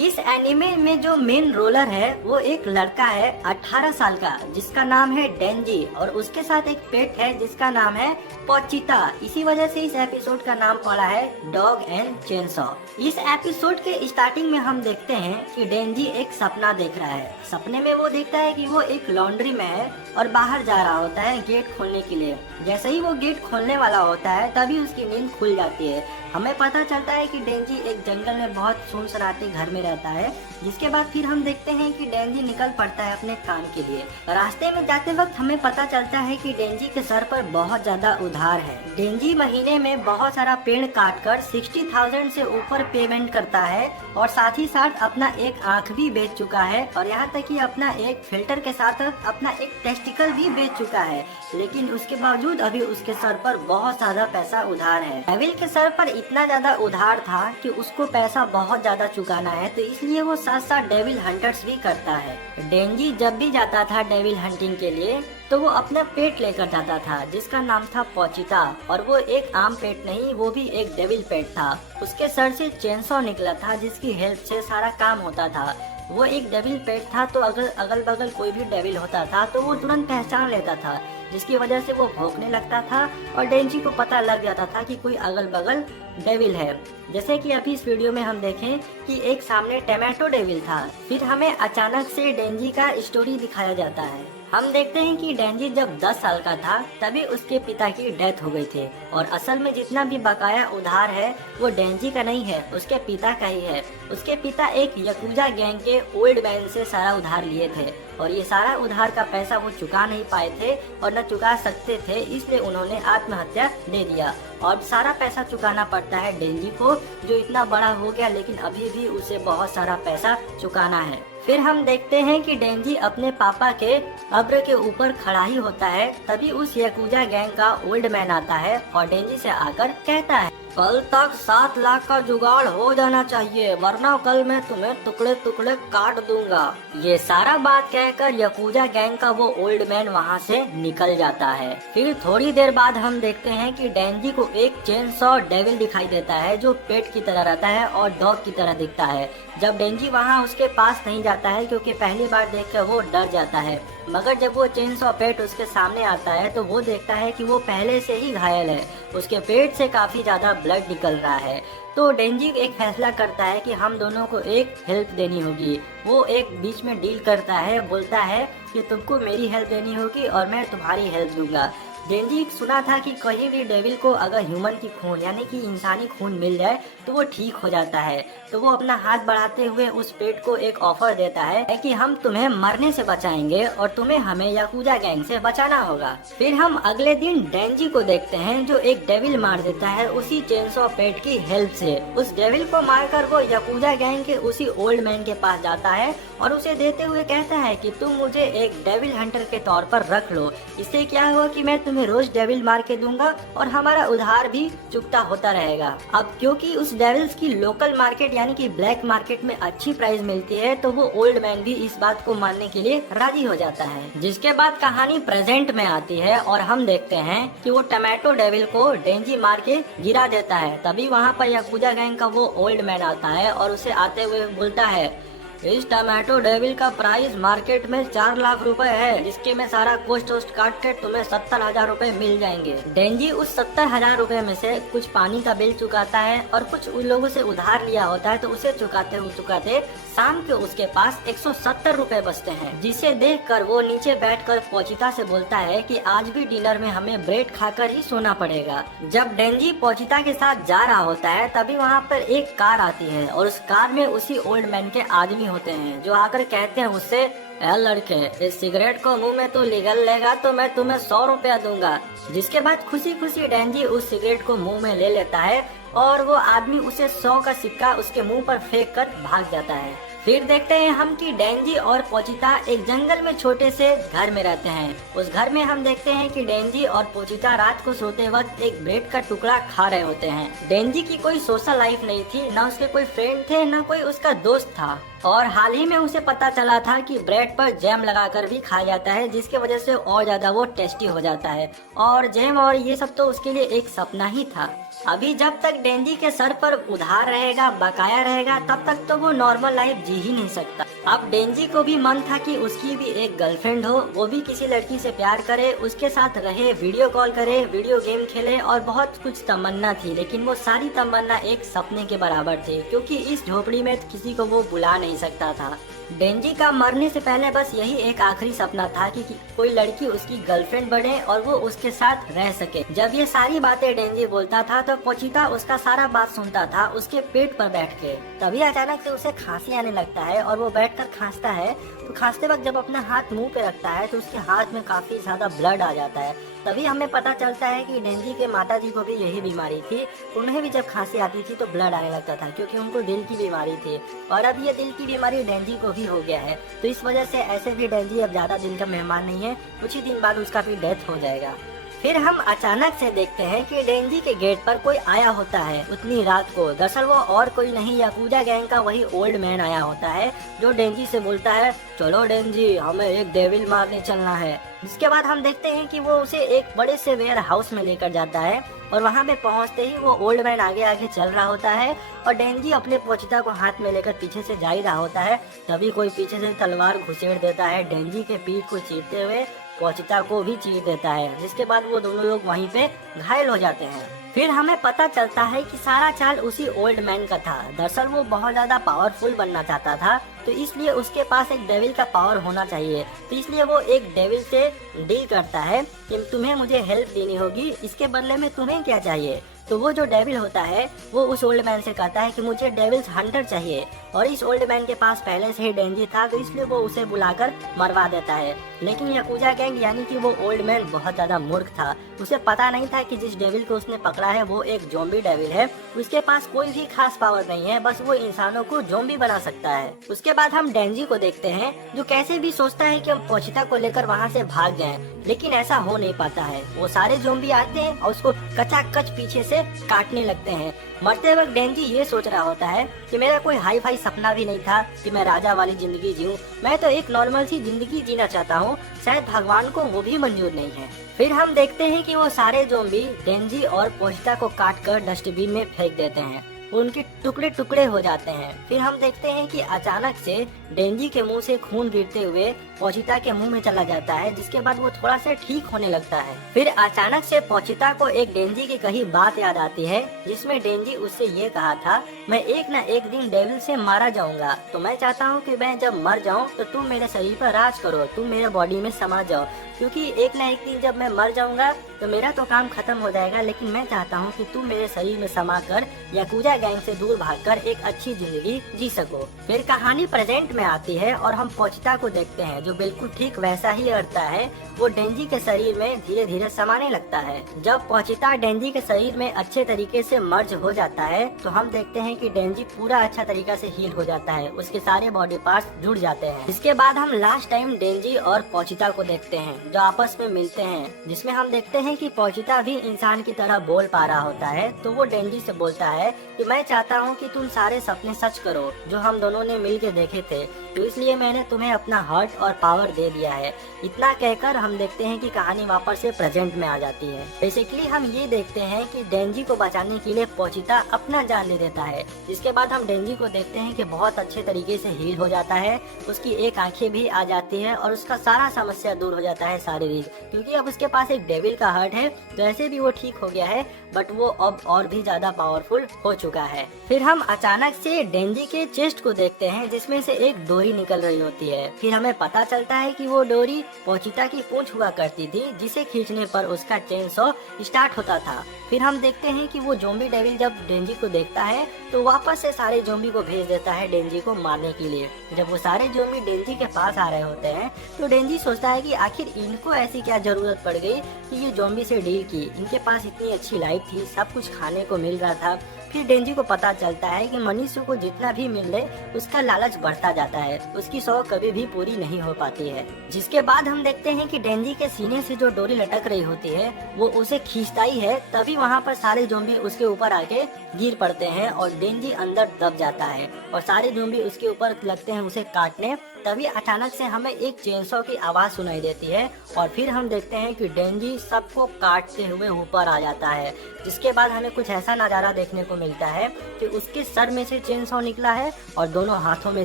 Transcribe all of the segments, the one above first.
इस एनिमे में जो मेन रोलर है वो एक लड़का है 18 साल का जिसका नाम है डेंजी और उसके साथ एक पेट है जिसका नाम है पोचिता। इसी वजह से इस एपिसोड का नाम पड़ा है डॉग एंड चेनसॉ। इस एपिसोड के स्टार्टिंग में हम देखते हैं कि डेंजी एक सपना देख रहा है। सपने में वो देखता है कि वो एक लॉन्ड्री में है और बाहर जा रहा होता है गेट खोलने के लिए। जैसे ही वो गेट खोलने वाला होता है तभी उसकी नींद खुल जाती है। हमें पता चलता है कि डेंजी एक जंगल में बहुत सुनसनाटे घर में रहता है। जिसके बाद फिर हम देखते हैं कि डेंजी निकल पड़ता है अपने काम के लिए। रास्ते में जाते वक्त हमें पता चलता है कि डेंजी के सर पर बहुत ज्यादा उधार है। डेंजी महीने में बहुत सारा पेड़ काटकर 60,000 से ऊपर पेमेंट करता है और साथ ही साथ अपना एक आँख भी बेच चुका है और यहाँ तक कि अपना एक फिल्टर के साथ अपना एक टेस्टिकल भी बेच चुका है। लेकिन उसके बावजूद अभी उसके सर पर बहुत ज्यादा पैसा उधार है। डेविल के सर पर इतना ज्यादा उधार था कि उसको पैसा बहुत ज्यादा चुकाना है, तो इसलिए वो साथ साथ डेविल हंटर्स भी करता है। डेंजी जब भी जाता था डेविल हंटिंग के लिए तो वो अपना पेट लेकर जाता था जिसका नाम था पोचिता। और वो एक आम पेट नहीं, वो भी एक डेविल पेट था। उसके सर से चेनसॉ निकला था जिसकी हेल्प से सारा काम होता था। वो एक डेविल पेट था तो अगल बगल कोई भी डेविल होता था तो वो तुरंत पहचान लेता था, जिसकी वजह से वो भौंकने लगता था और डेंजी को पता लग जाता था कि कोई अगल बगल डेविल है। जैसे कि अभी इस वीडियो में हम देखें कि एक सामने टमाटो डेविल था। फिर हमें अचानक से डेंजी का स्टोरी दिखाया जाता है। हम देखते हैं कि डेंजी जब 10 साल का था तभी उसके पिता की डेथ हो गई थी और असल में जितना भी बकाया उधार है वो डेंजी का नहीं है, उसके पिता का ही है। उसके पिता एक यकूजा गैंग के ओल्ड मैन से सारा उधार लिए थे और ये सारा उधार का पैसा वो चुका नहीं पाए थे और न चुका सकते थे, इसलिए उन्होंने आत्महत्या दे दिया। और सारा पैसा चुकाना पड़ता है डेंजी को जो इतना बड़ा हो गया लेकिन अभी भी उसे बहुत सारा पैसा चुकाना है। फिर हम देखते हैं कि डेंजी अपने पापा के कब्र के ऊपर खड़ा ही होता है, तभी उस यकूजा गैंग का ओल्ड मैन आता है और डेंजी से आकर कहता है कल तक 7 लाख का जुगाड़ हो जाना चाहिए वरना कल मैं तुम्हें टुकड़े टुकड़े काट दूंगा। ये सारा बात कहकर यकूजा गैंग का वो ओल्ड मैन वहाँ से निकल जाता है। फिर थोड़ी देर बाद हम देखते हैं कि डेंजी को एक चेनसॉ डेविल दिखाई देता है जो पेट की तरह रहता है और डॉग की तरह दिखता है। जब डेंजी वहाँ उसके पास नहीं जाता है क्योंकि पहली बार देखकर वो डर जाता है, मगर जब वो चेनसॉ पेट उसके सामने आता है तो वो देखता है कि वो पहले से ही घायल है, उसके पेट से काफी ज्यादा ब्लड निकल रहा है। तो डेंजी एक फैसला करता है कि हम दोनों को एक हेल्प देनी होगी। वो एक बीच में डील करता है, बोलता है कि तुमको मेरी हेल्प देनी होगी और मैं तुम्हारी हेल्प दूंगा। डेंजी सुना था कि कहीं भी डेविल को अगर ह्यूमन की खून यानी कि इंसानी खून मिल जाए तो वो ठीक हो जाता है। तो वो अपना हाथ बढ़ाते हुए उस पेट को एक ऑफर देता है कि हम तुम्हें मरने से बचाएंगे और तुम्हें हमें याकूजा गैंग से बचाना होगा। फिर हम अगले दिन डेंजी को देखते हैं जो एक डेविल मार देता है उसी चेनसॉ पेट की हेल्प से। उस डेविल को मारकर वो याकूजा गैंग के उसी ओल्ड मैन के पास जाता है और उसे देते हुए कहता है कि तुम मुझे एक डेविल हंटर के तौर पर रख लो, इससे क्या हुआ कि मैं तुम्हें रोज डेविल मार के दूंगा और हमारा उधार भी चुकता होता रहेगा। अब क्योंकि उस डेविल्स की लोकल मार्केट यानी कि ब्लैक मार्केट में अच्छी प्राइस मिलती है तो वो ओल्ड मैन भी इस बात को मानने के लिए राजी हो जाता है। जिसके बाद कहानी प्रेजेंट में आती है और हम देखते हैं कि वो टमाटो डेविल को डेंजी मार के गिरा देता है। तभी वहाँ पर याकूजा गैंग का वो ओल्ड मैन आता है और उसे आते हुए बोलता है इस टमाटो डेविल का प्राइस मार्केट में 4 लाख रुपए है, जिसके में सारा कोस्ट वोस्ट काट के तुम्हें 70,000 रुपए मिल जाएंगे। डेंजी उस 70,000 रुपए में से कुछ पानी का बिल चुकाता है और कुछ उन लोगों से उधार लिया होता है तो उसे चुकाते शाम के उसके पास 170 रुपए बचते हैं, जिसे देखकर वो नीचे बैठकर पोचिता से बोलता है कि आज भी डिनर में हमें ब्रेड खाकर ही सोना पड़ेगा। जब डेंजी पोचिता के साथ जा रहा होता है तभी वहाँ पर एक कार आती है और उस कार में उसी ओल्ड मैन के आदमी होते हैं जो आकर कहते हैं उससे ए लड़के, इस सिगरेट को मुंह में तो निगल लेगा तो मैं तुम्हें 100 रुपया दूंगा। जिसके बाद खुशी खुशी डेंजी उस सिगरेट को मुंह में ले लेता है और वो आदमी उसे 100 का सिक्का उसके मुंह पर फेंक कर भाग जाता है। फिर देखते हैं हम कि डेंजी और पोचिता एक जंगल में छोटे से घर में रहते हैं। उस घर में हम देखते हैं कि डेंजी और पोचिता रात को सोते वक्त एक ब्रेड का टुकड़ा खा रहे होते हैं। डेंजी की कोई सोशल लाइफ नहीं थी, ना उसके कोई फ्रेंड थे, ना कोई उसका दोस्त था और हाल ही में उसे पता चला था कि ब्रेड पर जैम लगाकर भी खाया जाता है, जिसके वजह से और ज्यादा वो टेस्टी हो जाता है। और जैम और ये सब तो उसके लिए एक सपना ही था। अभी जब तक डेंजी के सर पर उधार रहेगा, बकाया रहेगा, तब तक तो वो नॉर्मल लाइफ जी ही नहीं सकता। अब डेंजी को भी मन था कि उसकी भी एक गर्लफ्रेंड हो, वो भी किसी लड़की से प्यार करे, उसके साथ रहे, वीडियो कॉल करे, वीडियो गेम खेले और बहुत कुछ तमन्ना थी। लेकिन वो सारी तमन्ना एक सपने के बराबर थी, क्योंकि इस झोपड़ी में किसी को वो बुला नहीं सकता था। डेंजी का मरने से पहले बस यही एक आखिरी सपना था कि कोई लड़की उसकी गर्लफ्रेंड बने और वो उसके साथ रह सके। जब ये सारी बातें डेंजी बोलता था तो पोचिता उसका सारा बात सुनता था उसके पेट पर बैठ के। तभी अचानक से उसे खांसी आने लगता है और वो बैठकर खांसता है। तो खांसते वक्त जब अपना हाथ मुंह पे रखता है तो उसके हाथ में काफी ज्यादा ब्लड आ जाता है। तभी हमें पता चलता है कि डेंजी के माताजी को भी यही बीमारी थी। उन्हें भी जब खांसी आती थी तो ब्लड आने लगता था, क्योंकि उनको दिल की बीमारी थी। और अब ये दिल की बीमारी डेंजी को भी हो गया है। तो इस वजह से ऐसे भी डेंजी अब ज्यादा दिन का मेहमान नहीं है, कुछ ही दिन बाद उसका भी डेथ हो जाएगा। फिर हम अचानक से देखते हैं कि डेंजी के गेट पर कोई आया होता है उतनी रात को। दरअसल वो और कोई नहीं, याकुजा गैंग का वही ओल्ड मैन आया होता है, जो डेंजी से बोलता है, चलो डेंजी, हमें एक डेविल मारने चलना है। जिसके बाद हम देखते हैं कि वो उसे एक बड़े से वेयर हाउस में लेकर जाता है और वहाँ पे पहुँचते ही वो ओल्ड मैन आगे आगे चल रहा होता है और डेंजी अपने पोचिता को हाथ में लेकर पीछे से जा ही रहा होता है। तभी कोई पीछे से तलवार घुसेड़ देता है, डेंजी के पीठ को चीरते हुए पोचिता को भी चीर देता है। जिसके बाद वो दोनों लोग वहीं पे घायल हो जाते हैं। फिर हमें पता चलता है कि सारा चाल उसी ओल्ड मैन का था। दरअसल वो बहुत ज्यादा पावरफुल बनना चाहता था, तो इसलिए उसके पास एक डेविल का पावर होना चाहिए। तो इसलिए वो एक डेविल से डील करता है कि तुम्हें मुझे हेल्प देनी होगी, इसके बदले में तुम्हें क्या चाहिए। तो वो जो डेविल होता है वो उस ओल्ड मैन से कहता है कि मुझे डेविल्स हंटर चाहिए। और इस ओल्ड मैन के पास पहले से ही डेंजी था, तो इसलिए वो उसे बुलाकर मरवा देता है। लेकिन याकुजा गैंग यानी कि वो ओल्ड मैन बहुत ज्यादा मूर्ख था। उसे पता नहीं था कि जिस डेविल को उसने पकड़ा है वो एक ज़ॉम्बी डेविल है। उसके पास कोई भी खास पावर नहीं है, बस वो इंसानों को ज़ॉम्बी बना सकता है। उसके बाद हम डेंजी को देखते हैं, जो कैसे भी सोचता है कि हम पोचिता को लेकर वहाँ से भाग जाएं, लेकिन ऐसा हो नहीं पाता है। वो सारे ज़ॉम्बी आते हैं और उसको कचाकच पीछे से काटने लगते हैं। मरते वक्त डेंजी ये सोच रहा होता है कि मेरा कोई हाई फाई सपना भी नहीं था कि मैं राजा वाली जिंदगी जीऊं, मैं तो एक नॉर्मल सी जिंदगी जीना चाहता हूँ, शायद भगवान को वो भी मंजूर नहीं है। फिर हम देखते हैं कि वो सारे ज़ॉम्बी डेंजी और पोचिता को काट कर डस्टबिन में फेंक देते हैं, उनके टुकड़े टुकड़े हो जाते हैं। फिर हम देखते हैं कि अचानक से डेंजी के मुंह से खून गिरते हुए पोचिता के मुंह में चला जाता है, जिसके बाद वो थोड़ा सा ठीक होने लगता है। फिर अचानक से पोचिता को एक डेंजी की कही बात याद आती है, जिसमें डेंजी उससे ये कहा था, मैं एक न एक दिन डेविल से मारा जाऊंगा, तो मैं चाहता हूँ कि मैं जब मर जाऊँ तो तुम मेरे शरीर पर राज करो, तुम मेरे बॉडी में समा जाओ, क्योंकि एक न एक दिन जब मैं मर जाऊंगा तो मेरा तो काम खत्म हो जाएगा, लेकिन मैं चाहता हूँ कि तुम मेरे शरीर में समा कर याकुजा गैंग से दूर भागकर एक अच्छी जिंदगी जी सको। फिर कहानी प्रेजेंट में आती है और हम पोचिता को देखते हैं, जो बिल्कुल ठीक वैसा ही करता है। वो डेंजी के शरीर में धीरे धीरे समाने लगता है। जब पोचिता डेंजी के शरीर में अच्छे तरीके से मर्ज हो जाता है तो हम देखते हैं कि डेंजी पूरा अच्छा तरीका से हील हो जाता है, उसके सारे बॉडी पार्ट्स जुड़ जाते हैं। इसके बाद हम लास्ट टाइम डेंजी और पोचिता को देखते हैं, जो आपस में मिलते हैं, जिसमें हम देखते हैं कि पोचिता भी इंसान की तरह बोल पा रहा होता है। तो वो डेंजी से बोलता है कि मैं चाहता हूँ कि तुम सारे सपने सच करो जो हम दोनों ने मिलके देखे थे, तो इसलिए मैंने तुम्हें अपना हार्ट और पावर दे दिया है। इतना कहकर हम देखते हैं कि कहानी वापस से प्रेजेंट में आ जाती है। बेसिकली हम ये देखते हैं कि डेंजी को बचाने के लिए पोचिता अपना जान दे देता है। जिसके बाद हम डेंजी को देखते हैं कि बहुत अच्छे तरीके से हील हो जाता है, उसकी एक आंखें भी आ जाती है और उसका सारा समस्या दूर हो जाता है शारीरिक, क्योंकि अब उसके पास एक डेविल का हार्ट है। तो ऐसे भी वो ठीक हो गया है, बट वो अब और भी ज्यादा पावरफुल हो चुका है। फिर हम अचानक से डेंजी के चेस्ट को देखते हैं, जिसमें से एक डोरी निकल रही होती है। फिर हमें पता चलता है कि वो डोरी पोचिता की पूंछ हुआ करती थी, जिसे खींचने पर उसका चेन सॉ स्टार्ट होता था। फिर हम देखते हैं कि वो ज़ॉम्बी डेविल जब डेंजी को देखता है तो वापस से सारे ज़ॉम्बी को भेज देता है डेंजी को मारने के लिए। जब वो सारे ज़ॉम्बी डेंजी के पास आ रहे होते हैं तो डेंजी सोचता है कि आखिर इनको ऐसी क्या जरूरत पड़ गई कि ये ज़ॉम्बी से डील की। इनके पास इतनी अच्छी लाइफ थी, सब कुछ खाने को मिल रहा था, फिर डेंजी को पता चलता है कि मनुष्य को जितना भी मिले उसका लालच बढ़ता जाता है, उसकी शौक कभी भी पूरी नहीं हो पाती है। जिसके बाद हम देखते हैं कि डेंजी के सीने से जो डोरी लटक रही होती है वो उसे खींचता ही है, तभी वहाँ पर सारे ज़ॉम्बी उसके ऊपर आके गिर पड़ते हैं और डेंजी अंदर दब जाता है और सारे ज़ॉम्बी उसके ऊपर लगते हैं उसे काटने। तभी अचानक से हमें एक चेनसॉ की आवाज़ सुनाई देती है और फिर हम देखते हैं कि डेंजी सबको काटते हुए ऊपर आ जाता है। जिसके बाद हमें कुछ ऐसा नज़ारा देखने को मिलता है कि उसके सर में से चेनसॉ निकला है और दोनों हाथों में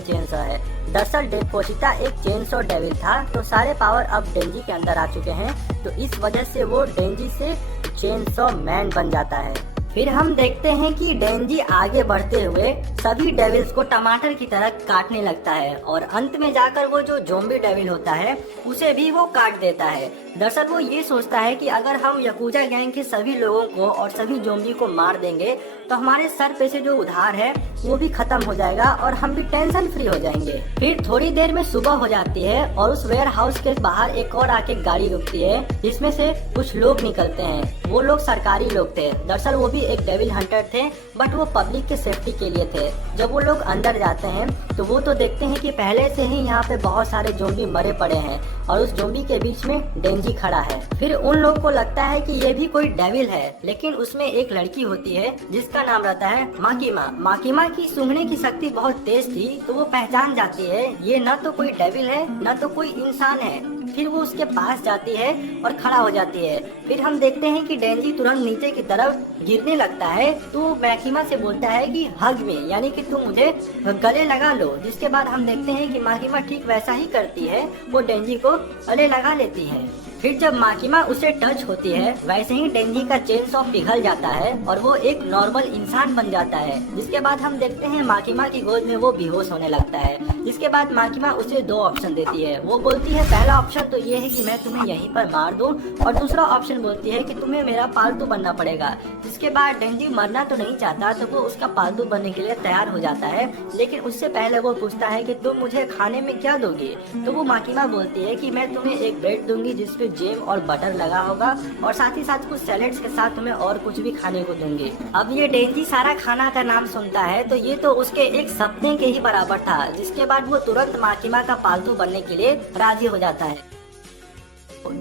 चेनसॉ है। दरअसल पोचिता एक चेनसॉ डेविल था, तो सारे पावर अब डेंजी के अंदर आ चुके हैं, तो इस वजह से वो डेंजी से चेनसॉ मैन बन जाता है। फिर हम देखते हैं कि डेंजी आगे बढ़ते हुए सभी डेविल्स को टमाटर की तरह काटने लगता है और अंत में जाकर वो जो ज़ॉम्बी डेविल होता है उसे भी वो काट देता है। दरअसल वो ये सोचता है कि अगर हम याकुजा गैंग के सभी लोगों को और सभी ज़ॉम्बी को मार देंगे तो हमारे सर पे से जो उधार है वो भी खत्म हो जाएगा और हम भी टेंशन फ्री हो जाएंगे। फिर थोड़ी देर में सुबह हो जाती है और उस वेयर हाउस के बाहर एक और आके गाड़ी रुकती है जिसमें से कुछ लोग निकलते हैं। वो लोग सरकारी लोग थे, दरअसल वो भी एक डेविल हंटर थे, बट वो पब्लिक के सेफ्टी के लिए थे। जब वो लोग अंदर जाते हैं तो वो तो देखते हैं कि पहले से ही यहाँ पे बहुत सारे ज़ॉम्बी मरे पड़े हैं और उस ज़ॉम्बी के बीच में डेंजी खड़ा है। फिर उन लोगों को लगता है कि ये भी कोई डेविल है, लेकिन उसमें एक लड़की होती है जिसका नाम रहता है माकीमा। माकीमा की सूंघने की शक्ति बहुत तेज थी, तो वो पहचान जाती है ये न तो कोई डेविल है न तो कोई इंसान है। फिर वो उसके पास जाती है और खड़ा हो जाती है। फिर हम देखते हैं कि डेंजी तुरंत नीचे की तरफ गिरने लगता है, तो माकीमा से बोलता है कि हग में, यानी कि तुम मुझे गले लगा लो। जिसके बाद हम देखते हैं कि माकीमा ठीक वैसा ही करती है, वो डेंजी को गले लगा लेती है। फिर जब माकीमा उसे टच होती है वैसे ही डेंजी का चेनसॉ पिघल जाता है और वो एक नॉर्मल इंसान बन जाता है। जिसके बाद हम देखते हैं माकीमा की गोद में वो बेहोश होने लगता है। जिसके बाद माकीमा उसे दो ऑप्शन देती है। वो बोलती है पहला ऑप्शन तो ये है कि मैं तुम्हें यहीं पर मार दूं और दूसरा ऑप्शन बोलती है कि तुम्हें मेरा पालतू बनना पड़ेगा। जिसके बाद डेंजी मरना तो नहीं चाहता, तो वो उसका पालतू बनने के लिए तैयार हो जाता है, लेकिन उससे पहले वो पूछता है कि तुम मुझे खाने में क्या दोगी। तो वो माकीमा बोलती है कि मैं तुम्हें एक ब्रेड दूंगी जिसपे जैम और बटर लगा होगा और साथ ही साथ कुछ सैलेड्स के साथ तुम्हें और कुछ भी खाने को दूंगी। अब ये डेंजी सारा खाना का नाम सुनता है तो ये तो उसके एक सपने के ही बराबर था। जिसके बाद वो तुरंत माकीमा का पालतू बनने के लिए राजी हो जाता है।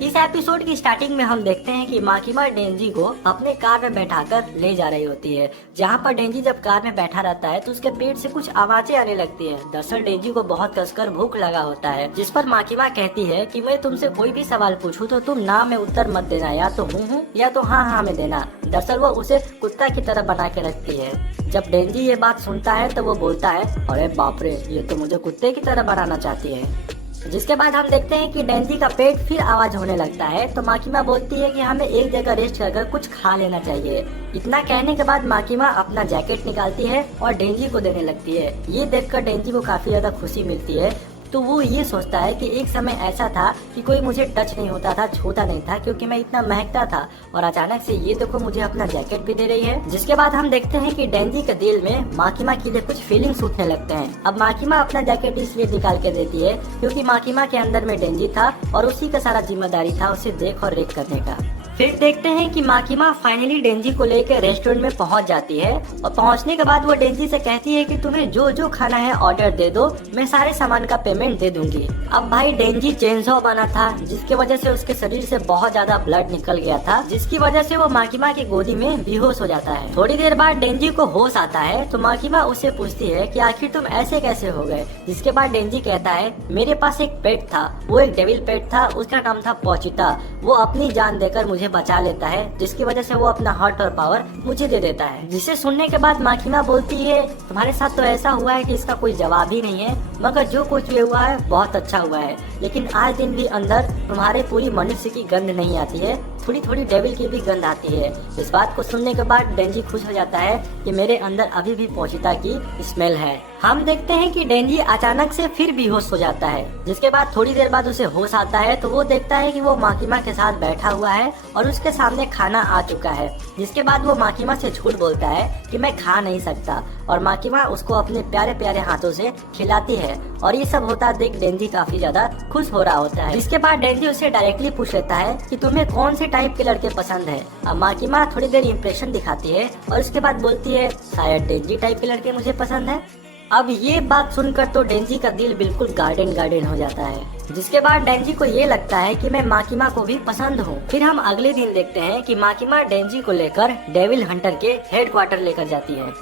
इस एपिसोड की स्टार्टिंग में हम देखते हैं कि माकीमा डेंजी को अपने कार में बैठाकर ले जा रही होती है। जहाँ पर डेंजी जब कार में बैठा रहता है तो उसके पेट से कुछ आवाजें आने लगती है। दरअसल डेंजी को बहुत कसकर भूख लगा होता है, जिस पर माकीमा कहती है कि मैं तुमसे कोई भी सवाल पूछूं तो तुम ना में उत्तर मत देना, या तो हूँ या तो हाँ में देना। दरअसल वो उसे कुत्ता की तरह बना के रखती है। जब डेंजी ये बात सुनता है तो वो बोलता है अरे बाप रे, ये तो मुझे कुत्ते की तरह बनाना चाहती है। जिसके बाद हम देखते हैं कि डेंजी का पेट फिर आवाज होने लगता है, तो माकीमा बोलती है कि हमें एक जगह रेस्ट कर कुछ खा लेना चाहिए। इतना कहने के बाद माकीमा अपना जैकेट निकालती है और डेंजी को देने लगती है। ये देखकर डेंजी को काफी ज्यादा खुशी मिलती है। तो वो ये सोचता है कि एक समय ऐसा था कि कोई मुझे टच नहीं होता था, छूता नहीं था, क्योंकि मैं इतना महकता था, और अचानक से ये देखो मुझे अपना जैकेट भी दे रही है। जिसके बाद हम देखते हैं कि डेंजी के दिल में माकीमा के लिए कुछ फीलिंग्स उठने लगते हैं। अब माकीमा अपना जैकेट इसलिए निकाल के देती है क्योंकि माकीमा के अंदर में डेंजी था और उसी का सारा जिम्मेदारी था उसे देख और रेख करने का। फिर देखते हैं कि माकीमा फाइनली डेंजी को लेकर रेस्टोरेंट में पहुंच जाती है और पहुंचने के बाद वो डेंजी से कहती है कि तुम्हें जो जो खाना है ऑर्डर दे दो, मैं सारे सामान का पेमेंट दे दूंगी। अब भाई डेंजी चेनसॉ बना था, जिसकी वजह से उसके शरीर से बहुत ज्यादा ब्लड निकल गया था, जिसकी वजह से वो माकीमा की गोदी में बेहोश हो जाता है। थोड़ी देर बाद डेंजी को होश आता है तो माकीमा उससे पूछती है कि आखिर तुम ऐसे कैसे हो गए। जिसके बाद डेंजी कहता है मेरे पास एक पेट था, वो एक डेविल पेट था, उसका नाम था पोचिता। वो अपनी जान देकर मुझे बचा लेता है, जिसकी वजह से वो अपना हार्ट और पावर मुझे दे देता है। जिसे सुनने के बाद माकीमा बोलती है तुम्हारे साथ तो ऐसा हुआ है कि इसका कोई जवाब ही नहीं है, मगर जो कुछ भी हुआ है बहुत अच्छा हुआ है, लेकिन आज दिन भी अंदर तुम्हारे पूरी मनुष्य की गंध नहीं आती है, थोड़ी थोड़ी डेविल की भी गंध आती है। इस बात को सुनने के बाद डेंजी खुश हो जाता है कि मेरे अंदर अभी भी पोचिता की स्मेल है। हम देखते हैं कि डेंजी अचानक से फिर बेहोश हो जाता है। जिसके बाद थोड़ी देर बाद उसे होश आता है तो वो देखता है कि वो माकीमा के साथ बैठा हुआ है और उसके सामने खाना आ चुका है। जिसके बाद वो माकीमा से झूठ बोलता है कि मैं खा नहीं सकता, और माकीमा उसको अपने प्यारे प्यारे हाथों से खिलाती है। और ये सब होता देख डेंजी काफी ज्यादा खुश हो रहा होता है। जिसके बाद डेंजी उसे डायरेक्टली पूछ लेता है कि तुम्हें कौन से टाइप के लड़के पसंद है। अब माकिमा थोड़ी देर इम्प्रेशन दिखाती है और उसके बाद बोलती है शायद डेंजी टाइप के लड़के मुझे पसंद है। अब ये बात सुनकर तो डेंजी का दिल बिल्कुल गार्डन गार्डन हो जाता है, जिसके बाद डेंजी को ये लगता है कि मैं माकिमा को भी पसंद हूँ। फिर हम अगले दिन देखते हैं कि माकिमा डेंजी को लेकर डेविल हंटर के हेडक्वार्टर लेकर जाती है।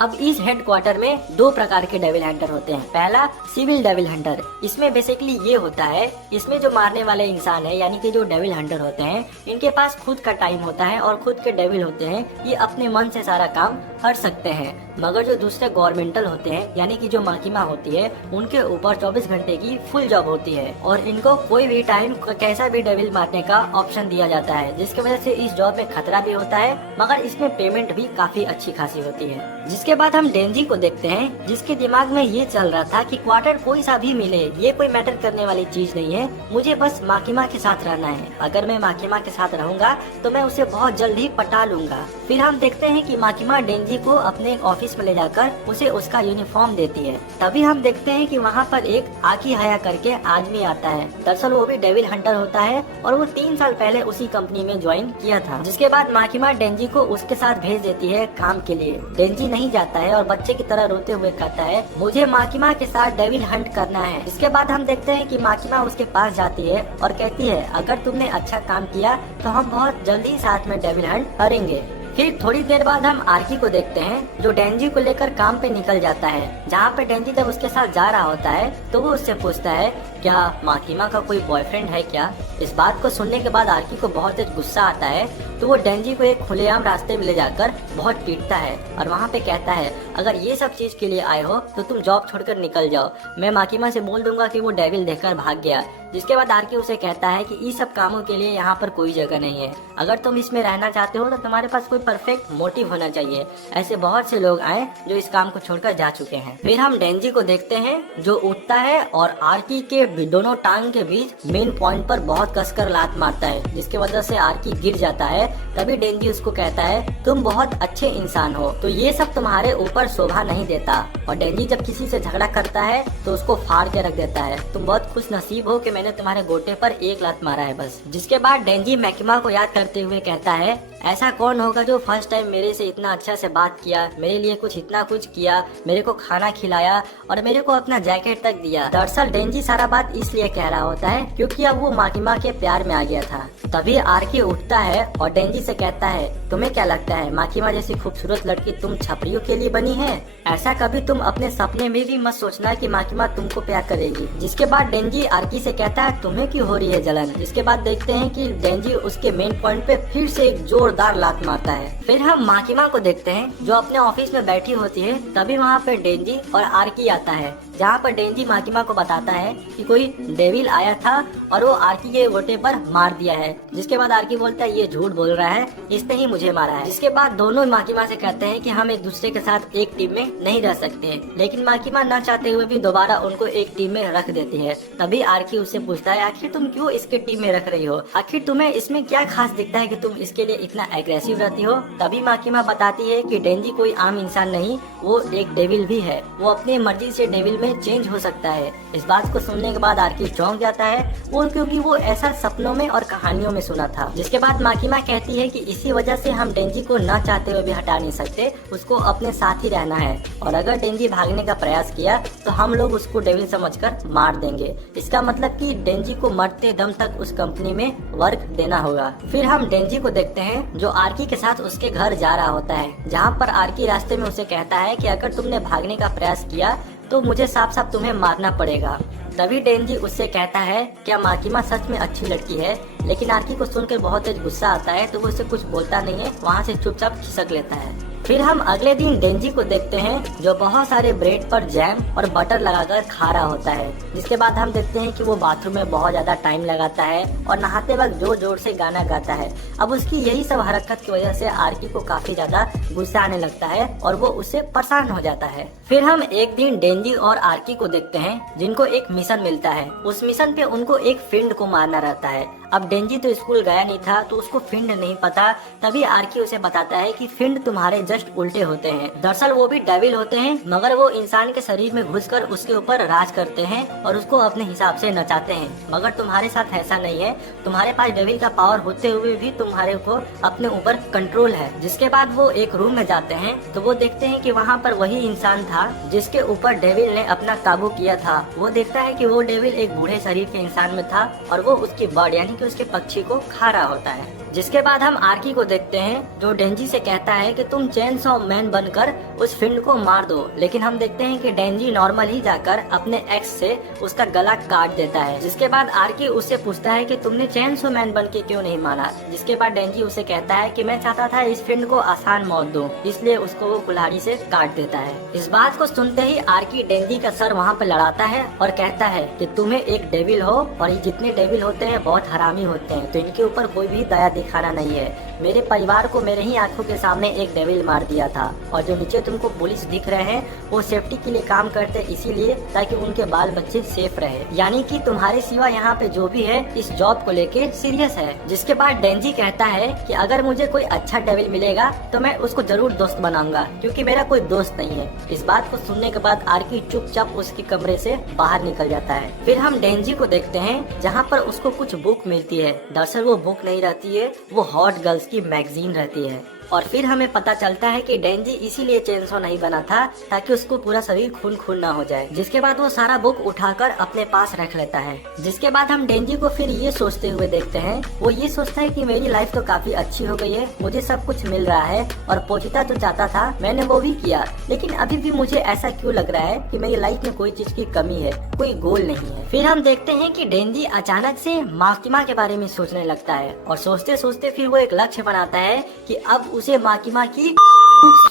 अब इस हेडक्वार्टर में दो प्रकार के डेविल हंटर होते हैं। पहला सिविल डेविल हंटर, इसमें बेसिकली ये होता है, इसमें जो मारने वाले इंसान है यानी कि जो डेविल हंटर होते हैं, इनके पास खुद का टाइम होता है और खुद के डेविल होते हैं, ये अपने मन से सारा काम कर सकते हैं। मगर जो दूसरे गवर्नमेंटल होते हैं यानी कि जो माकिमा होती है, उनके ऊपर 24 घंटे की फुल जॉब होती है और इनको कोई भी टाइम कैसा भी डेविल मारने का ऑप्शन दिया जाता है, जिसकी वजह से इस जॉब में खतरा भी होता है मगर इसमें पेमेंट भी काफी अच्छी खासी होती है। जिसके बाद हम डेंजी को देखते हैं, जिसके दिमाग में ये चल रहा था कि क्वार्टर कोई सा भी मिले ये कोई मैटर करने वाली चीज नहीं है, मुझे बस माकिमा के साथ रहना है। अगर मैं माकिमा के साथ रहूंगा तो मैं उसे बहुत जल्द ही पटा लूंगा। फिर हम देखते हैं कि माकिमा डेंजी को अपने ऑफिस में ले जाकर उसे उसका यूनिफॉर्म देती है। तभी हम देखते हैं कि वहाँ पर एक आकी हाया करके आदमी आता है। दरअसल वो भी डेविल हंटर होता है और वो 3 साल पहले उसी कंपनी में ज्वाइन किया था। जिसके बाद माकिमा डेंजी को उसके साथ भेज देती है काम के लिए। डेंजी नहीं जाता है और बच्चे की तरह रोते हुए कहता है मुझे माकिमा के साथ डेविल हंट करना है। इसके बाद हम देखते हैं कि माकिमा उसके पास जाती है और कहती है अगर तुमने अच्छा काम किया तो हम बहुत जल्दी साथ में डेविल हंट करेंगे। फिर थोड़ी देर बाद हम आर्की को देखते हैं जो डेंजी को लेकर काम पे निकल जाता है। जहाँ पे डेंजी जब उसके साथ जा रहा होता है तो वो उससे पूछता है क्या माकिमा का कोई बॉयफ्रेंड है क्या। इस बात को सुनने के बाद आर्की को बहुत तेज गुस्सा आता है तो वो डेंजी को एक खुलेआम रास्ते में ले जाकर बहुत पीटता है और वहाँ पे कहता है अगर ये सब चीज के लिए आए हो तो तुम जॉब छोड़कर निकल जाओ, मैं माकिमा से बोल दूंगा कि वो डेविल देखकर भाग गया। जिसके बाद आर्की उसे कहता है कि इस सब कामों के लिए यहाँ पर कोई जगह नहीं है, अगर तुम इसमें रहना चाहते हो तो तुम्हारे पास कोई परफेक्ट मोटिव होना चाहिए। ऐसे बहुत से लोग आए जो इस काम को छोड़कर जा चुके हैं। फिर हम डेंजी को देखते हैं जो उठता है और आर्की के दोनों टांग के बीच मेन पॉइंट पर बहुत कसकर लात मारता है, जिसकी वजह से आर्की गिर जाता है। तभी डेंजी उसको कहता है तुम बहुत अच्छे इंसान हो तो ये सब तुम्हारे ऊपर शोभा नहीं देता। और डेंजी जब किसी से झगड़ा करता है तो उसको फाड़ के रख देता है, तुम बहुत खुश नसीब हो कि मैंने तुम्हारे गोटे पर एक लात मारा है बस। जिसके बाद डेंजी माकिमा को याद करते हुए कहता है ऐसा कौन होगा जो फर्स्ट टाइम मेरे से इतना अच्छा से बात किया, मेरे लिए इतना कुछ किया, मेरे को खाना खिलाया और मेरे को अपना जैकेट तक दिया। दरअसल डेंजी सारा बात इसलिए कह रहा होता है क्योंकि अब वो माकिमा के प्यार में आ गया था। तभी आर्की उठता है और डेंजी से कहता है तुम्हें क्या लगता है माकिमा जैसी खूबसूरत लड़की तुम छपरियों के लिए बनी है? ऐसा कभी तुम अपने सपने में भी मत सोचना कि माकिमा तुमको प्यार करेगी। जिसके बाद डेंजी आर्की से कहता है तुम्हें क्यों हो रही है जलन। इसके बाद देखते हैं कि डेंजी उसके मेन पॉइंट पे फिर से एक जोरदार लात मारता है। फिर हम माकिमा को देखते हैं जो अपने ऑफिस में बैठी होती है। तभी वहाँ पे डेंजी और आर्की आता है, जहाँ पर डेंजी माकिमा को बताता है कि कोई डेविल आया था और वो आर्की के गोटे पर मार दिया है। जिसके बाद आर्की बोलता है ये झूठ बोल रहा है, इसने ही मुझे मारा है। जिसके बाद दोनों माकिमा से कहते हैं कि हम एक दूसरे के साथ एक टीम में नहीं रह सकते, लेकिन माकिमा न चाहते हुए भी दोबारा उनको एक टीम में रख देती है। तभी आर्की उससे पूछता है आखिर तुम क्यों इसके टीम में रख रही हो, आखिर तुम्हें इसमें क्या खास दिखता है कि तुम इसके लिए इतना एग्रेसिव रहती हो। तभी माकिमा बताती है कि डेंजी कोई आम इंसान नहीं, वो एक डेविल भी है, वो अपनी मर्जी से डेविल में चेंज हो सकता है। इस बात को सुनने के बाद आर्की चौंक जाता है, वो क्योंकि वो ऐसा सपनों में और कहानियों में सुना था। जिसके बाद माकिमा कहती है कि इसी वजह से हम डेंजी को न चाहते हुए भी हटा नहीं सकते, उसको अपने साथ ही रहना है और अगर डेंजी भागने का प्रयास किया तो हम लोग उसको डेविल समझकर मार देंगे। इसका मतलब कि डेंजी को मरते दम तक उस कंपनी में वर्क देना होगा। फिर हम डेंजी को देखते हैं जो आर्की के साथ उसके घर जा रहा होता है, जहाँ पर आर्की रास्ते में उसे कहता है कि अगर तुमने भागने का प्रयास किया तो मुझे साफ साफ तुम्हें मारना पड़ेगा। तभी डेंजी उससे कहता है क्या माकिमा सच में अच्छी लड़की है, लेकिन आर्की को सुनकर बहुत तेज गुस्सा आता है तो वो उससे कुछ बोलता नहीं है, वहाँ से चुपचाप खिसक लेता है। फिर हम अगले दिन डेंजी को देखते हैं जो बहुत सारे ब्रेड पर जैम और बटर लगाकर खा रहा होता है। जिसके बाद हम देखते हैं कि वो बाथरूम में बहुत ज्यादा टाइम लगाता है और नहाते वक्त जोर जोर से गाना गाता है। अब उसकी यही सब हरकत की वजह से आर्की को काफी ज्यादा गुस्सा आने लगता है और वो उससे परेशान हो जाता है। फिर हम एक दिन डेंजी और आर्की को देखते हैं जिनको एक मिशन मिलता है। उस मिशन पे उनको एक फिंड को मारना रहता है। अब डेंजी तो स्कूल गया नहीं था तो उसको फिंड नहीं पता। तभी आर्की उसे बताता है कि फिंड तुम्हारे जस्ट उल्टे होते हैं। दरअसल वो भी डेविल होते हैं, मगर वो इंसान के शरीर में घुसकर उसके ऊपर राज करते हैं और उसको अपने हिसाब से नचाते हैं। मगर तुम्हारे साथ ऐसा नहीं है, तुम्हारे पास डेविल का पावर होते हुए भी तुम्हारे को अपने ऊपर कंट्रोल है। जिसके बाद वो एक रूम में जाते हैं तो वो देखते हैं कि वहाँ पर वही इंसान था जिसके ऊपर डेविल ने अपना काबू किया था। वो देखता है कि वो डेविल एक बूढ़े शरीर के इंसान में था और वो उसकी बर्ड यानी कि उसके पक्षी को खा रहा होता है। जिसके बाद हम आर्की को देखते हैं जो डेंजी से कहता है कि तुम चेनसॉ मैन बनकर उस फिंड को मार दो, लेकिन हम देखते हैं कि डेंजी नॉर्मल ही जाकर अपने एक्स से उसका गला काट देता है। जिसके बाद आर्की उससे पूछता है कि तुमने चेनसॉ मैन बन के क्यों नहीं मारा। जिसके बाद डेंजी उसे कहता है कि मैं चाहता था इस फिंड को आसान मौत दूं, इसलिए उसको वो कुल्हाड़ी से काट देता है। इस बात को सुनते ही आर्की डेंजी का सर वहाँ पे लड़ाता है और कहता है कि तुम्हें एक डेविल हो और ये जितने डेविल होते हैं बहुत हरामी होते हैं, तो इनके ऊपर कोई भी दया दिखाना नहीं है। मेरे परिवार को मेरे ही आंखों के सामने एक डेविल मार दिया था और जो नीचे तुमको पुलिस दिख रहे हैं वो सेफ्टी के लिए काम करते इसीलिए ताकि उनके बाल बच्चे सेफ रहे, यानी कि तुम्हारे सिवा यहाँ पे जो भी है इस जॉब को लेके सीरियस है। जिसके बाद डेंजी कहता है कि अगर मुझे कोई अच्छा डेविल मिलेगा तो मैं उसको जरूर दोस्त बनाऊंगा क्योंकि मेरा कोई दोस्त नहीं है। इस बात को सुनने के बाद आर्की चुपचाप उसके कमरे से बाहर निकल जाता है। फिर हम डेंजी को देखते हैं जहाँ पर उसको कुछ बुक मिलती है। दरअसल वो बुक नहीं रहती है, वो हॉट गर्ल्स की मैगजीन रहती है। और फिर हमें पता चलता है कि डेंजी इसीलिए चेनसॉ नहीं बना था ताकि उसको पूरा शरीर खून खून ना हो जाए। जिसके बाद वो सारा बुक उठाकर अपने पास रख लेता है। जिसके बाद हम डेंजी को फिर ये सोचते हुए देखते हैं, वो ये सोचता है कि मेरी लाइफ तो काफी अच्छी हो गई है, मुझे सब कुछ मिल रहा है और पोचिता जो चाहता था मैंने वो भी किया, लेकिन अभी भी मुझे ऐसा क्यों लग रहा है कि मेरी लाइफ में कोई चीज की कमी है, कोई गोल नहीं है। फिर हम देखते हैं कि डेंजी अचानक से माकिमा के बारे में सोचने लगता है और सोचते सोचते फिर वो एक लक्ष्य बनाता है कि अब उसे माकिमा की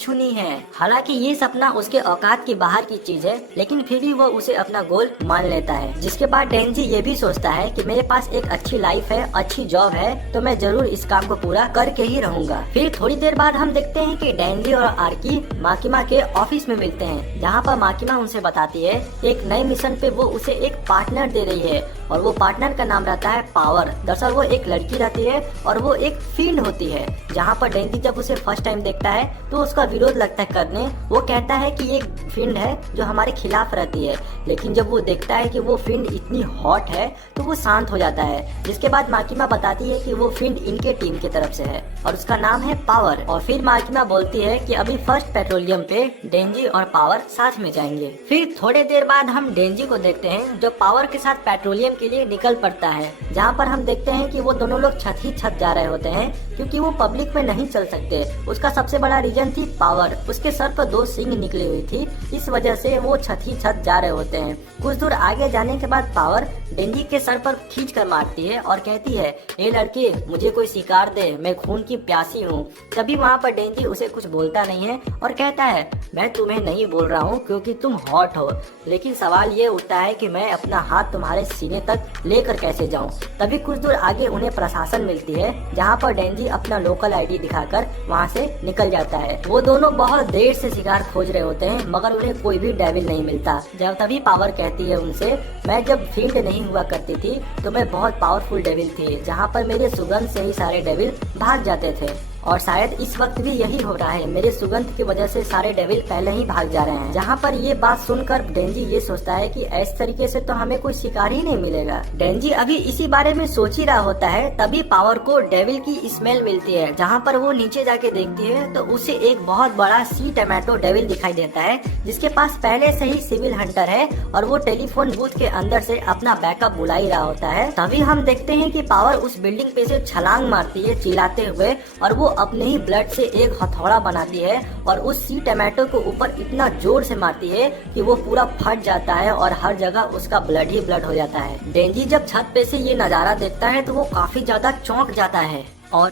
छूनी है। हालांकि ये सपना उसके औकात के बाहर की चीज है, लेकिन फिर भी वो उसे अपना गोल मान लेता है। जिसके बाद डेंजी ये भी सोचता है कि मेरे पास एक अच्छी लाइफ है, अच्छी जॉब है, तो मैं जरूर इस काम को पूरा करके ही रहूंगा। फिर थोड़ी देर बाद हम देखते हैं कि डेंजी और आर्की माकिमा के ऑफिस में मिलते हैं, जहाँ पर माकिमा उनसे बताती है एक नए मिशन पे वो उसे एक पार्टनर दे रही है और वो पार्टनर का नाम रहता है पावर। दरअसल वो एक लड़की रहती है और वो एक फील्ड होती है। जहाँ पर डेंजी जब उसे फर्स्ट टाइम देखता है तो उसका विरोध लगता है करने। वो कहता है कि ये फिंड है जो हमारे खिलाफ रहती है, लेकिन जब वो देखता है कि वो फिंड इतनी हॉट है तो वो शांत हो जाता है। जिसके बाद माकिमा बताती है कि वो फिंड इनके टीम की तरफ से है और उसका नाम है पावर। और फिर माकिमा बोलती है कि अभी फर्स्ट पेट्रोलियम पे डेंजी और पावर साथ में जाएंगे। फिर थोड़े देर बाद हम डेंजी को देखते हैं जो पावर के साथ पेट्रोलियम के लिए निकल पड़ता है, जहाँ पर हम देखते हैं कि वो दोनों लोग छत ही छत जा रहे होते हैं क्योंकि वो पब्लिक में नहीं चल सकते। उसका सबसे बड़ा रीजन थी पावर, उसके सर पर 2 सींग निकली हुई थी, इस वजह से वो छत ही छत जा रहे होते हैं। कुछ दूर आगे जाने के बाद पावर डेंजी के सर पर खींच कर मारती है और कहती है, ए लड़के मुझे कोई शिकार दे, मैं खून की प्यासी हूँ। तभी वहाँ पर डेंजी उसे कुछ बोलता नहीं है और कहता है, मैं तुम्हें नहीं बोल रहा हूँ क्योंकि तुम हॉट हो, लेकिन सवाल ये उठता है कि मैं अपना हाथ तुम्हारे सीने तक लेकर कैसे जाऊँ। तभी कुछ दूर आगे उन्हें प्रशासन मिलती है, जहाँ पर डेंजी अपना लोकल आईडी दिखाकर वहाँ से निकल जाता है। वो दोनों बहुत देर से शिकार खोज रहे होते हैं मगर उन्हें कोई भी डेविल नहीं मिलता। जब तभी पावर कहती है उनसे, मैं जब फील्ड नहीं हुआ करती थी तो मैं बहुत पावरफुल डेविल थी, जहाँ पर मेरे सुगंध से ही सारे डेविल भाग जाते थे और शायद इस वक्त भी यही हो रहा है, मेरे सुगंध की वजह से सारे डेविल पहले ही भाग जा रहे हैं। जहाँ पर ये बात सुनकर डेंजी ये सोचता है कि इस तरीके से तो हमें कोई शिकार ही नहीं मिलेगा। डेंजी अभी इसी बारे में सोच ही रहा होता है, तभी पावर को डेविल की स्मेल मिलती है। जहाँ पर वो नीचे जाके देखती है तो उसे एक बहुत बड़ा सी टमाटो डेविल दिखाई देता है, जिसके पास पहले से ही सिविल हंटर है और वो टेलीफोन बूथ के अंदर से अपना बैकअप बुला ही रहा होता है। तभी हम देखते हैं कि पावर उस बिल्डिंग पे से छलांग मारती है चिल्लाते हुए और वो अपने ही ब्लड से एक हथौड़ा बनाती है और उस सी टमाटो को ऊपर इतना जोर से मारती है कि वो पूरा फट जाता है और हर जगह उसका ब्लड ही ब्लड हो जाता है। डेंजी जब छत पे से ये नजारा देखता है तो वो काफी ज्यादा चौंक जाता है। और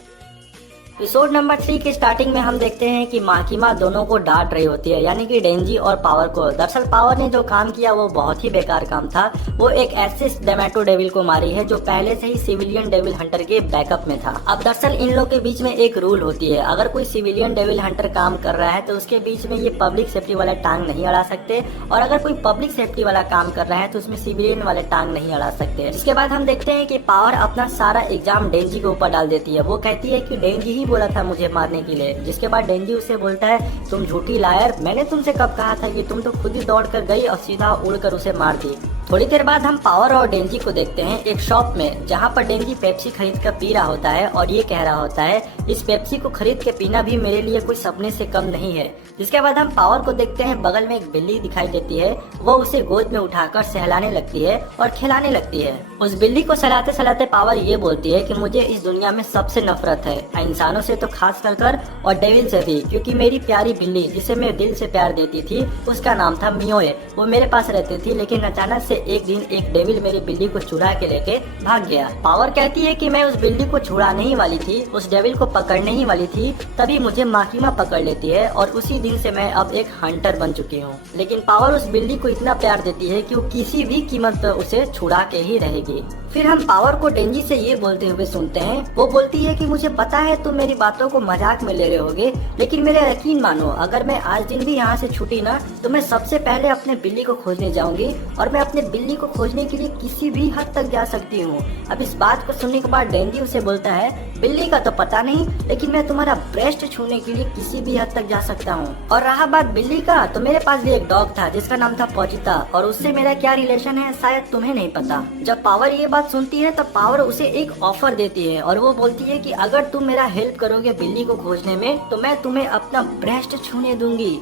एपिसोड नंबर 3 के स्टार्टिंग में हम देखते हैं कि माकिमा दोनों को डांट रही होती है, यानी कि डेंजी और पावर को। दरअसल पावर ने जो काम किया वो बहुत ही बेकार काम था। वो एक ऐसे टमाटो डेविल को मारी है जो पहले से ही सिविलियन डेविल हंटर के बैकअप में था। अब दरअसल इन लोग के बीच में एक रूल होती है, अगर कोई सिविलियन डेविल हंटर काम कर रहा है तो उसके बीच में ये पब्लिक सेफ्टी वाला टांग नहीं अड़ा सकते, और अगर कोई पब्लिक सेफ्टी वाला काम कर रहा है तो उसमें सिविलियन वाले टांग नहीं अड़ा सकते। इसके बाद हम देखते हैं कि पावर अपना सारा एग्जाम डेंजी के ऊपर डाल देती है। वो कहती है कि डेंजी ही बोला था मुझे मारने के लिए। जिसके बाद डेंजी उसे बोलता है तुम झूठी लायर, मैंने तुमसे कब कहा था कि तुम तो खुद ही दौड़ कर गई और सीधा उड़कर उसे मार दी। थोड़ी देर बाद हम पावर और डेंजी को देखते हैं एक शॉप में, जहाँ पर डेंजी पेप्सी खरीद कर पी रहा होता है और ये कह रहा होता है इस पेप्सी को खरीद के पीना भी मेरे लिए कोई सपने से कम नहीं है। जिसके बाद हम पावर को देखते हैं, बगल में एक बिल्ली दिखाई देती है, वो उसे गोद में उठाकर सहलाने लगती है और खिलाने लगती है। उस बिल्ली को सहलाते सहलाते पावर ये बोलती है कि मुझे इस दुनिया में सबसे नफरत है, इंसानों से तो खास कर और डेविल से भी, क्योंकि मेरी प्यारी बिल्ली जिसे मैं दिल से प्यार देती थी उसका नाम था मियोए, वो मेरे पास रहती थी। लेकिन अचानक से एक दिन एक डेविल मेरी बिल्ली को चुरा के लेके भाग गया। पावर कहती है कि मैं उस बिल्ली को छुड़ाने ही वाली थी, उस डेविल को पकड़ने ही वाली थी, तभी मुझे माकिमा पकड़ लेती है और उसी दिन से मैं अब एक हंटर बन चुकी हूँ। लेकिन पावर उस बिल्ली को इतना प्यार देती है कि वो किसी भी कीमत पर उसे छुड़ा के ही रहेगी। फिर हम पावर को डेंजी से ये बोलते हुए सुनते हैं, वो बोलती है कि मुझे पता है तुम मेरी बातों को मजाक में ले रहे होगे, लेकिन मेरा यकीन मानो अगर मैं आज दिन भी यहाँ से छूटी ना तो मैं सबसे पहले अपने बिल्ली को खोजने जाऊंगी और मैं अपने बिल्ली को खोजने के लिए किसी भी हद तक जा सकती हूँ। अब इस बात को सुनने के बाद डेंजी उसे बोलता है बिल्ली का तो पता नहीं, लेकिन मैं तुम्हारा ब्रेस्ट छूने के लिए किसी भी हद तक जा सकता हूँ। और रहा बात बिल्ली का, तो मेरे पास भी एक डॉग था जिसका नाम था पोचिता, और उससे मेरा क्या रिलेशन है शायद तुम्हें नहीं पता। जब पावर ये बात सुनती है तो पावर उसे एक ऑफर देती है और वो बोलती है कि अगर तुम मेरा हेल्प करोगे बिल्ली को खोजने में तो मैं तुम्हें अपना ब्रेस्ट छूने दूंगी।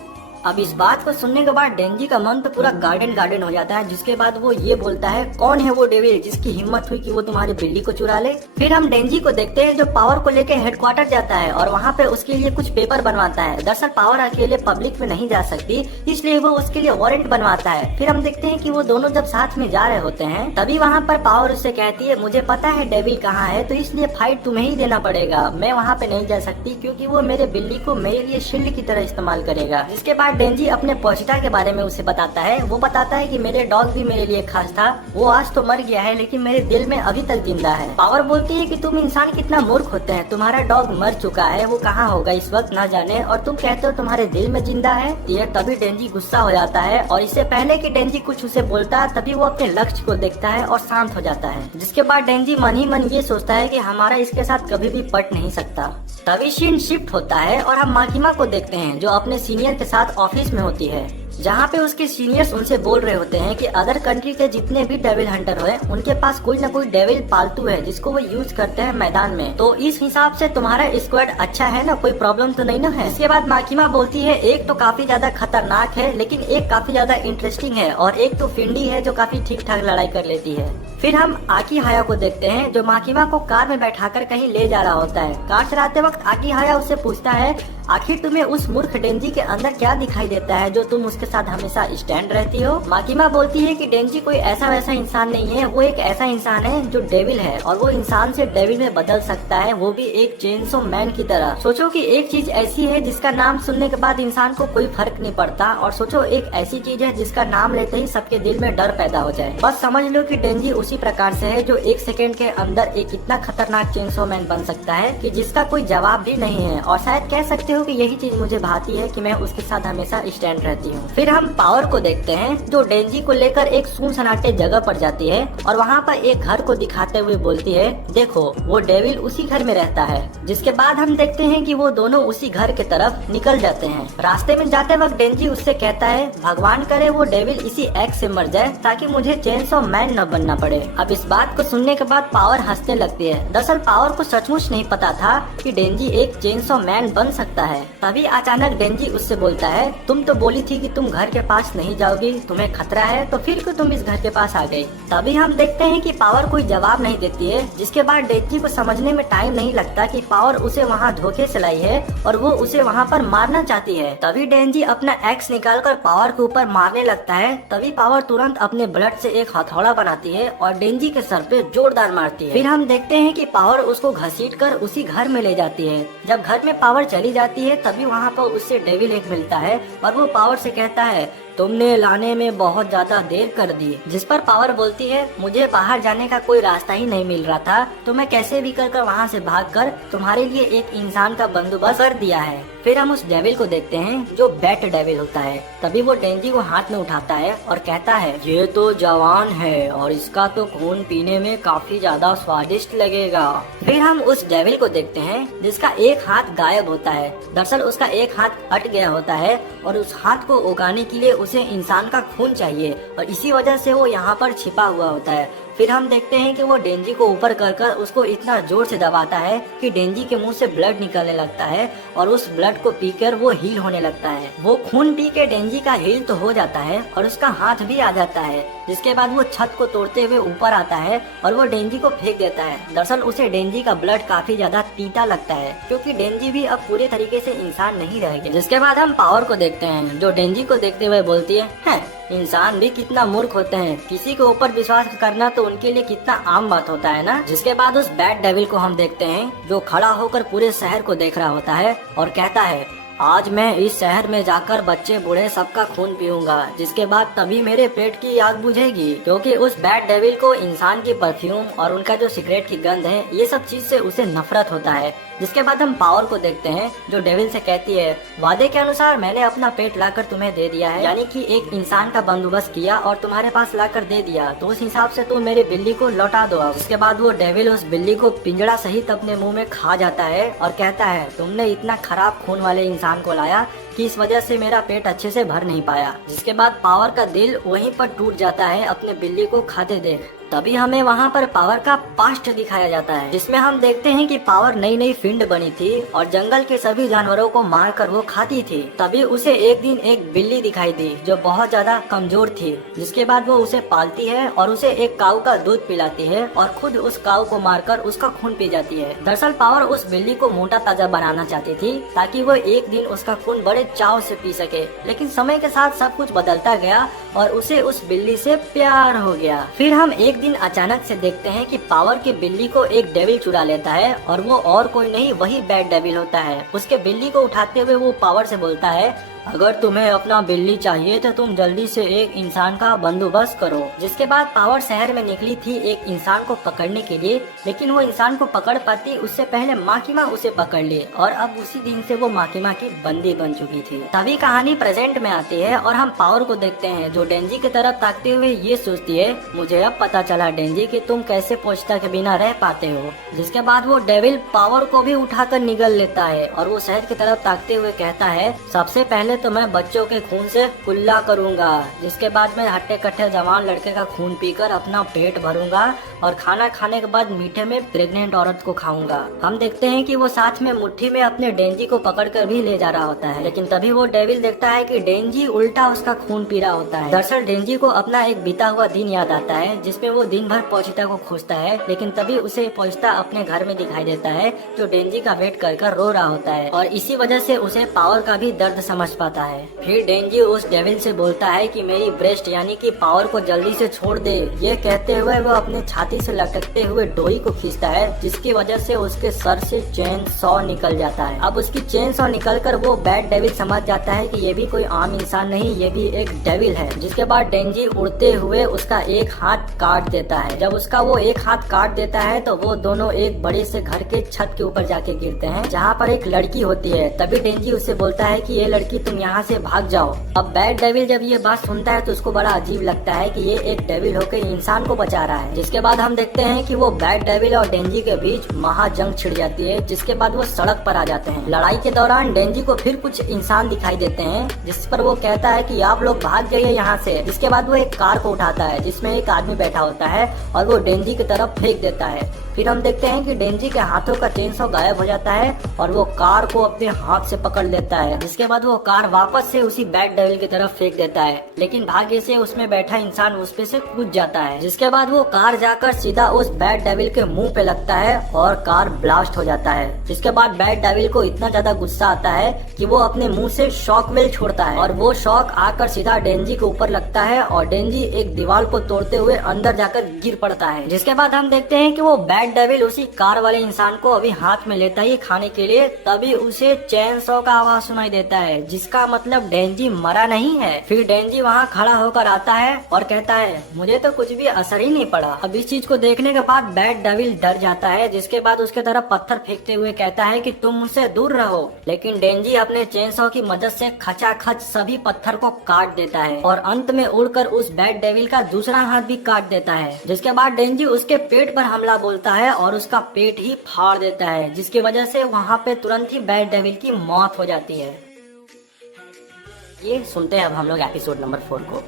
अब इस बात को सुनने के बाद डेंजी का मन तो पूरा गार्डन हो जाता है। जिसके बाद वो ये बोलता है कौन है वो डेविल जिसकी हिम्मत हुई कि वो तुम्हारी बिल्ली को चुरा ले। फिर हम डेंजी को देखते हैं जो पावर को लेकर हेडक्वार्टर जाता है और वहाँ पे उसके लिए कुछ पेपर बनवाता है। दरअसल पावर अकेले पब्लिक में नहीं जा सकती, इसलिए वो उसके लिए वारंट बनवाता है। फिर हम देखते हैं कि वो दोनों जब साथ में जा रहे होते हैं तभी वहाँ पर पावर उससे कहती है मुझे पता है डेविल कहाँ है, तो इसलिए फाइट तुम्हें ही देना पड़ेगा, मैं वहाँ पे नहीं जा सकती क्योंकि वो मेरे बिल्ली को मेरे लिए शील्ड की तरह इस्तेमाल करेगा। जिसके बाद डेंजी अपने पोचिता के बारे में उसे बताता है। वो बताता है कि मेरे डॉग भी मेरे लिए खास था, वो आज तो मर गया है लेकिन मेरे दिल में अभी तक जिंदा है। पावर बोलती है कि तुम इंसान कितना मूर्ख होते हैं, तुम्हारा डॉग मर चुका है, वो कहाँ होगा इस वक्त ना जाने, और तुम कहते हो तुम्हारे दिल में जिंदा है। ये तभी डेंजी गुस्सा हो जाता है और इससे पहले कि डेंजी कुछ उसे बोलता है तभी वो अपने लक्ष्य को देखता है और शांत हो जाता है। जिसके बाद डेंजी मन ही मन ये सोचता है कि हमारा इसके साथ कभी भी पट नहीं सकता। तभी सीन शिफ्ट होता है और हम माकिमा को देखते हैं जो अपने सीनियर के साथ ऑफिस में होती है, जहाँ पे उसके सीनियर्स उनसे बोल रहे होते हैं कि अदर कंट्री के जितने भी डेविल हंटर हुए उनके पास कोई न कोई डेविल पालतू है जिसको वो यूज करते हैं मैदान में, तो इस हिसाब से तुम्हारा स्क्वाड अच्छा है ना, कोई प्रॉब्लम तो नहीं ना है। इसके बाद माकिमा बोलती है एक तो काफी ज्यादा खतरनाक है लेकिन एक काफी ज्यादा इंटरेस्टिंग है और एक तो फिंडी है जो काफी ठीक ठाक लड़ाई कर लेती है। फिर हम आकी हाया को देखते हैं जो माकिमा को कार में बैठाकर कहीं ले जा रहा होता है। कार चलाते वक्त आकी हाया उससे पूछता है आखिर तुम्हें उस मूर्ख डेंजी के अंदर क्या दिखाई देता है जो तुम उसके साथ हमेशा स्टैंड रहती हो। माकिमा बोलती है कि डेंजी कोई ऐसा वैसा इंसान नहीं है, वो एक ऐसा इंसान है जो डेविल है और वो इंसान से डेविल में बदल सकता है, वो भी एक चेनसो मैन की तरह। सोचो कि एक चीज ऐसी है जिसका नाम सुनने के बाद इंसान को कोई फर्क नहीं पड़ता, और सोचो एक ऐसी चीज है जिसका नाम लेते ही सबके दिल में डर पैदा हो जाए। बस समझ लो कि डेंजी उसी प्रकार से है जो एक सेकेंड के अंदर एक इतना खतरनाक चेनसो मैन बन सकता है कि जिसका कोई जवाब भी नहीं है, और शायद कह सकते हो कि यही चीज मुझे भाती है कि मैं उसके साथ हमेशा स्टैंड रहती हूँ। फिर हम पावर को देखते हैं जो डेंजी को लेकर एक सुनसनाटे जगह पर जाती है और वहाँ पर एक घर को दिखाते हुए बोलती है देखो वो डेविल उसी घर में रहता है। जिसके बाद हम देखते हैं कि वो दोनों उसी घर के तरफ निकल जाते हैं। रास्ते में जाते वक्त डेंजी उससे कहता है भगवान करे वो डेविल इसी एक्स से मर जाए ताकि मुझे चेनसो मैन न बनना पड़े। अब इस बात को सुनने के बाद पावर हंसने लगती है। दरअसल पावर को सचमुच नहीं पता था कि डेंजी एक चेनसो मैन बन सकता है। तभी अचानक डेंजी उससे बोलता है तुम तो बोली थी कि तुम घर के पास नहीं जाओगी, तुम्हें खतरा है, तो फिर क्यों तुम इस घर के पास आ गई। तभी हम देखते हैं कि पावर कोई जवाब नहीं देती है। जिसके बाद डेंजी को समझने में टाइम नहीं लगता कि पावर उसे वहाँ धोखे से लाई है और वो उसे वहाँ पर मारना चाहती है। तभी डेंजी अपना एक्स निकालकर पावर के ऊपर मारने लगता है। तभी पावर तुरंत अपने ब्लड से एक हथौड़ा बनाती है और डेंजी के सर पे जोरदार मारती है। फिर हम देखते हैं कि पावर उसको घसीटकर उसी घर में ले जाती है। जब घर में पावर चली जाती है तभी वहाँ पर उससे डेविल एक मिलता है और वो पावर से कहता है तुमने लाने में बहुत ज्यादा देर कर दी। जिस पर पावर बोलती है, मुझे बाहर जाने का कोई रास्ता ही नहीं मिल रहा था, तो मैं कैसे भी कर वहाँ से भागकर तुम्हारे लिए एक इंसान का बंदोबस्त कर दिया है। फिर हम उस डेविल को देखते हैं जो बैट डेविल होता है। तभी वो डेंजी को हाथ में उठाता है और कहता है, ये तो जवान है और इसका तो खून पीने में काफी ज्यादा स्वादिष्ट लगेगा। फिर हम उस डेविल को देखते हैं जिसका एक हाथ गायब होता है। दरअसल उसका एक हाथ कट गया होता है और उस हाथ को उगाने के लिए उसे इंसान का खून चाहिए और इसी वजह से वो यहाँ पर छिपा हुआ होता है। फिर हम देखते हैं कि वो डेंजी को ऊपर कर उसको इतना जोर से दबाता है कि डेंजी के मुंह से ब्लड निकलने लगता है और उस ब्लड को पीकर वो हील होने लगता है। वो खून पी के डेंजी का हील तो हो जाता है और उसका हाथ भी आ जाता है, जिसके बाद वो छत को तोड़ते हुए ऊपर आता है और वो डेंजी को फेंक देता है। दरअसल उसे डेंजी का ब्लड काफी ज्यादा तीता लगता है क्योंकि डेंजी भी अब पूरे तरीके से इंसान नहीं रह गया। जिसके बाद हम पावर को देखते हैं जो डेंजी को देखते हुए बोलती है, इंसान भी कितना मूर्ख होते हैं, किसी के ऊपर विश्वास करना तो उनके लिए कितना आम बात होता है ना। जिसके बाद उस बैड डेविल को हम देखते हैं जो खड़ा होकर पूरे शहर को देख रहा होता है और कहता है, आज मैं इस शहर में जाकर बच्चे बूढ़े सबका खून पीऊंगा, जिसके बाद तभी मेरे पेट की आग बुझेगी। क्योंकि उस बैड डेविल को इंसान की परफ्यूम और उनका जो सिगरेट की गंध है, ये सब चीज से उसे नफरत होता है। जिसके बाद हम पावर को देखते हैं जो डेविल से कहती है, वादे के अनुसार मैंने अपना पेट लाकर तुम्हें दे दिया है, यानी कि एक इंसान का बंदोबस्त किया और तुम्हारे पास लाकर दे दिया, तो उस हिसाब से तुम मेरे बिल्ली को लौटा दो। उसके बाद वो डेविल उस बिल्ली को पिंजड़ा सहित अपने मुंह में खा जाता है और कहता है, तुमने इतना खराब खून वाले इंसान को लाया कि इस वजह से मेरा पेट अच्छे से भर नहीं पाया। जिसके बाद पावर का दिल वहीं पर टूट जाता है अपने बिल्ली को खाते देख। तभी हमें वहाँ पर पावर का पास्ट दिखाया जाता है जिसमें हम देखते हैं कि पावर नई नई फिंड बनी थी और जंगल के सभी जानवरों को मारकर वो खाती थी। तभी उसे एक दिन एक बिल्ली दिखाई दी जो बहुत ज्यादा कमजोर थी। जिसके बाद वो उसे पालती है और उसे एक काऊ का दूध पिलाती है और खुद उस काऊ को मारकर उसका खून पी जाती है। दरअसल पावर उस बिल्ली को मोटा ताजा बनाना चाहती थी ताकि वो एक दिन उसका खून बड़े चाव से पी सके, लेकिन समय के साथ सब कुछ बदलता गया और उसे उस बिल्ली से प्यार हो गया। फिर हम एक दिन अचानक से देखते हैं कि पावर की बिल्ली को एक डेविल चुरा लेता है और वो और कोई नहीं वही बैड डेविल होता है। उसके बिल्ली को उठाते हुए वो पावर से बोलता है, अगर तुम्हें अपना बिल्ली चाहिए तो तुम जल्दी से एक इंसान का बंदोबस्त करो। जिसके बाद पावर शहर में निकली थी एक इंसान को पकड़ने के लिए, लेकिन वो इंसान को पकड़ पाती उससे पहले माँ की माँ उसे पकड़ ली और अब उसी दिन से वो माँ की माँ की बंदी बन चुकी थी। तभी कहानी प्रेजेंट में आती है और हम पावर को देखते हैं जो डेंजी की तरफ ताकते हुए ये सोचती है, मुझे अब पता चला डेंजी कि तुम कैसे पोछता के बिना रह पाते हो। जिसके बाद वो डेविल पावर को भी उठाकर निगल लेता है और वो शहर की तरफ ताकते हुए कहता है, सबसे पहले तो मैं बच्चों के खून से कुल्ला करूंगा, जिसके बाद मैं हट्टे कट्टे जवान लड़के का खून पीकर अपना पेट भरूंगा और खाना खाने के बाद मीठे में प्रेग्नेंट औरत को खाऊंगा। हम देखते हैं कि वो साथ में मुट्ठी में अपने डेंजी को पकड़कर भी ले जा रहा होता है, लेकिन तभी वो डेविल देखता है कि डेंजी उल्टा उसका खून पी रहा होता है। दरअसल डेंजी को अपना एक बीता हुआ दिन याद आता है जिसमें वो दिन भर पोछता को खोजता है, लेकिन तभी उसे पोछता अपने घर में दिखाई देता है जो डेंजी का वेट कर रो रहा होता है और इसी वजह से उसे पावर का भी दर्द समझ पाता है। फिर डेंजी उस डेविल से बोलता है कि मेरी ब्रेस्ट यानी कि पावर को जल्दी से छोड़ दे। ये कहते हुए वो अपने छाती से लटकते हुए डोरी को खींचता है, जिसकी वजह से उसके सर से चेन सॉ निकल जाता है। अब उसकी चेन सॉ निकलकर वो बैड डेविल समझ जाता है कि ये भी कोई आम इंसान नहीं, ये भी एक डेविल है। जिसके बाद डेंजी उड़ते हुए उसका एक हाथ काट देता है। जब उसका वो एक हाथ काट देता है तो वो दोनों एक बड़े से घर के छत के ऊपर जाके गिरते हैं जहाँ पर एक लड़की होती है। तभी डेंजी उससे बोलता है कि ये लड़की तुम यहाँ से भाग जाओ। अब बैड डेविल जब ये बात सुनता है तो उसको बड़ा अजीब लगता है कि ये एक डेविल होकर इंसान को बचा रहा है। जिसके बाद हम देखते हैं कि वो बैड डेविल और डेंजी के बीच महाजंग छिड़ जाती है, जिसके बाद वो सड़क पर आ जाते हैं। लड़ाई के दौरान डेंजी को फिर कुछ इंसान दिखाई देते हैं जिस पर वो कहता है कि आप लोग भाग जाइए यहाँ से। जिसके बाद वो एक कार को उठाता है जिसमें एक आदमी बैठा होता है और वो डेंजी की तरफ फेंक देता है। फिर हम देखते हैं कि डेंजी के हाथों का चेन सॉ गायब हो जाता है और वो कार को अपने हाथ से पकड़ लेता है। जिसके बाद वो कार वापस से उसी बैड डेविल की तरफ फेंक देता है, लेकिन भाग्य से उसमें बैठा इंसान उस पे से कूद जाता है। जिसके बाद वो कार जाकर सीधा उस बैड डेविल के मुंह पे लगता है और कार ब्लास्ट हो जाता है। जिसके बाद बैड डेविल को इतना ज्यादा गुस्सा आता है कि वो अपने मुंह से शॉक वेल छोड़ता है और वो शॉक आकर सीधा डेंजी के ऊपर लगता है और डेंजी एक दीवार को तोड़ते हुए अंदर जाकर गिर पड़ता है। जिसके बाद हम देखते हैं कि वो बैड डेविल उसी कार वाले इंसान को अभी हाथ में लेता ही खाने के लिए, तभी उसे चेन सॉ का आवाज सुनाई देता है जिसकी इसका मतलब डेंजी मरा नहीं है। फिर डेंजी वहाँ खड़ा होकर आता है और कहता है मुझे तो कुछ भी असर ही नहीं पड़ा। अब इस चीज को देखने के बाद बैड डेविल डर जाता है, जिसके बाद उसके तरफ पत्थर फेंकते हुए कहता है कि तुम मुझसे दूर रहो। लेकिन डेंजी अपने चेनसॉ की मदद से खचाखच सभी पत्थर को काट देता है और अंत में उड़कर उस बैड डेविल का दूसरा हाथ भी काट देता है। जिसके बाद डेंजी उसके पेट पर हमला बोलता है और उसका पेट ही फाड़ देता है, जिसकी वजह से वहाँ पे तुरंत ही बैड डेविल की मौत हो जाती है। ये सुनते हैं अब हम लोग एपिसोड नंबर 4 को।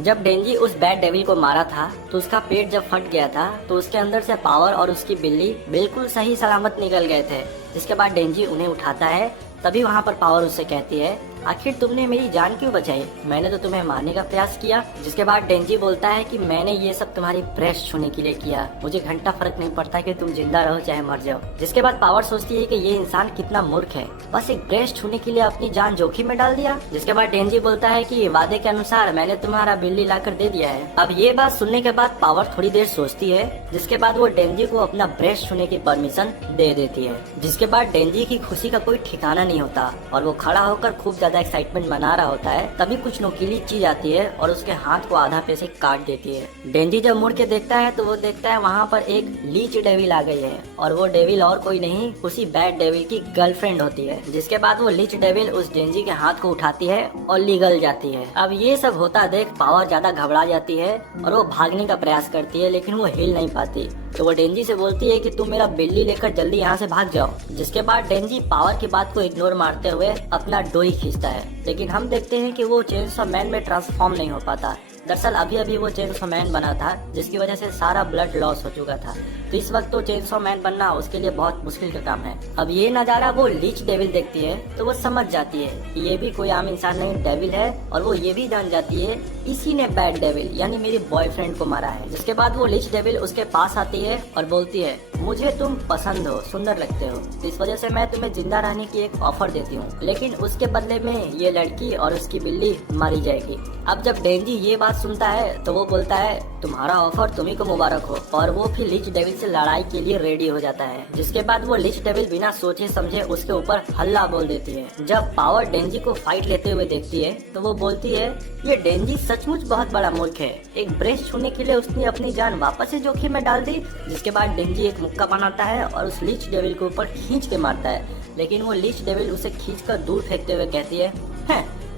जब डेंजी उस बैड डेविल को मारा था तो उसका पेट जब फट गया था तो उसके अंदर से पावर और उसकी बिल्ली बिल्कुल सही सलामत निकल गए थे। जिसके बाद डेंजी उन्हें उठाता है, तभी वहाँ पर पावर उससे कहती है आखिर तुमने मेरी जान क्यों बचाई, मैंने तो तुम्हें मारने का प्रयास किया। जिसके बाद डेंजी बोलता है कि मैंने ये सब तुम्हारी ब्रेस्ट छूने के लिए किया, मुझे घंटा फर्क नहीं पड़ता कि तुम जिंदा रहो चाहे मर जाओ। जिसके बाद पावर सोचती है कि ये इंसान कितना मूर्ख है, बस एक ब्रेस्ट छूने के लिए अपनी जान जोखिम में डाल दिया। जिसके बाद डेंजी बोलता है कि वादे के अनुसार मैंने तुम्हारा बिल्ली लाकर दे दिया है। अब ये बात सुनने के बाद पावर थोड़ी देर सोचती है, जिसके बाद वो डेंजी को अपना ब्रेस्ट छूने की परमिशन दे देती है। जिसके बाद डेंजी की खुशी का कोई ठिकाना नहीं होता और वो खड़ा होकर खूब ज्यादा एक्साइटमेंट मना रहा होता है। तभी कुछ नुकीली चीज आती है और उसके हाथ को आधा पे से काट देती है। डेंजी जब मुड़ के देखता है तो वो देखता है वहाँ पर एक लीच डेविल आ गई है और वो डेविल और कोई नहीं उसी बैड डेविल की गर्लफ्रेंड होती है। जिसके बाद वो लीच डेविल उस डेंजी के हाथ को उठाती है और निगल जाती है। अब ये सब होता देख पावर ज्यादा घबरा जाती है और वो भागने का प्रयास करती है, लेकिन वो हिल नहीं पाती। तो वो डेंजी से बोलती है कि तुम मेरा बिल्ली लेकर जल्दी यहाँ से भाग जाओ। जिसके बाद डेंजी पावर की बात को इग्नोर मारते हुए अपना डोई खींचता है, लेकिन हम देखते हैं कि वो चेनसॉ मैन में ट्रांसफॉर्म नहीं हो पाता। दरअसल अभी अभी वो चेनसॉ मैन बना था, जिसकी वजह से सारा ब्लड लॉस हो चुका था। तो इस वक्त तो चेनसॉ मैन बनना उसके लिए बहुत मुश्किल का काम है। अब ये नजारा वो लीच डेविल देखती है तो वो समझ जाती है कि ये भी कोई आम इंसान नहीं डेविल है, और वो ये भी जान जाती है इसी ने बैड डेविल यानी मेरे बॉयफ्रेंड को मारा है। जिसके बाद वो लीच डेविल उसके पास आती है और बोलती है मुझे तुम पसंद हो, सुंदर लगते हो, इस वजह से मैं तुम्हें जिंदा रहने की एक ऑफर देती हूँ, लेकिन उसके बदले में ये लड़की और उसकी बिल्ली मारी जाएगी। अब जब डेंजी ये बात सुनता है तो वो बोलता है तुम्हारा ऑफर तुम्ही को मुबारक हो, और वो फिर लीच डेविल से लड़ाई के लिए रेडी हो जाता है। जिसके बाद वो लीच डेविल बिना सोचे समझे उसके ऊपर हल्ला बोल देती है। जब पावर डेंजी को फाइट लेते हुए देखती है तो वो बोलती है ये डेंजी सचमुच बहुत बड़ा मूर्ख है, एक ब्रेस्ट छूने के लिए उसने अपनी जान वापस से जोखिम में डाल दी। जिसके बाद डेंजी एक मुक्का बनाता है और उस लीच डेविल के ऊपर खींच के मारता है, लेकिन वो लीच डेविल उसे खींचकर दूर फेंकते हुए कहती है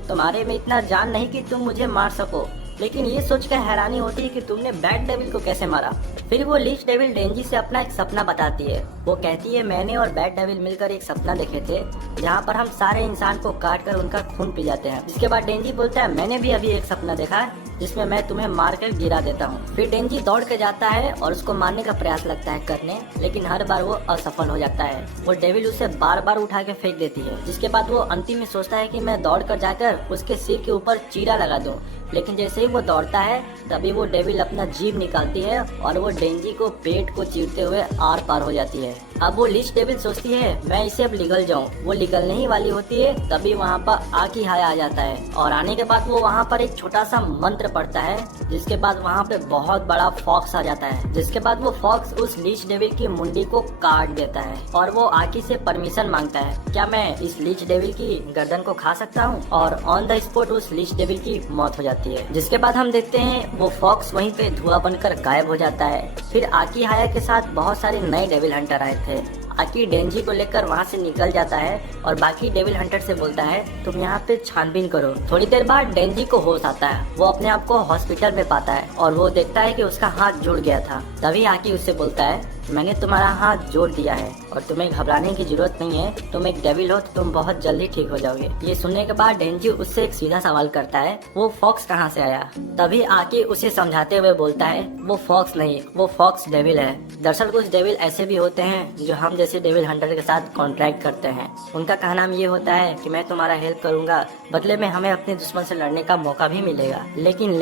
तुम्हारे में इतना जान नहीं कि तुम मुझे मार सको। लेकिन ये सोचकर हैरानी होती है कि तुमने बैड डेविल को कैसे मारा। फिर वो लीच डेविल डेंजी से अपना एक सपना बताती है। वो कहती है मैंने और बैड डेविल मिलकर एक सपना देखे थे जहाँ पर हम सारे इंसान को काट कर उनका खून पी जाते हैं। जिसके बाद डेंजी बोलता है मैंने भी अभी एक सपना देखा है जिसमें मैं तुम्हें मार कर गिरा देता हूँ। फिर डेंजी दौड़ के जाता है और उसको मारने का प्रयास लगता है करने, लेकिन हर बार वो असफल हो जाता है। वो डेविल उसे बार बार उठा के फेंक देती है। जिसके बाद वो अंतिम में सोचता है कि मैं दौड़ कर जाकर उसके सिर के ऊपर चीरा लगा दूं, लेकिन जैसे ही वो दौड़ता है तभी वो डेविल अपना जीभ निकालती है और वो डेंजी को पेट को चीरते हुए आर पार हो जाती है। अब वो लीच डेविल सोचती है मैं इसे अब निगल जाऊं। वो निगलने ही वाली होती है तभी वहाँ पर आकी हाय आ जाता है, और आने के बाद वो वहाँ पर एक छोटा सा मंत्र पढ़ता है। जिसके बाद वहाँ पे बहुत बड़ा फॉक्स आ जाता है। जिसके बाद वो फॉक्स उस लीच डेविल की मुंडी को काट देता है और वो आकी से परमिशन मांगता है क्या मैं इस लीच डेविल की गर्दन को खा सकता हूँ, और ऑन द स्पॉट उस लीच डेविल की मौत हो जाती है। जिसके बाद हम देखते हैं वो फॉक्स वहीं पे धुआं बनकर गायब हो जाता है। फिर आकी हाया के साथ बहुत सारे नए डेविल हंटर आए थे। आकी डेंजी को लेकर वहाँ से निकल जाता है और बाकी डेविल हंटर से बोलता है तुम यहाँ पे छानबीन करो। थोड़ी देर बाद डेंजी को होश आता है, वो अपने आप को हॉस्पिटल में पाता है और वो देखता है कि उसका हाथ जुड़ गया था। तभी आकी उससे बोलता है मैंने तुम्हारा हाथ जोड़ दिया है और तुम्हें घबराने की जरूरत नहीं है, तुम एक डेविल हो तो तुम बहुत जल्दी ठीक हो जाओगे। ये सुनने के बाद डेंजी उससे एक सीधा सवाल करता है वो फॉक्स कहाँ से आया। तभी आकी उसे समझाते हुए बोलता है वो फॉक्स नहीं, वो फॉक्स डेविल है। दरअसल कुछ डेविल ऐसे भी होते हैं जो हम जैसे डेविल हंटर के साथ कॉन्ट्रैक्ट करते हैं। उनका कहना ये होता है कि मैं तुम्हारा हेल्प करूंगा, बदले में हमें अपने दुश्मन से लड़ने का मौका भी मिलेगा, लेकिन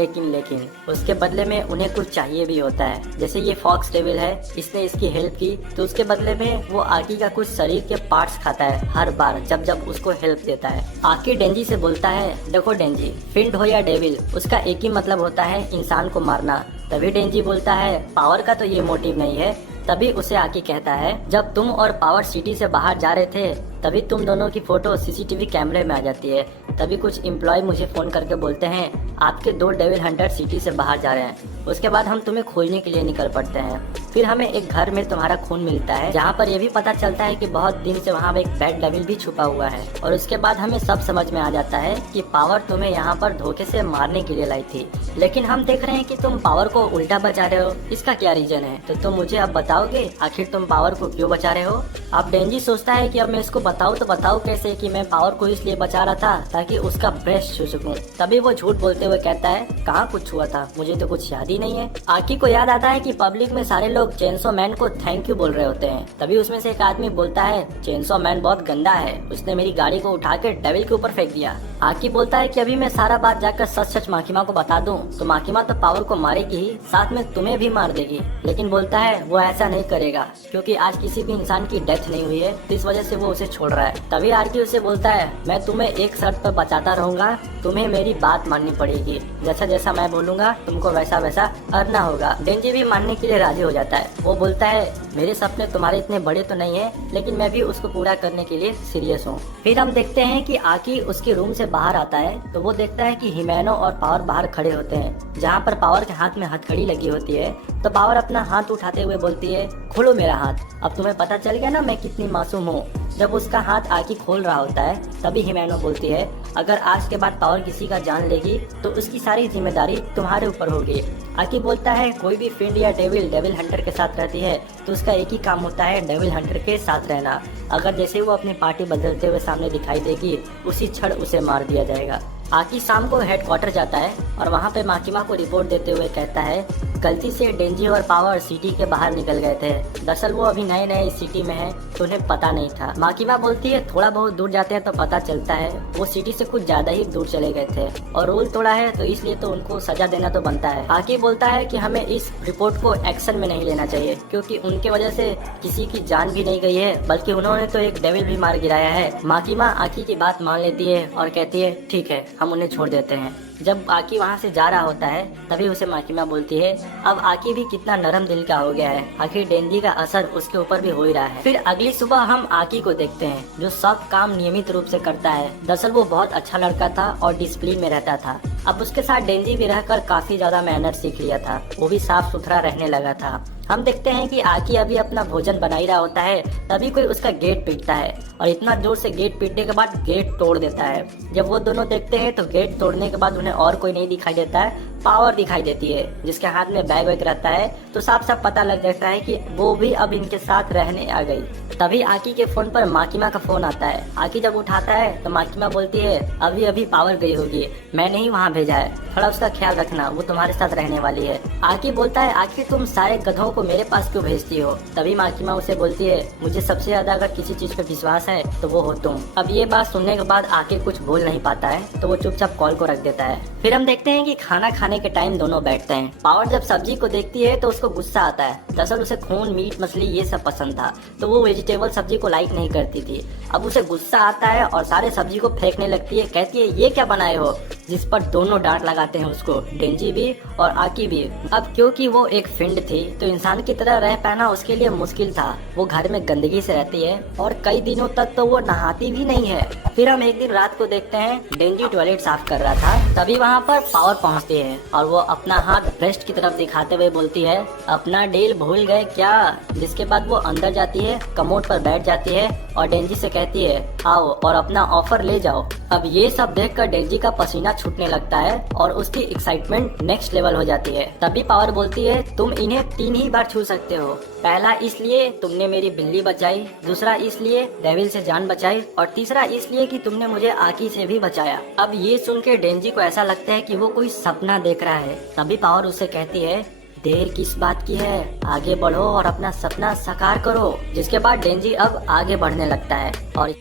उसके बदले में उन्हें कुछ चाहिए भी होता है। जैसे ये फॉक्स डेविल है, इसने इसकी हेल्प की तो उसके बदले में वो आकी का कुछ शरीर के पार्ट्स खाता है हर बार जब उसको हेल्प देता है। आकी डेंजी से बोलता है देखो डेंजी, फिंड हो या डेविल उसका एक ही मतलब होता है इंसान को मारना। तभी डेंजी बोलता है पावर का तो ये मोटिव नहीं है। तभी उसे आकी कहता है जब तुम और पावर सिटी से बाहर जा रहे थे तभी तुम दोनों की फोटो सीसीटीवी कैमरे में आ जाती है। तभी कुछ एम्प्लॉय मुझे फोन करके बोलते हैं आपके 2 डेविल हंटर सिटी से बाहर जा रहे हैं। उसके बाद हम तुम्हें खोजने के लिए निकल पड़ते हैं। फिर हमें एक घर में तुम्हारा खून मिलता है, जहाँ पर यह भी पता चलता है कि बहुत दिन से वहाँ एक बैड डेविल भी छुपा हुआ है। और उसके बाद हमें सब समझ में आ जाता है कि पावर तुम्हें यहाँ पर धोखे से मारने के लिए लाई थी, लेकिन हम देख रहे हैं कि तुम पावर को उल्टा बचा रहे हो। इसका क्या रीजन है? तो तुम मुझे अब बताओगे आखिर तुम पावर को क्यों बचा रहे हो? अब डेंजी सोचता है कि अब मैं इसको बताऊं तो बताऊं कैसे कि मैं पावर को इसलिए बचा रहा था ताकि उसका ब्रेस्ट छू सकूं। तभी वो झूठ बोलते हुए कहता है कहाँ कुछ हुआ था, मुझे तो कुछ याद ही नहीं है। आकी को याद आता है कि पब्लिक में सारे लोग चेनसो मैन को थैंक यू बोल रहे होते हैं। तभी उसमें से एक आदमी बोलता है चेनसो मैन बहुत गंदा है, उसने मेरी गाड़ी को उठा के डेविल के ऊपर फेंक दिया। आकी बोलता है कि अभी मैं सारा बात जाकर सच सच माकिमा को बता दूं तो माकिमा तो पावर को मारेगी ही, साथ में तुम्हें भी मार देगी। लेकिन बोलता है वो ऐसा नहीं करेगा क्योंकि आज किसी भी इंसान की डेथ नहीं हुई है, इस वजह से वो उसे छोड़ रहा है। तभी आरकी उसे बोलता है मैं तुम्हें एक शर्त पर बचाता रहूंगा, तुम्हें मेरी बात माननी पड़ेगी, जैसा जैसा मैं बोलूंगा तुमको वैसा वैसा करना होगा। डेंजी भी मानने के लिए राजी हो जाता है। वो बोलता है मेरे सपने तुम्हारे इतने बड़े तो नहीं है, लेकिन मैं भी उसको पूरा करने के लिए सीरियस हूँ। फिर हम देखते हैं कि आकी उसके रूम से बाहर आता है तो वो देखता है कि हिमेनो और पावर बाहर खड़े होते हैं, जहाँ पर पावर के हाथ में हथकड़ी लगी होती है। तो पावर अपना हाथ उठाते हुए बोलती है खोलो मेरा हाथ, अब तुम्हें पता चल गया ना मैं कितनी मासूम हूँ। जब उसका हाथ आकी खोल रहा होता है तभी हिमेनो बोलती है अगर आज के बाद पावर किसी का जान लेगी तो उसकी सारी जिम्मेदारी तुम्हारे ऊपर होगी। आकी बोलता है कोई भी फिंड या डेविल हंटर के साथ रहती है तो उसका एक ही काम होता है डेविल हंटर के साथ रहना। अगर जैसे वो अपनी पार्टी बदलते हुए सामने दिखाई देगी उसी क्षण उसे मार दिया जाएगा। आकी शाम को हेडक्वार्टर जाता है और वहाँ पे माकिमा को रिपोर्ट देते हुए कहता है गलती से डेंजी और पावर सिटी के बाहर निकल गए थे, दरअसल वो अभी नए नए इस सिटी में है तो उन्हें पता नहीं था। माकिमा बोलती है थोड़ा बहुत दूर जाते हैं तो पता चलता है वो सिटी से कुछ ज्यादा ही दूर चले गए थे और रूल तोड़ा है तो इसलिए तो उनको सजा देना तो बनता है। आकी बोलता है कि हमें इस रिपोर्ट को एक्शन में नहीं लेना चाहिए क्योंकि उनके वजह से किसी की जान भी नहीं गई है, बल्कि उन्होंने तो एक डेविल भी मार गिराया है। माकिमा आकी की बात मान लेती है और कहती है ठीक है हम उन्हें छोड़ देते हैं। जब आकी वहाँ से जा रहा होता है तभी उसे माकिमा बोलती है अब आकी भी कितना नरम दिल का हो गया है, आखिर डेंजी का असर उसके ऊपर भी हो ही रहा है। फिर अगली सुबह हम आकी को देखते हैं जो सब काम नियमित रूप से करता है। दरअसल वो बहुत अच्छा लड़का था और डिसिप्लिन में रहता था। अब उसके साथ डेंजी भी रहकर काफी ज्यादा मैनर सीख लिया था, वो भी साफ सुथरा रहने लगा था। हम देखते हैं कि आकी अभी अपना भोजन बना ही रहा होता है तभी कोई उसका गेट पीटता है और इतना जोर से गेट पीटने के बाद गेट तोड़ देता है। जब वो दोनों देखते हैं तो गेट तोड़ने के बाद उन्हें और कोई नहीं दिखाई देता है, पावर दिखाई देती है जिसके हाथ में बैग वैग रहता है। तो साफ साफ पता लग जाता है कि वो भी अब इनके साथ रहने आ गई। तभी आकी के फोन पर माकिमा का फोन आता है। आकी जब उठाता है तो माकिमा बोलती है अभी अभी पावर गई होगी, मैंने ही वहाँ भेजा है, थोड़ा उसका ख्याल रखना, वो तुम्हारे साथ रहने वाली है। आकी बोलता है आखिर तुम सारे गधों को मेरे पास क्यों भेजती हो? तभी माकिमा उसे बोलती है मुझे सबसे ज्यादा अगर किसी चीज पे विश्वास है तो वो हो तुम। अब ये बात सुनने के बाद आकी कुछ बोल नहीं पाता है तो वो चुपचाप कॉल को रख देता है। फिर हम देखते हैं कि खाना खाने के टाइम दोनों बैठते हैं। पावर जब सब्जी को देखती है तो उसको गुस्सा आता है, दरअसल उसे खून मीट मछली ये सब पसंद था तो वो वेजिटेबल सब्जी को लाइक नहीं करती थी। अब उसे गुस्सा आता है और सारे सब्जी को फेंकने लगती है, कहती है ये क्या बनाए हो, जिस पर दोनों डांट लगाते हैं उसको, डेंजी भी और आकी भी। अब क्योंकि वो एक फिंड थी तो इंसान की तरह रह पाना उसके लिए मुश्किल था। वो घर में गंदगी से रहती है और कई दिनों तक तो वो नहाती भी नहीं है। फिर हम एक दिन रात को देखते हैं डेंजी टॉयलेट साफ कर रहा था, तभी वहाँ पर पावर पहुँचती है और वो अपना हाथ ब्रेस्ट की तरफ दिखाते हुए बोलती है अपना डील भूल गए क्या। जिसके बाद वो अंदर जाती है, कमोड पर बैठ जाती है और डेंजी से कहती है आओ और अपना ऑफर ले जाओ। अब ये सब देखकर डेंजी का पसीना छूटने लगता है और उसकी एक्साइटमेंट नेक्स्ट लेवल हो जाती है। तभी पावर बोलती है तुम इन्हें 3 ही बार छू सकते हो, पहला इसलिए तुमने मेरी बिल्ली बचाई, दूसरा इसलिए डेविल से जान बचाई और तीसरा इसलिए कि तुमने मुझे आकी से भी बचाया। अब ये सुन के डेंजी को ऐसा लगता है कि वो कोई सपना देख रहा है। तभी पावर उससे कहती है देर किस बात की है, आगे बढ़ो और अपना सपना साकार करो। जिसके बाद डेंजी अब आगे बढ़ने लगता है और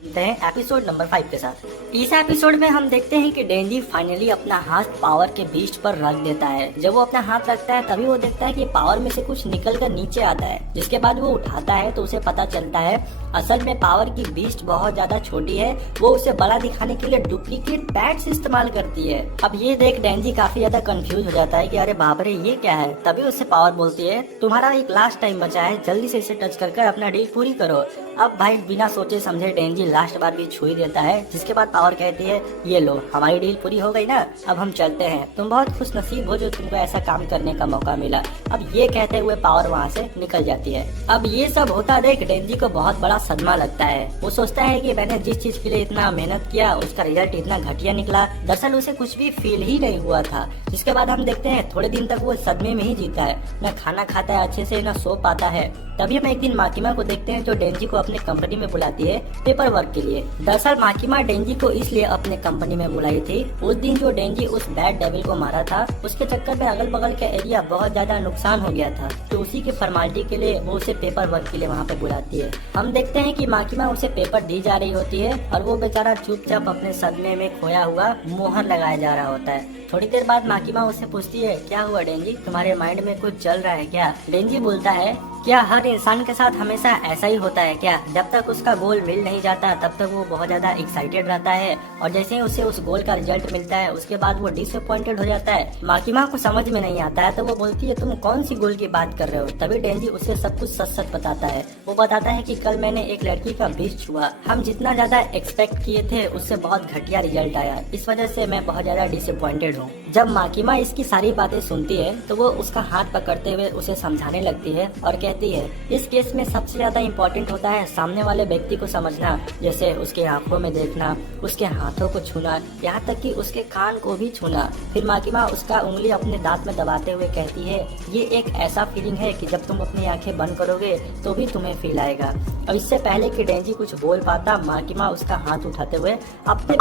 हैं एपिसोड नंबर 5 के साथ। इस एपिसोड में हम देखते हैं कि डेंजी फाइनली अपना हाथ पावर के बीस्ट पर रख देता है। जब वो अपना हाथ रखता है तभी वो देखता है कि पावर में से कुछ निकल कर नीचे आता है, जिसके बाद वो उठाता है तो उसे पता चलता है असल में पावर की बीस्ट बहुत ज्यादा छोटी है। वो उसे बड़ा दिखाने के लिए डुप्लीकेट पैड्स इस्तेमाल करती है। अब ये देख डेंजी काफी ज्यादा कंफ्यूज हो जाता है कि अरे बाप रे ये क्या है। तभी उससे पावर बोलती है तुम्हारा एक लास्ट टाइम बचा है, जल्दी से इसे टच कर अपना डील पूरी करो। अब भाई बिना सोचे समझे डेंजी लास्ट बार भी छू ही देता है, जिसके बाद पावर कहती है ये लो हमारी डील पूरी हो गई ना, अब हम चलते हैं, तुम बहुत खुश नसीब हो जो तुमको ऐसा काम करने का मौका मिला। अब ये कहते हुए पावर वहाँ से निकल जाती है। अब ये सब होता देख डेंजी को बहुत बड़ा सदमा लगता है। वो सोचता है कि मैंने जिस चीज के लिए इतना मेहनत किया उसका रिजल्ट इतना घटिया निकला। दरअसल उसे कुछ भी फील ही नहीं हुआ था। जिसके बाद हम देखते हैं थोड़े दिन तक वो सदमे में ही जीता है, न खाना खाता है अच्छे से, न सो पाता है। तभी हम एक दिन माकिमा को देखते हैं जो डेंजी को अपने कंपनी में बुलाती है पेपर वर्क के लिए। दरअसल माकिमा डेंजी को इसलिए अपने कंपनी में बुलाई थी, उस दिन जो डेंजी उस बैड डेविल को मारा था उसके चक्कर में अगल बगल का एरिया बहुत ज्यादा नुकसान हो गया था, तो उसी की फॉर्मेलिटी के लिए वो उसे पेपर वर्क के लिए वहाँ पे बुलाती है। हम देखते हैं कि माकिमा उसे पेपर दी जा रही होती है और वो बेचारा चुपचाप अपने सदमे में खोया हुआ मोहर लगाया जा रहा होता है। थोड़ी देर बाद माकिमा उससे पूछती है क्या हुआ डेंजी, तुम्हारे माइंड में कुछ चल रहा है क्या? डेंजी बोलता है क्या हर इंसान के साथ हमेशा ऐसा ही होता है क्या? जब तक उसका गोल मिल नहीं जाता तब तक वो बहुत ज्यादा एक्साइटेड रहता है और जैसे ही उसे उस गोल का रिजल्ट मिलता है उसके बाद वो डिसअपॉइंटेड हो जाता है। माकिमा को समझ में नहीं आता है तो वो बोलती है तुम कौन सी गोल की बात कर रहे हो? तभी डेंजी उसे सब कुछ सच सच बताता है। वो बताता है कि कल मैंने एक लड़की का बीच छुआ, हम जितना ज्यादा एक्सपेक्ट किए थे उससे बहुत घटिया रिजल्ट आया, इस वजह से मैं बहुत ज्यादा डिसअपॉइंटेड हूँ। जब माकिमा इसकी सारी बातें सुनती है तो वो उसका हाथ पकड़ते हुए उसे समझाने लगती है और कहती है इस केस में सबसे ज्यादा इम्पोर्टेंट होता है सामने वाले व्यक्ति को समझना, जैसे उसके आंखों में देखना, उसके हाथों को छूना, यहाँ तक कि उसके कान को भी छूना। फिर माकिमा उसका उंगली अपने दांत में दबाते हुए कहती है ये एक ऐसा फीलिंग है कि जब तुम अपनी आंखें बंद करोगे तो भी तुम्हें फील आएगा। और इससे पहले कि डेंजी कुछ बोल पाता माकिमा उसका हाथ उठाते हुए अपने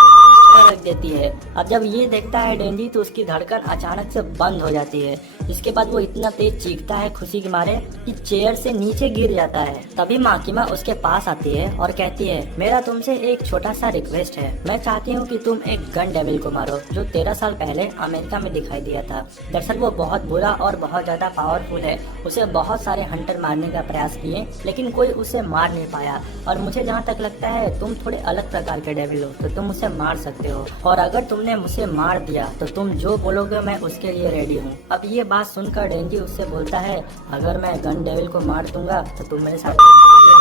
रख देती है। अब जब ये देखता है डेंजी तो उसकी धड़कन अचानक से बंद हो जाती है। इसके बाद वो इतना तेज चीखता है खुशी के मारे कि चेयर से नीचे गिर जाता है। तभी माकिमा उसके पास आती है और कहती है मेरा तुमसे एक छोटा सा रिक्वेस्ट है, मैं चाहती हूँ कि तुम एक गन डेविल को मारो जो 13 साल पहले अमेरिका में दिखाई दिया था। दरअसल वो बहुत बुरा और बहुत ज्यादा पावरफुल है। उसे बहुत सारे हंटर मारने का प्रयास किए लेकिन कोई उसे मार नहीं पाया और मुझे जहाँ तक लगता है तुम थोड़े अलग प्रकार के डेविल हो तो तुम उसे मार सकते हो और अगर तुमने मुझे मार दिया तो तुम जो बोलोगे मैं उसके लिए रेडी हूँ। अब ये बात सुनकर डेंजी उससे बोलता है अगर मैं गन डेविल को मार दूंगा तो तुम मेरे साथ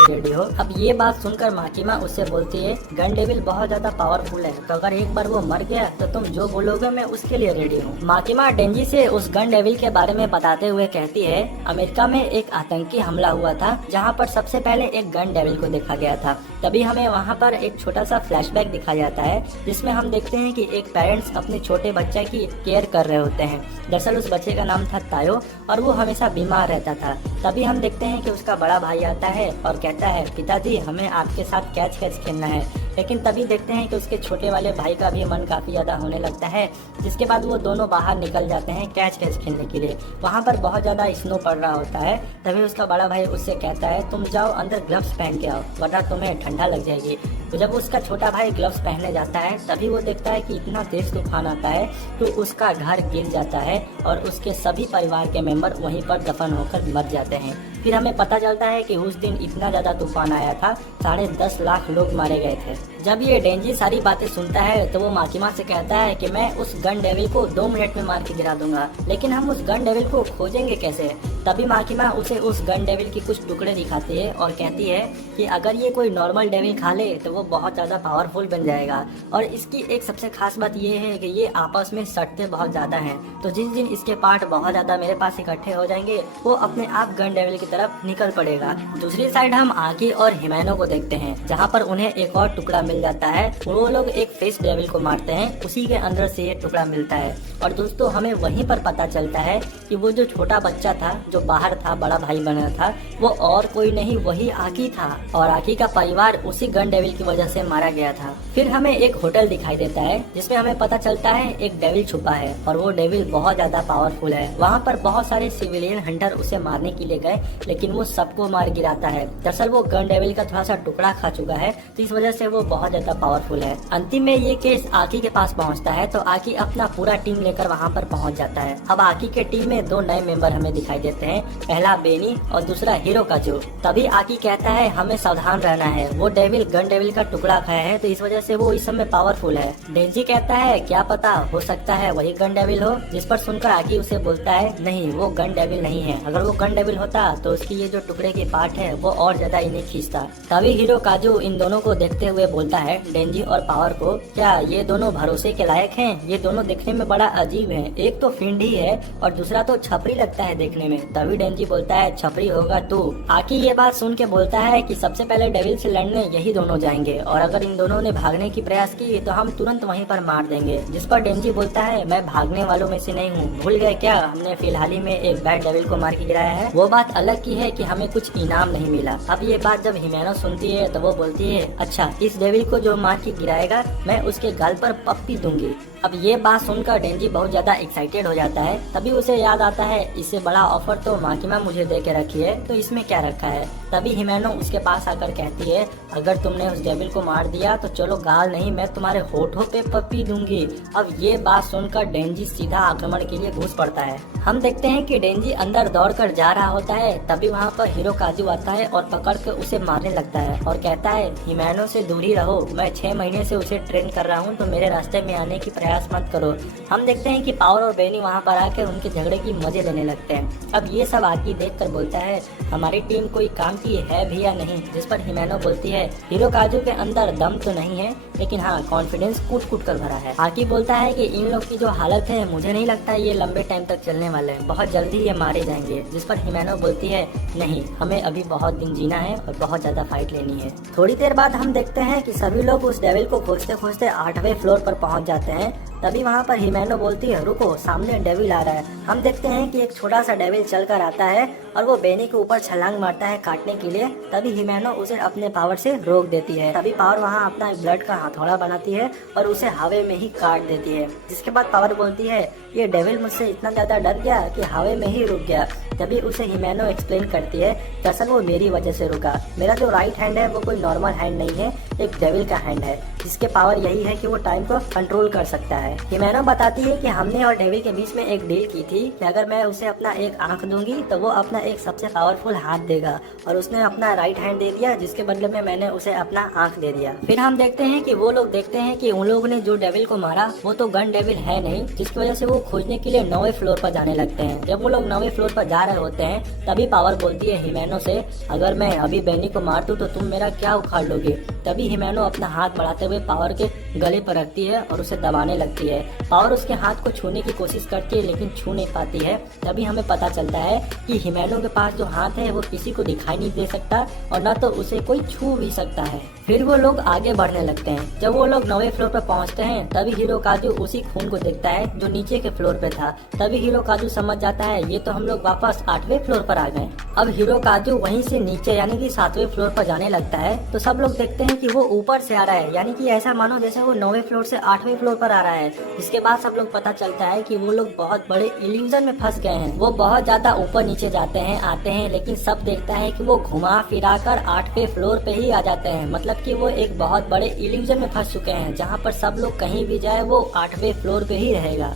रेडी हो? अब ये बात सुनकर माकिमा उससे बोलती है गन डेविल बहुत ज्यादा पावरफुल है तो अगर एक बार वो मर गया तो तुम जो बोलोगे मैं उसके लिए रेडी हूँ। माकिमा डेंजी से उस गन डेविल के बारे में बताते हुए कहती है अमेरिका में एक आतंकी हमला हुआ था जहाँ पर सबसे पहले एक गन डेविल को देखा गया था। तभी हमें वहाँ पर एक छोटा सा फ्लैशबैक दिखाया जाता है जिसमें हम देखते हैं कि एक पेरेंट्स अपने छोटे बच्चे की केयर कर रहे होते हैं। दरअसल उस बच्चे का नाम था तायो और वो हमेशा बीमार रहता था। तभी हम देखते हैं कि उसका बड़ा भाई आता है और कहता है पिताजी हमें आपके साथ कैच कैच खेलना है। लेकिन तभी देखते हैं कि उसके छोटे वाले भाई का भी मन काफी ज्यादा होने लगता है। जिसके बाद वो दोनों बाहर निकल जाते हैं कैच कैच खेलने के लिए। वहाँ पर बहुत ज्यादा स्नो पड़ रहा होता है। तभी उसका बड़ा भाई उससे कहता है तुम जाओ अंदर ग्लव्स पहन के आओ वरना तुम्हें ठंडा लग जाएगी। तो जब उसका छोटा भाई ग्लव्स पहनने जाता है तभी वो देखता है कि इतना तेज तूफान आता है तो उसका घर गिर जाता है और उसके सभी परिवार के मेंबर वहीं पर दफन होकर मर जाते हैं। फिर हमें पता चलता है कि उस दिन इतना ज्यादा तूफान आया था 10.5 लाख लोग मारे गए थे। जब ये डेंजी सारी बातें सुनता है तो वो माकिमा से कहता है कि मैं उस गन डेविल को 2 मिनट में मार के गिरा दूंगा, लेकिन हम उस गन डेविल को खोजेंगे कैसे? तभी माकिमा उसे उस गन डेविल की कुछ टुकड़े दिखाती है और कहती है कि अगर ये कोई नॉर्मल डेविल खा ले तो वो बहुत ज्यादा पावरफुल बन जाएगा और इसकी एक सबसे खास बात ये है कि ये आपस में सटते बहुत ज्यादा हैं। तो जिस दिन इसके पार्ट बहुत ज्यादा मेरे पास इकट्ठे हो जाएंगे वो अपने आप गन डेविल की तरफ निकल पड़ेगा। दूसरी साइड हम आकी और हिमैनो को देखते हैं जहाँ पर उन्हें एक और टुकड़ा मिल जाता है। वो लोग एक फेस डेविल को मारते हैं, उसी के अंदर से ये टुकड़ा मिलता है। और दोस्तों हमें वहीं पर पता चलता है कि वो जो छोटा बच्चा था जो बाहर था बड़ा भाई बना था वो और कोई नहीं वही आकी था और आकी का परिवार उसी गन डेविल की वजह से मारा गया था। फिर हमें एक होटल दिखाई देता है जिसमें हमें पता चलता है एक डेविल छुपा है और वो डेविल बहुत ज्यादा पावरफुल है। वहाँ पर बहुत सारे सिविलियन हंटर उसे मारने के लिए गए लेकिन वो सबको मार गिराता है। दरअसल वो गन डेविल का थोड़ा सा टुकड़ा खा चुका है, तो इस वजह से वो बहुत ज्यादा पावरफुल है। अंतिम में ये केस आकी के पास पहुंचता है, तो आकी अपना पूरा टीम लेकर वहाँ पर पहुंच जाता है। अब आकी के टीम में 2 नए मेंबर हमें दिखाई देते हैं, पहला बेनी और दूसरा हिरोकाजू। तभी आकी कहता है हमें सावधान रहना है, वो डेविल गन डेविल का टुकड़ा खाया है, तो इस वजह से वो इस समय पावरफुल है। डेंजी कहता है क्या पता, हो सकता है वही गन डेविल हो, जिस पर सुनकर आकी उसे बोलता है नहीं, वो गन डेविल नहीं है। अगर वो गन डेविल होता तो उसकी ये जो टुकड़े की पार्ट है वो और ज्यादा इन्हें खींचता। तभी हिरोकाजू इन दोनों को देखते हुए बोलता है, डेंजी और पावर को, क्या ये दोनों भरोसे के लायक हैं? ये दोनों देखने में बड़ा अजीब है, एक तो फिंड ही है और दूसरा तो छपरी लगता है देखने में। तभी डेंजी बोलता है छपरी होगा तू। आकी ये बात सुन के बोलता है कि सबसे पहले डेविल से लड़ने यही दोनों जाएंगे, और अगर इन दोनों ने भागने की प्रयास की तो हम तुरंत वहीं पर मार देंगे। जिस पर डेंजी बोलता है मैं भागने वालों में से नहीं हूँ, भूल गए क्या हमने फिलहाल ही में एक बैड डेविल को मार के गिराया है। वो बात अलग की है कि हमें कुछ इनाम नहीं मिला। अब ये बात जब हिमेनो सुनती है तो वो बोलती है अच्छा, इस डेविल को जो मार के गिराएगा मैं उसके गाल पर पप्पी दूंगी। अब ये बात सुनकर डेंजी बहुत ज्यादा एक्साइटेड हो जाता है। तभी उसे याद आता है इससे बड़ा ऑफर तो माकिमा मुझे दे के रखी है, तो इसमें क्या रखा है। तभी हिमेनो उसके पास आकर कहती है अगर तुमने उस डेविल को मार दिया तो चलो गाल नहीं, मैं तुम्हारे होठों पे पप्पी दूंगी। अब ये बात सुनकर डेंजी सीधा आक्रमण के लिए घुस पड़ता है। हम देखते हैं कि डेंजी अंदर दौड़कर जा रहा होता है, तभी वहाँ पर हिरोकाजू आता है और पकड़ कर उसे मारने लगता है और कहता है हिमेनो से दूर ही रहो, मैं 6 महीने से उसे ट्रेन कर रहा हूँ, तो मेरे रास्ते में आने की प्रयास मत करो। हम देखते हैं कि पावर और बेनी वहाँ पर आकर उनके झगड़े की मजे लेने लगते हैं। अब ये सब आकी देख कर बोलता है हमारी टीम कोई काम की है भी या नहीं, जिस पर हिमेनो बोलती है हिरोकाजू के अंदर दम तो नहीं है, लेकिन हाँ कॉन्फिडेंस कूट कूट कर भरा है। आकी बोलता है कि इन लोग की जो हालत है मुझे नहीं लगता ये लंबे टाइम तक चलने वाले हैं, बहुत जल्दी ये मारे जाएंगे। जिस पर हिमेनो बोलती है नहीं, हमें अभी बहुत दिन जीना है और बहुत ज्यादा फाइट लेनी है। थोड़ी देर बाद हम देखते हैं कि सभी लोग उस डेविल को खोजते खोजते 8वें फ्लोर पर पहुंच जाते हैं। तभी वहाँ पर हिमेनो बोलती है रुको, सामने डेविल आ रहा है। हम देखते हैं कि एक छोटा सा डेविल चल कर आता है और वो बेनी के ऊपर छलांग मारता है काटने के लिए। तभी हिमेनो उसे अपने पावर से रोक देती है। तभी पावर वहाँ अपना ब्लड का हथौड़ा बनाती है और उसे हवा में ही काट देती है। जिसके बाद पावर बोलती है ये डेविल मुझसे इतना ज्यादा डर गया कि हवा में ही रुक गया। तभी उसे हिमेनो एक्सप्लेन करती है दरअसल वो मेरी वजह से रुका, मेरा जो राइट हैंड है वो कोई नॉर्मल हैंड नहीं है, एक डेविल का हैंड है, जिसके पावर यही है कि वो टाइम को कंट्रोल कर सकता है। हिमेनो बताती है कि हमने और डेविल के बीच में एक डील की थी कि अगर मैं उसे अपना एक आंख दूंगी तो वो अपना एक सबसे पावरफुल हाथ देगा, और उसने अपना राइट हैंड दे दिया, जिसके बदले में मैंने उसे अपना आंख दे दिया। फिर हम देखते हैं कि वो लोग देखते हैं कि उन लोगों ने जो डेविल को मारा वो तो गन डेविल है नहीं, जिसकी वजह से वो खोजने के लिए 9वें फ्लोर पर जाने लगते हैं। जब वो लोग 9वें फ्लोर पर जा रहे होते हैं तभी पावर बोलती है हिमेनो से अगर मैं अभी बेनी को मार दूं तो तुम मेरा क्या उखाड़ लोगे। तभी हिमेनो अपना हाथ बढ़ाते हुए पावर के गले पर रखती है और उसे दबाने लगती है। पावर उसके हाथ को छूने की कोशिश करती है लेकिन छू नहीं पाती है। तभी हमें पता चलता है कि हिमेनो के पास जो हाथ है वो किसी को दिखाई नहीं दे सकता और न तो उसे कोई छू भी सकता है। फिर वो लोग आगे बढ़ने लगते हैं। जब वो लोग 9वें फ्लोर पर पहुंचते हैं तभी हिरोकाजू उसी खून को देखता है जो नीचे के फ्लोर पे था। तभी हिरोकाजू समझ जाता है ये तो हम लोग वापस 8वें फ्लोर पर आ गए। अब हिरोकाजू वहीं से नीचे यानी कि 7वें फ्लोर पर जाने लगता है तो सब लोग देखते हैं कि वो ऊपर से आ रहा है, यानी कि ऐसा मानो जैसे वो 9वें फ्लोर से 8वें फ्लोर पर आ रहा है। इसके बाद सब लोग पता चलता है कि वो लोग बहुत बड़े इल्यूजन में फंस गए हैं। वो बहुत ज्यादा ऊपर नीचे जाते हैं आते हैं, लेकिन सब देखता है कि वो घुमा फिरा कर 8वें फ्लोर पे ही आ जाते हैं। मतलब कि वो एक बहुत बड़े इल्यूजन में फंस चुके हैं जहाँ पर सब लोग कहीं भी जाए वो 8वें फ्लोर पे ही रहेगा।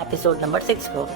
एपिसोड नंबर 6 को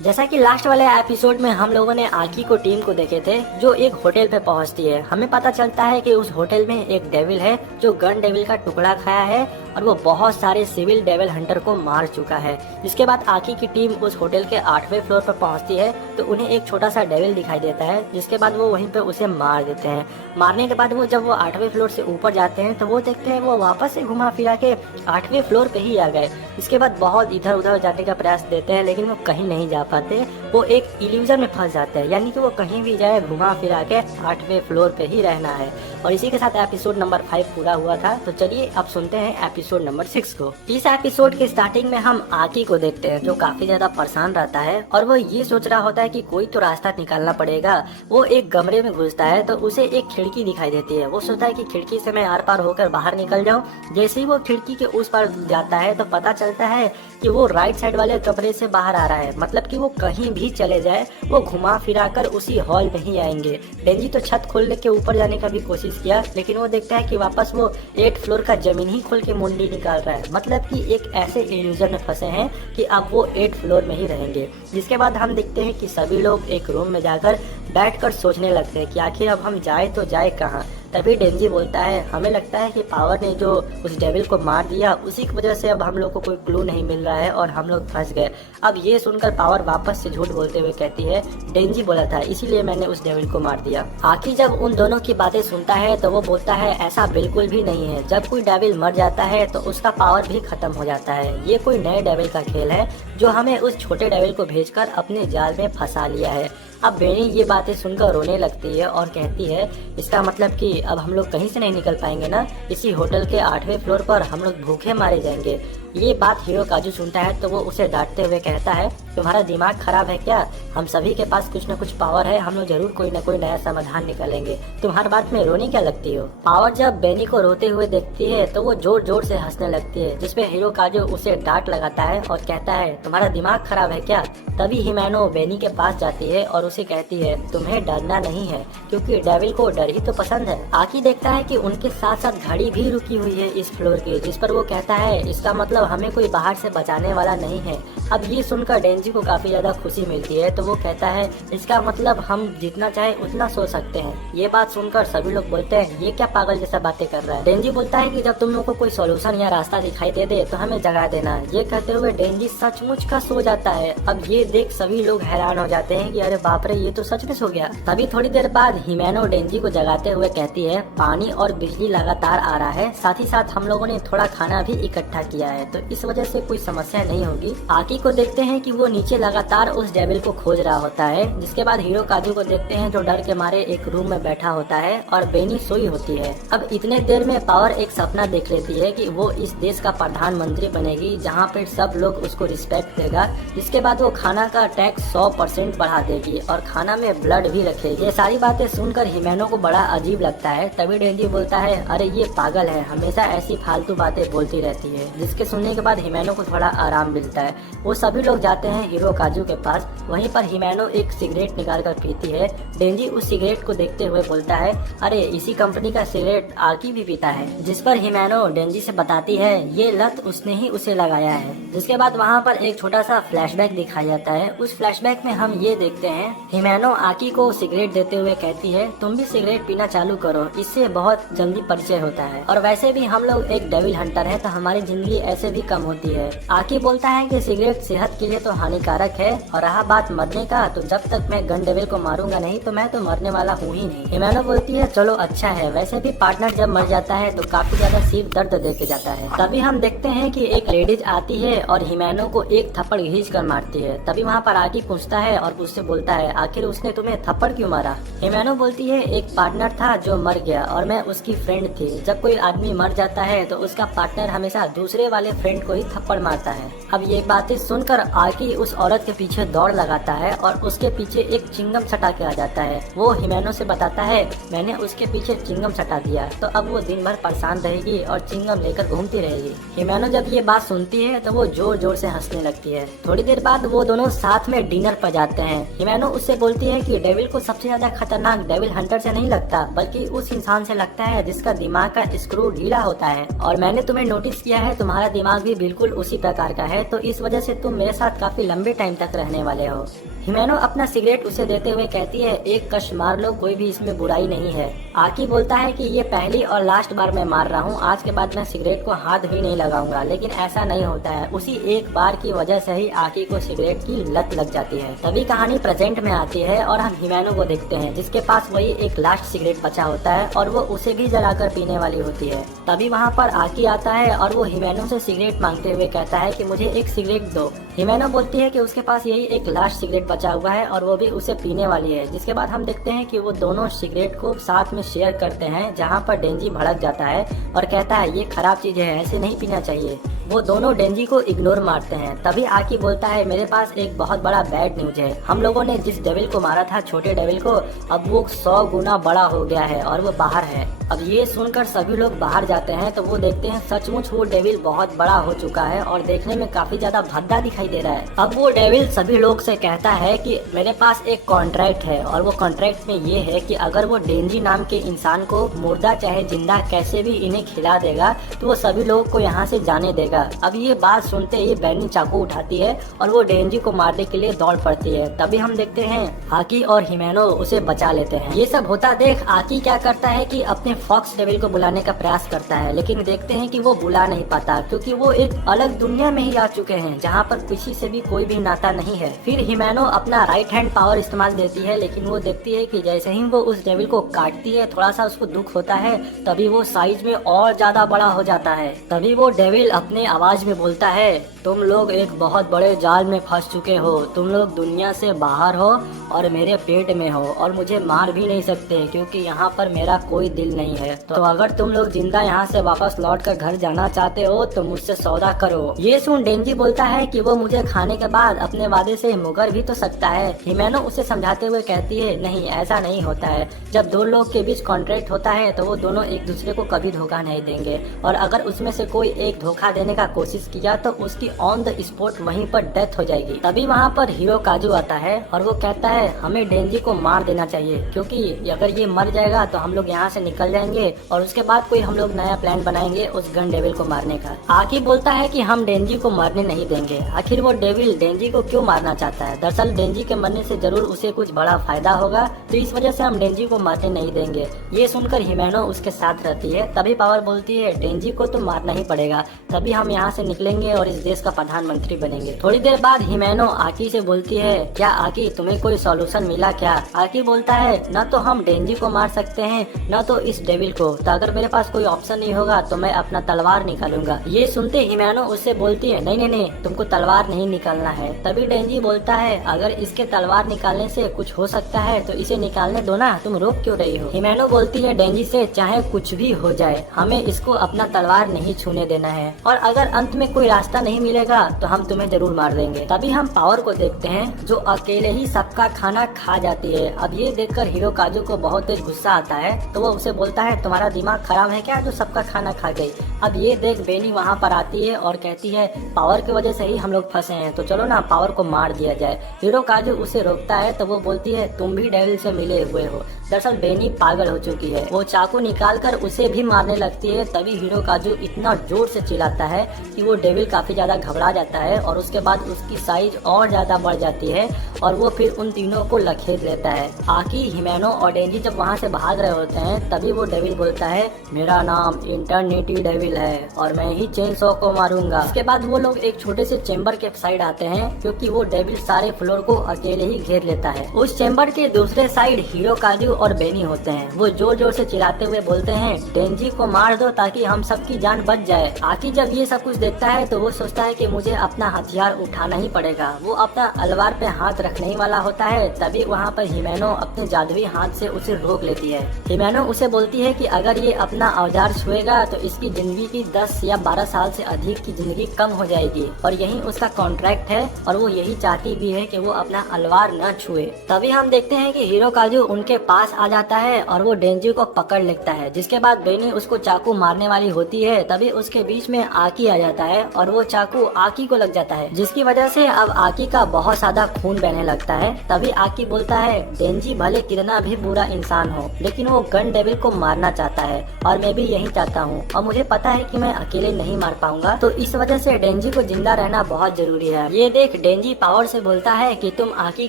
जैसा कि लास्ट वाले एपिसोड में हम लोगों ने आकी को टीम को देखे थे जो एक होटल पे पहुंचती है। हमें पता चलता है कि उस होटल में एक डेविल है जो गन डेविल का टुकड़ा खाया है और वो बहुत सारे सिविल डेविल हंटर को मार चुका है। जिसके बाद आकी की टीम उस होटल के 8वें फ्लोर पर पहुंचती है तो उन्हें एक छोटा सा डेविल दिखाई देता है, जिसके बाद वो वहीं पे उसे मार देते हैं। मारने के बाद वो जब वो 8वें फ्लोर से ऊपर जाते हैं तो वो देखते हैं वो वापस से घुमा फिरा के 8वें फ्लोर पे ही आ गए। इसके बाद बहुत इधर उधर जाने का प्रयास देते हैं लेकिन वो कहीं नहीं जा पाते। वो एक इल्यूजन में फंस जाते हैं, यानी कि वो कहीं भी जाए घुमा फिरा के 8वें फ्लोर पे ही रहना है। और इसी के साथ एपिसोड नंबर 5 पूरा हुआ था। तो चलिए अब सुनते हैं एपिसोड एपिसोड नंबर 6 को। इस एपिसोड के स्टार्टिंग में हम आकी को देखते हैं जो काफी ज्यादा परेशान रहता है और वो ये सोच रहा होता है कि कोई तो रास्ता निकालना पड़ेगा। वो एक कमरे में घुसता है तो उसे एक खिड़की दिखाई देती है। वो सोचता है कि खिड़की से मैं आर पार होकर बाहर निकल जाऊं। जैसे ही वो खिड़की के उस पार जाता है तो पता चलता है कि वो राइट साइड वाले कमरे से बाहर आ रहा है। मतलब कि वो कहीं भी चले जाए वो घुमा फिरा कर उसी हॉल में ही आएंगे। डेंजी तो छत खोलने के ऊपर जाने का भी कोशिश किया लेकिन वो देखता है कि वापस वो 8 फ्लोर का जमीन ही खोल के मुंडी निकाल रहा है। मतलब कि एक ऐसे इल्यूजन में फंसे हैं कि अब वो 8 फ्लोर में ही रहेंगे। जिसके बाद हम देखते हैं कि सभी लोग एक रूम में जाकर बैठकर सोचने लगते हैं कि आखिर अब हम जाए तो जाए कहाँ। तभी डेंजी बोलता है हमें लगता है कि पावर ने जो उस डेविल को मार दिया उसी की वजह से अब हम लोग को कोई क्लू नहीं मिल रहा है और हम लोग फंस गए। अब ये सुनकर पावर वापस से झूठ बोलते हुए कहती है डेंजी बोला था इसीलिए मैंने उस डेविल को मार दिया। आखिर जब उन दोनों की बातें सुनता है तो वो बोलता है ऐसा बिल्कुल भी नहीं है। जब कोई डेविल मर जाता है तो उसका पावर भी खत्म हो जाता है। ये कोई नए डेविल का खेल है जो हमें उस छोटे डेविल को भेजकर अपने जाल में फंसा लिया है। अब बेनी ये बातें सुनकर रोने लगती है और कहती है इसका मतलब कि अब हम लोग कहीं से नहीं निकल पाएंगे ना। इसी होटल के 8वें फ्लोर पर हम लोग भूखे मारे जाएंगे। ये बात हिरोकाजु सुनता है तो वो उसे डांटते हुए कहता है तुम्हारा दिमाग खराब है क्या? हम सभी के पास कुछ न कुछ पावर है। हम लोग जरूर कोई न कोई नया समाधान निकालेंगे। तुम हर बात में रोने क्या लगती हो? पावर जब बेनी को रोते हुए देखती है तो वो जोर जोर से हंसने लगती है जिसपे हिरोकाजु उसे डांट लगाता है और कहता है तुम्हारा दिमाग खराब है क्या? तभी हिमेनो बेनी के पास जाती है और उसे कहती है तुम्हें डरना नहीं है क्योंकि डेविल को डर ही तो पसंद है। आकी देखता है कि उनके साथ साथ घड़ी भी रुकी हुई है इस फ्लोर की, जिस पर वो कहता है इसका मतलब हमें कोई बाहर से बचाने वाला नहीं है। अब ये सुनकर डेंजी को काफी ज्यादा खुशी मिलती है तो वो कहता है इसका मतलब हम जितना चाहे उतना सो सकते हैं। ये बात सुनकर सभी लोग बोलते हैं ये क्या पागल जैसा बातें कर रहा है। डेंजी बोलता है कि जब तुम लोग को कोई सॉल्यूशन या रास्ता दिखाई दे तो हमें जगा देना। ये कहते हुए डेंजी सचमुच का सो जाता है। अब ये देख सभी लोग हैरान हो जाते हैं कि अरे बाप रे ये तो सच में सो गया। तभी थोड़ी देर बाद हिमेनो डेंजी को जगाते हुए कहती है पानी और बिजली लगातार आ रहा है, साथ ही साथ हम लोगों ने थोड़ा खाना भी इकट्ठा किया है तो इस वजह से कोई समस्या नहीं होगी। आकी को देखते हैं कि वो नीचे लगातार उस डेविल को खोज रहा होता है। जिसके बाद हिरोकाजु को देखते हैं जो डर के मारे एक रूम में बैठा होता है और बेनी सोई होती है। अब इतने देर में पावर एक सपना देख लेती है कि वो इस देश का प्रधानमंत्री बनेगी जहाँ पे सब लोग उसको रिस्पेक्ट देगा। जिसके बाद वो खाना का टैक्स 100% बढ़ा देगी और खाना में ब्लड भी रखेगी। ये सारी बातें सुनकर हिमेनो को बड़ा अजीब लगता है। तभी डेंजी बोलता है अरे ये पागल है, हमेशा ऐसी फालतू बातें बोलती रहती है। जिसके सुनने के बाद हिमेनो को थोड़ा आराम मिलता है। वो सभी लोग जाते हैं हिरोकाजु के पास। वहीं पर हिमेनो एक सिगरेट निकाल कर पीती है। डेंजी उस सिगरेट को देखते हुए बोलता है अरे इसी कंपनी का सिगरेट आकी भी पीता है। जिस पर हिमेनो डेंजी से बताती है ये लत उसने ही उसे लगाया है। जिसके बाद वहाँ पर एक छोटा सा फ्लैशबैक दिखाया जाता है। उस फ्लैशबैक में हम ये देखते हैं हिमेनो आकी को सिगरेट देते हुए कहती है तुम भी सिगरेट पीना चालू करो, इससे बहुत जल्दी परिचय होता है और वैसे भी हम लोग एक डेविल हंटर है तो हमारी जिंदगी ऐसे भी कम होती है। आकी बोलता है कि सिगरेट सेहत के लिए तो हानिकारक है और रहा बात मरने का तो जब तक मैं गन डेविल को मारूंगा नहीं तो मैं तो मरने वाला हूँ ही नहीं। हिमेनो बोलती है चलो अच्छा है, वैसे भी पार्टनर जब मर जाता है तो काफी ज्यादा सिर दर्द देके जाता है। तभी हम देखते हैं कि एक लेडीज आती है और हिमेनो को एक थप्पड़ घींच कर मारती है। तभी वहाँ पर आकी पूछता है और उससे बोलता है आखिर उसने तुम्हें थप्पड़ क्यों मारा? हिमेनो बोलती है एक पार्टनर था जो मर गया और मैं उसकी फ्रेंड थी। जब कोई आदमी मर जाता है तो उसका पार्टनर हमेशा दूसरे वाले फ्रेंड को ही थप्पड़ मारता है। अब ये बातें सुनकर आकी उस औरत के पीछे दौड़ लगाता है और उसके पीछे एक चिंगम सटा के आ जाता है। वो हिमेनो से बताता है मैंने उसके पीछे चिंगम सटा दिया तो अब वो दिन भर परेशान रहेगी और चिंगम लेकर घूमती रहेगी। हिमेनो जब ये बात सुनती है तो वो जोर जोर से हंसने लगती है। थोड़ी देर बाद वो दोनों साथ में डिनर पर जाते हैं। हिमेनो उससे बोलती है कि डेविल को सबसे ज्यादा खतरनाक डेविल हंटर से नहीं लगता बल्कि उस इंसान से लगता है जिसका दिमाग का स्क्रू ढीला होता है और मैंने तुम्हें नोटिस किया है तुम्हारा दिमाग भी बिल्कुल उसी प्रकार का है तो इस वजह से तुम मेरे साथ काफी लंबे टाइम तक रहने वाले हो। हिमेनो अपना सिगरेट उसे देते हुए कहती है एक कश मार लो, कोई भी इसमें बुराई नहीं है। आकी बोलता है कि ये पहली और लास्ट बार मैं मार रहा हूँ, आज के बाद मैं सिगरेट को हाथ भी नहीं लगाऊंगा। लेकिन ऐसा नहीं होता है, उसी एक बार की वजह से ही आकी को सिगरेट की लत लग जाती है। तभी कहानी प्रेजेंट में आती है और हम हिमेनो को देखते हैं जिसके पास वही एक लास्ट सिगरेट बचा होता है और वो उसे भी जलाकर पीने वाली होती है। तभी वहाँ पर आकी आता है और वो हिमेनो से सिगरेट मांगते हुए कहता है कि मुझे एक सिगरेट दो। हिमेनो बोलती है कि उसके पास यही एक लास्ट सिगरेट बचा हुआ है और वो भी उसे पीने वाली है। जिसके बाद हम देखते हैं कि वो दोनों सिगरेट को साथ में शेयर करते हैं, जहाँ पर डेंजी भड़क जाता है और कहता है ये खराब चीज है, ऐसे नहीं पीना चाहिए। वो दोनों डेंजी को इग्नोर मारते हैं। तभी आकी बोलता है मेरे पास एक बहुत बड़ा बैड न्यूज है। हम लोगों ने जिस डेविल को मारा था, छोटे डेविल को, अब वो 100 गुना बड़ा हो गया है और वो बाहर है। अब ये सुनकर सभी लोग बाहर जाते हैं तो वो देखते हैं सचमुच वो डेविल बहुत बड़ा हो चुका है और देखने में काफी ज्यादा भद्दा दिखाई दे रहा है। अब वो डेविल सभी लोग से कहता है कि मेरे पास एक कॉन्ट्रैक्ट है और वो कॉन्ट्रैक्ट में ये है कि अगर वो डेंजी नाम के इंसान को मुर्दा चाहे जिंदा कैसे भी इन्हें खिला देगा तो वो सभी लोगों को यहाँ से जाने देगा। अब ये बात सुनते ही बेनी चाकू उठाती है और वो डेंजी को मारने के लिए दौड़ पड़ती है। तभी हम देखते हैं आकी और हिमेनो उसे बचा लेते हैं। ये सब होता देख आकी क्या करता है कि अपने फॉक्स डेविल को बुलाने का प्रयास करता है, लेकिन देखते हैं कि वो बुला नहीं पाता क्योंकि वो एक अलग दुनिया में ही आ चुके हैं जहाँ पर किसी से भी कोई भी नाता नहीं है। फिर हिमेनो अपना राइट हैंड पावर इस्तेमाल देती है, लेकिन वो देखती है कि जैसे ही वो उस डेविल को काटती है, थोड़ा सा उसको दुख होता है, तभी वो साइज में और ज्यादा बड़ा हो जाता है। तभी वो डेविल अपने आवाज में बोलता है तुम लोग एक बहुत बड़े जाल में फंस चुके हो, तुम लोग दुनिया से बाहर हो और मेरे पेट में हो और मुझे मार भी नहीं सकते क्योंकि यहाँ पर मेरा कोई दिल नहीं है। तो अगर तुम लोग जिंदा यहाँ से वापस लौट कर घर जाना चाहते हो तो मुझसे सौदा करो। ये सुन डेंजी बोलता है कि वो मुझे खाने के बाद अपने वादे से मुकर भी तो सकता है। हिमेनो उसे समझाते हुए कहती है नहीं, ऐसा नहीं होता है। जब दो लोग के बीच कॉन्ट्रैक्ट होता है तो वो दोनों एक दूसरे को कभी धोखा नहीं देंगे और अगर उसमें से कोई एक धोखा देने का कोशिश किया तो उसकी ऑन द स्पॉट वहीं पर डेथ हो जाएगी। तभी वहाँ पर हीरो काजू आता है और वो कहता है हमें डेंजी को मार देना चाहिए क्योंकि अगर ये मर जाएगा तो हम लोग यहाँ से निकल जाएंगे और उसके बाद कोई हम लोग नया प्लान बनाएंगे उस गन डेविल को मारने का। आकी बोलता है कि हम डेंजी को मरने नहीं देंगे। आखिर वो डेविल डेंजी को क्यों मारना चाहता है? दरअसल डेंजी के मरने से जरूर उसे कुछ बड़ा फायदा होगा, तो इस वजह से हम डेंजी को मारने नहीं देंगे। ये सुनकर हिमेनो उसके साथ रहती है। तभी पावर बोलती है डेंजी को तो मारना ही पड़ेगा, तभी हम यहाँ से निकलेंगे और इस देश का प्रधानमंत्री बनेंगे। थोड़ी देर बाद हिमेनो आकी से बोलती है क्या आकी तुम्हें कोई सॉल्यूशन मिला क्या? आकी बोलता है न तो हम डेंजी को मार सकते हैं न तो इस डेविल को, तो अगर मेरे पास कोई ऑप्शन नहीं होगा तो मैं अपना तलवार निकालूंगा। ये सुनते हिमेनो उससे बोलती है नहीं नहीं नहीं, तुमको तलवार नहीं निकालना है। तभी डेंजी बोलता है अगर इसके तलवार निकालने से कुछ हो सकता है तो इसे निकालने दो ना, तुम रोक क्यों रही हो? हिमेनो बोलती है डेंजी से चाहे कुछ भी हो जाए हमें इसको अपना तलवार नहीं छूने देना है और अगर अंत में कोई रास्ता नहीं मिलेगा तो हम तुम्हें जरूर मार देंगे। तभी हम पावर को देखते हैं जो अकेले ही सबका खाना खा जाती है। अब ये देखकर हीरो काजू को बहुत तेज गुस्सा आता है तो वो उसे बोलता है तुम्हारा दिमाग खराब है क्या जो सबका खाना खा गई? अब ये देख बेनी वहाँ पर आती है और कहती है पावर की वजह से ही हम लोग फंसे हैं, तो चलो ना पावर को मार दिया जाए। हीरो काजू उसे रोकता है तो वो बोलती है तुम भी डेविल से मिले हुए हो। दरअसल बेनी पागल हो चुकी है, वो चाकू निकालकर उसे भी मारने लगती है। तभी हीरो काजू इतना जोर से चिल्लाता है कि वो डेविल काफी ज्यादा घबरा जाता है और उसके बाद उसकी साइज और ज्यादा बढ़ जाती है और वो फिर उन तीनों को लखेर लेता है। आकी, हिमेनो और डेंजी जब वहाँ से भाग रहे होते हैं तभी वो डेविल बोलता है मेरा नाम इंटरनिटी डेविल है और मैं ही चेन सॉ को मारूंगा। इसके बाद वो लोग एक छोटे से चेम्बर के साइड आते हैं क्योंकि वो डेविल सारे फ्लोर को अकेले ही घेर लेता है। उस चेम्बर के दूसरे साइड हीरो काजू और बेनी होते हैं। वो जोर जोर से चिल्लाते हुए बोलते हैं डेंजी को मार दो ताकि हम सबकी जान बच जाए। आकी जब ये सब कुछ देखता है तो वो सोचता है कि मुझे अपना हथियार उठाना ही पड़ेगा। वो अपना तलवार पे हाथ रखने ही वाला होता है तभी वहाँ पर हिमेनो अपने जादुई हाथ से उसे रोक लेती है। हिमेनो उसे बोलती है कि अगर ये अपना औजार छुएगा तो इसकी जिंदगी की 10 या 12 साल से अधिक की जिंदगी कम हो जाएगी और यही उसका कॉन्ट्रैक्ट है और वो यही चाहती भी है कि वो अपना अलवार न छुए। तभी हम देखते हैं कि हीरो काजू उनके पास आ जाता है और वो डेंजी को पकड़ लेता है। जिसके बाद बेनी उसको चाकू मारने वाली होती है तभी उसके बीच में आकी आ जाता है और वो चाकू आकी को लग जाता है, जिसकी वजह से अब आकी का बहुत ज्यादा खून बहने निकलने लगता है। तभी आकी बोलता है डेंजी भले कितना भी बुरा इंसान हो लेकिन वो गन डेविल को मारना चाहता है और मैं भी यही चाहता हूँ और मुझे पता है कि मैं अकेले नहीं मार पाऊंगा, तो इस वजह से डेंजी को जिंदा रहना बहुत जरूरी है। ये देख डेंजी पावर से बोलता है कि तुम आकी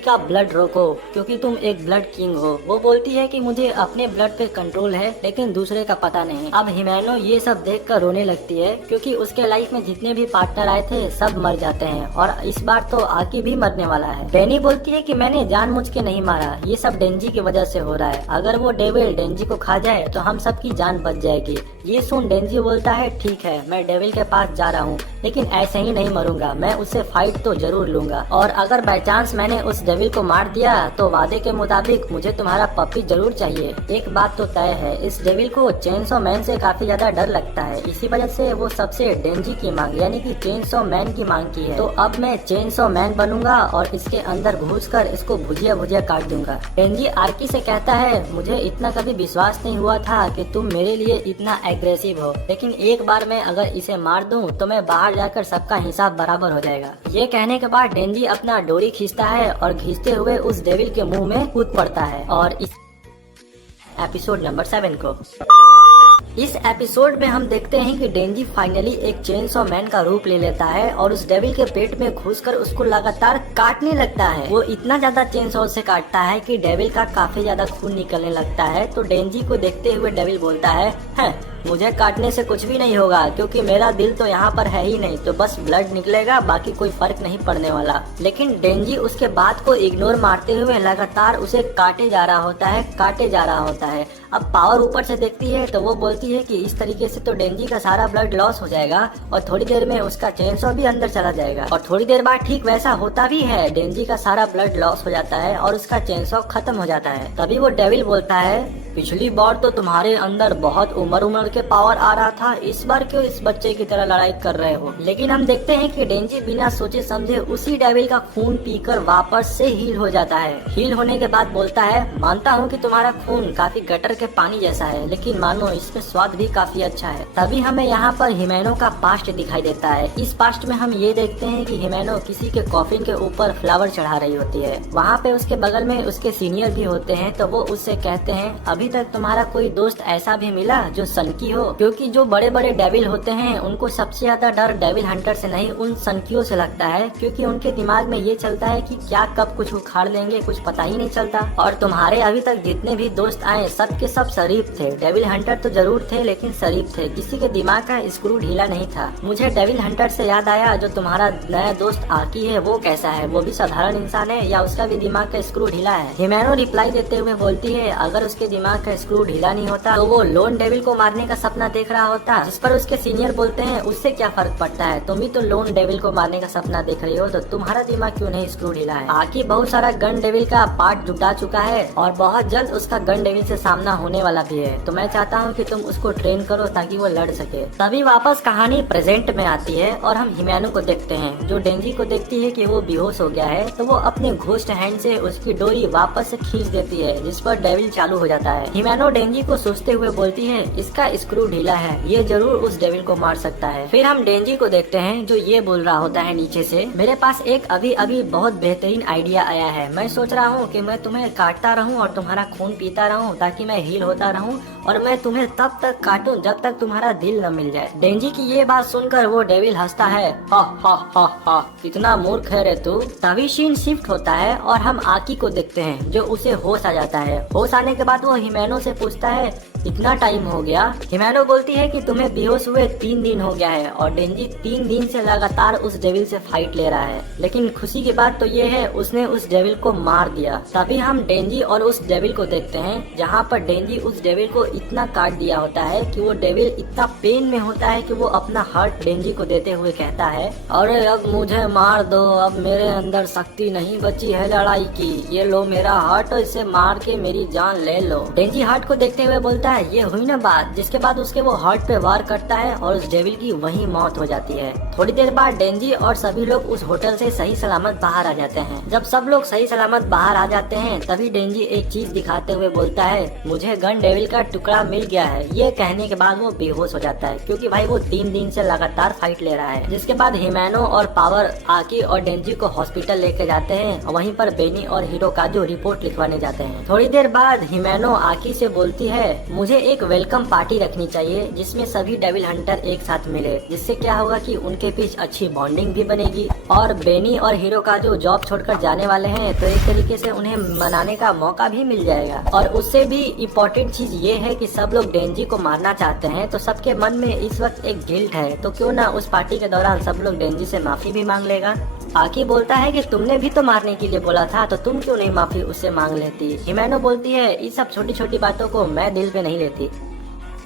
का ब्लड रोको क्योंकि तुम एक ब्लड किंग हो। वो बोलती है कि मुझे अपने ब्लड पे कंट्रोल है लेकिन दूसरे का पता नहीं। अब हिमेनो ये सब देख कर रोने लगती है क्योंकि उसके लाइफ में जितने भी पार्टनर आए थे सब मर जाते हैं और इस बार तो आकी भी मरने वाला है। डेनी बोलती है कि मैंने जानबूझ के नहीं मारा, ये सब डेंजी की वजह से हो रहा है। अगर वो डेविल डेंजी को खा जाए तो हम सबकी जान बच जाएगी। ये सुन डेंजी बोलता है ठीक है मैं डेविल के पास जा रहा हूँ लेकिन ऐसे ही नहीं मरूंगा, मैं उससे फाइट तो जरूर लूंगा और अगर बाय चांस मैंने उस डेविल को मार दिया तो वादे के मुताबिक मुझे तुम्हारा पप्पी जरूर चाहिए। एक बात तो तय है, इस डेविल को चेनसो मैन से काफी ज्यादा डर लगता है, इसी वजह से वो सबसे डेंजी की मांग यानी कि चेनसो मैन की मांग की है। तो अब मैं चेनसो मैन बनूंगा और इसके अंदर घुसकर इसको भुजिया भुजिया काट दूंगा। डेंजी आर्की से कहता है मुझे इतना कभी विश्वास नहीं हुआ था कि तुम मेरे लिए इतना एग्रेसिव हो, लेकिन एक बार मैं अगर इसे मार दूं तो मैं बाहर जाकर सबका हिसाब बराबर हो जाएगा। ये कहने के बाद डेंजी अपना डोरी खींचता है और खींचते हुए उस डेविल के मुंह में कूद पड़ता है। और इस एपिसोड नंबर 7 को इस एपिसोड में हम देखते हैं कि डेंजी फाइनली एक चेनसो मैन का रूप ले लेता है और उस डेविल के पेट में घुसकर उसको लगातार काटने लगता है। वो इतना ज्यादा चेनसो से काटता है कि डेविल का काफी ज्यादा खून निकलने लगता है। तो डेंजी को देखते हुए डेविल बोलता है मुझे काटने से कुछ भी नहीं होगा क्योंकि मेरा दिल तो यहाँ पर है ही नहीं, तो बस ब्लड निकलेगा, बाकी कोई फर्क नहीं पड़ने वाला। लेकिन डेंजी उसके बात को इग्नोर मारते हुए लगातार उसे काटे जा रहा होता है। अब पावर ऊपर से देखती है तो वो बोलती है कि इस तरीके से तो डेंजी का सारा ब्लड लॉस हो जाएगा और थोड़ी देर में उसका चेनसो भी अंदर चला जाएगा। और थोड़ी देर बाद ठीक वैसा होता भी है, डेंजी का सारा ब्लड लॉस हो जाता है और उसका चेनसो खत्म हो जाता है। तभी वो डेविल बोलता है पिछली बार तो तुम्हारे अंदर बहुत उम्र के पावर आ रहा था, इस बार क्यों इस बच्चे की तरह लड़ाई कर रहे हो। लेकिन हम देखते हैं कि डेंजी बिना सोचे समझे उसी डेविल का खून पीकर वापस से हील हो जाता है। हील होने के बाद बोलता है मानता हूँ कि तुम्हारा खून काफी गटर के पानी जैसा है लेकिन मानो इसमें स्वाद भी काफी अच्छा है। तभी हमें यहाँ पर हिमेनो का पास्ट दिखाई देता है। इस पास्ट में हम ये देखते हैं कि हिमेनो किसी के कॉफिन के ऊपर फ्लावर चढ़ा रही होती है। वहाँ पे उसके बगल में उसके सीनियर भी होते हैं तो वो उससे कहते हैं अभी तक तुम्हारा कोई दोस्त ऐसा भी मिला जो सनकी हो, क्योंकि जो बड़े बड़े डेविल होते हैं उनको सबसे ज्यादा डर डेविल हंटर से नहीं उन सनकियों से लगता है, क्योंकि उनके दिमाग में ये चलता है कि क्या कब कुछ उखाड़ लेंगे कुछ पता ही नहीं चलता। और तुम्हारे अभी तक जितने भी दोस्त आए सब के सब शरीफ थे, डेविल हंटर तो जरूर थे लेकिन शरीफ थे, किसी के दिमाग का स्क्रू ढीला नहीं था। मुझे डेविल हंटर से याद आया जो तुम्हारा नया दोस्त आकी है वो कैसा है, वो भी साधारण इंसान है या उसका भी दिमाग का स्क्रू ढीला है। हिमेनो रिप्लाई देते हुए बोलती है अगर उसके दिमाग का स्क्रू ढीला नहीं होता तो वो लोन डेविल को मारने का सपना देख रहा होता। जिस पर उसके सीनियर बोलते हैं उससे क्या फर्क पड़ता है, तुम भी तो लोन डेविल को मारने का सपना देख रही हो तो तुम्हारा दिमाग क्यों नहीं स्क्रू ढीला है। आकी बहुत सारा गन डेविल का पार्ट जुटा चुका है और बहुत जल्द उसका गन डेविल से सामना होने वाला भी है, तो मैं चाहता हूँ कि तुम उसको ट्रेन करो ताकि वो लड़ सके। तभी वापस कहानी प्रेजेंट में आती है और हम हिमेनो को देखते हैं जो डेंजी को देखती है कि वो बेहोश हो गया है तो वो अपने घोस्ट हैंड से उसकी डोरी वापस से खींच देती है जिस पर डेविल चालू हो जाता है। हिमेनो डेंजी को सोचते हुए बोलती है इसका स्क्रू ढीला है, ये जरूर उस डेविल को मार सकता है। फिर हम डेंजी को देखते हैं जो ये बोल रहा होता है नीचे से मेरे पास एक अभी अभी बहुत बेहतरीन आइडिया आया है, मैं सोच रहा हूँ कि मैं तुम्हें काटता रहूँ और तुम्हारा खून पीता रहूँ ताकि मैं हील होता रहूँ और मैं तुम्हें तब तक काटूं जब तक तुम्हारा दिल न मिल जाए। डेंजी की ये बात सुनकर वो डेविल हंसता है हा हा हा हा, कितना मूर्ख है रे तू। तभी सीन शिफ्ट होता है और हम आकी को देखते हैं जो उसे होश आ जाता है। होश आने के बाद वो हिमेनो से पूछता है इतना टाइम हो गया। हिमेनो बोलती है कि तुम्हें बेहोश हुए 3 दिन हो गया है और डेंजी 3 दिन से लगातार उस डेविल से फाइट ले रहा है, लेकिन खुशी की बात तो ये है उसने उस डेविल को मार दिया। तभी हम डेंजी और उस डेविल को देखते हैं जहाँ पर डेंजी उस डेविल को इतना काट दिया होता है कि वो डेविल इतना पेन में होता है कि वो अपना हार्ट डेंजी को देते हुए कहता है अरे अब मुझे मार दो, अब मेरे अंदर शक्ति नहीं बची है लड़ाई की, ये लो मेरा हार्ट, इसे मार के मेरी जान ले लो। डेंजी हार्ट को देखते हुए बोलता बोलता है ये हुई ना बात, जिसके बाद उसके वो हार्ट पे वार करता है और उस डेविल की वही मौत हो जाती है। थोड़ी देर बाद डेंजी और सभी लोग उस होटल से सही सलामत बाहर आ जाते हैं। जब सब लोग सही सलामत बाहर आ जाते हैं तभी डेंजी एक चीज दिखाते हुए बोलता है मुझे गन डेविल का टुकड़ा मिल गया है। ये कहने के बाद वो बेहोश हो जाता है क्योंकि भाई वो 3 दिन से लगातार फाइट ले रहा है। जिसके बाद हिमेनो और पावर आकी और डेंजी को हॉस्पिटल लेके जाते हैं और वहीं पर बेनी और हिरोकाजु रिपोर्ट लिखवाने जाते हैं। थोड़ी देर बाद हिमेनो आकी से बोलती है मुझे एक वेलकम पार्टी रखनी चाहिए जिसमें सभी डेविल हंटर एक साथ मिले, जिससे क्या होगा कि उनके बीच अच्छी बॉन्डिंग भी बनेगी और बेनी और हिरोकाजु जॉब छोड़कर जाने वाले हैं तो एक तरीके से उन्हें मनाने का मौका भी मिल जाएगा। और उससे भी इम्पोर्टेंट चीज ये है कि सब लोग डेंजी को मारना चाहते हैं तो सबके मन में इस वक्त एक गिल्ट है, तो क्यों ना उस पार्टी के दौरान सब लोग डेंजी से माफी भी मांग लेगा। आकी बोलता है कि तुमने भी तो मारने के लिए बोला था तो तुम क्यों नहीं माफी उससे मांग लेती। हिमेनो बोलती है इस सब छोटी छोटी बातों को मैं दिल पे नहीं लेती।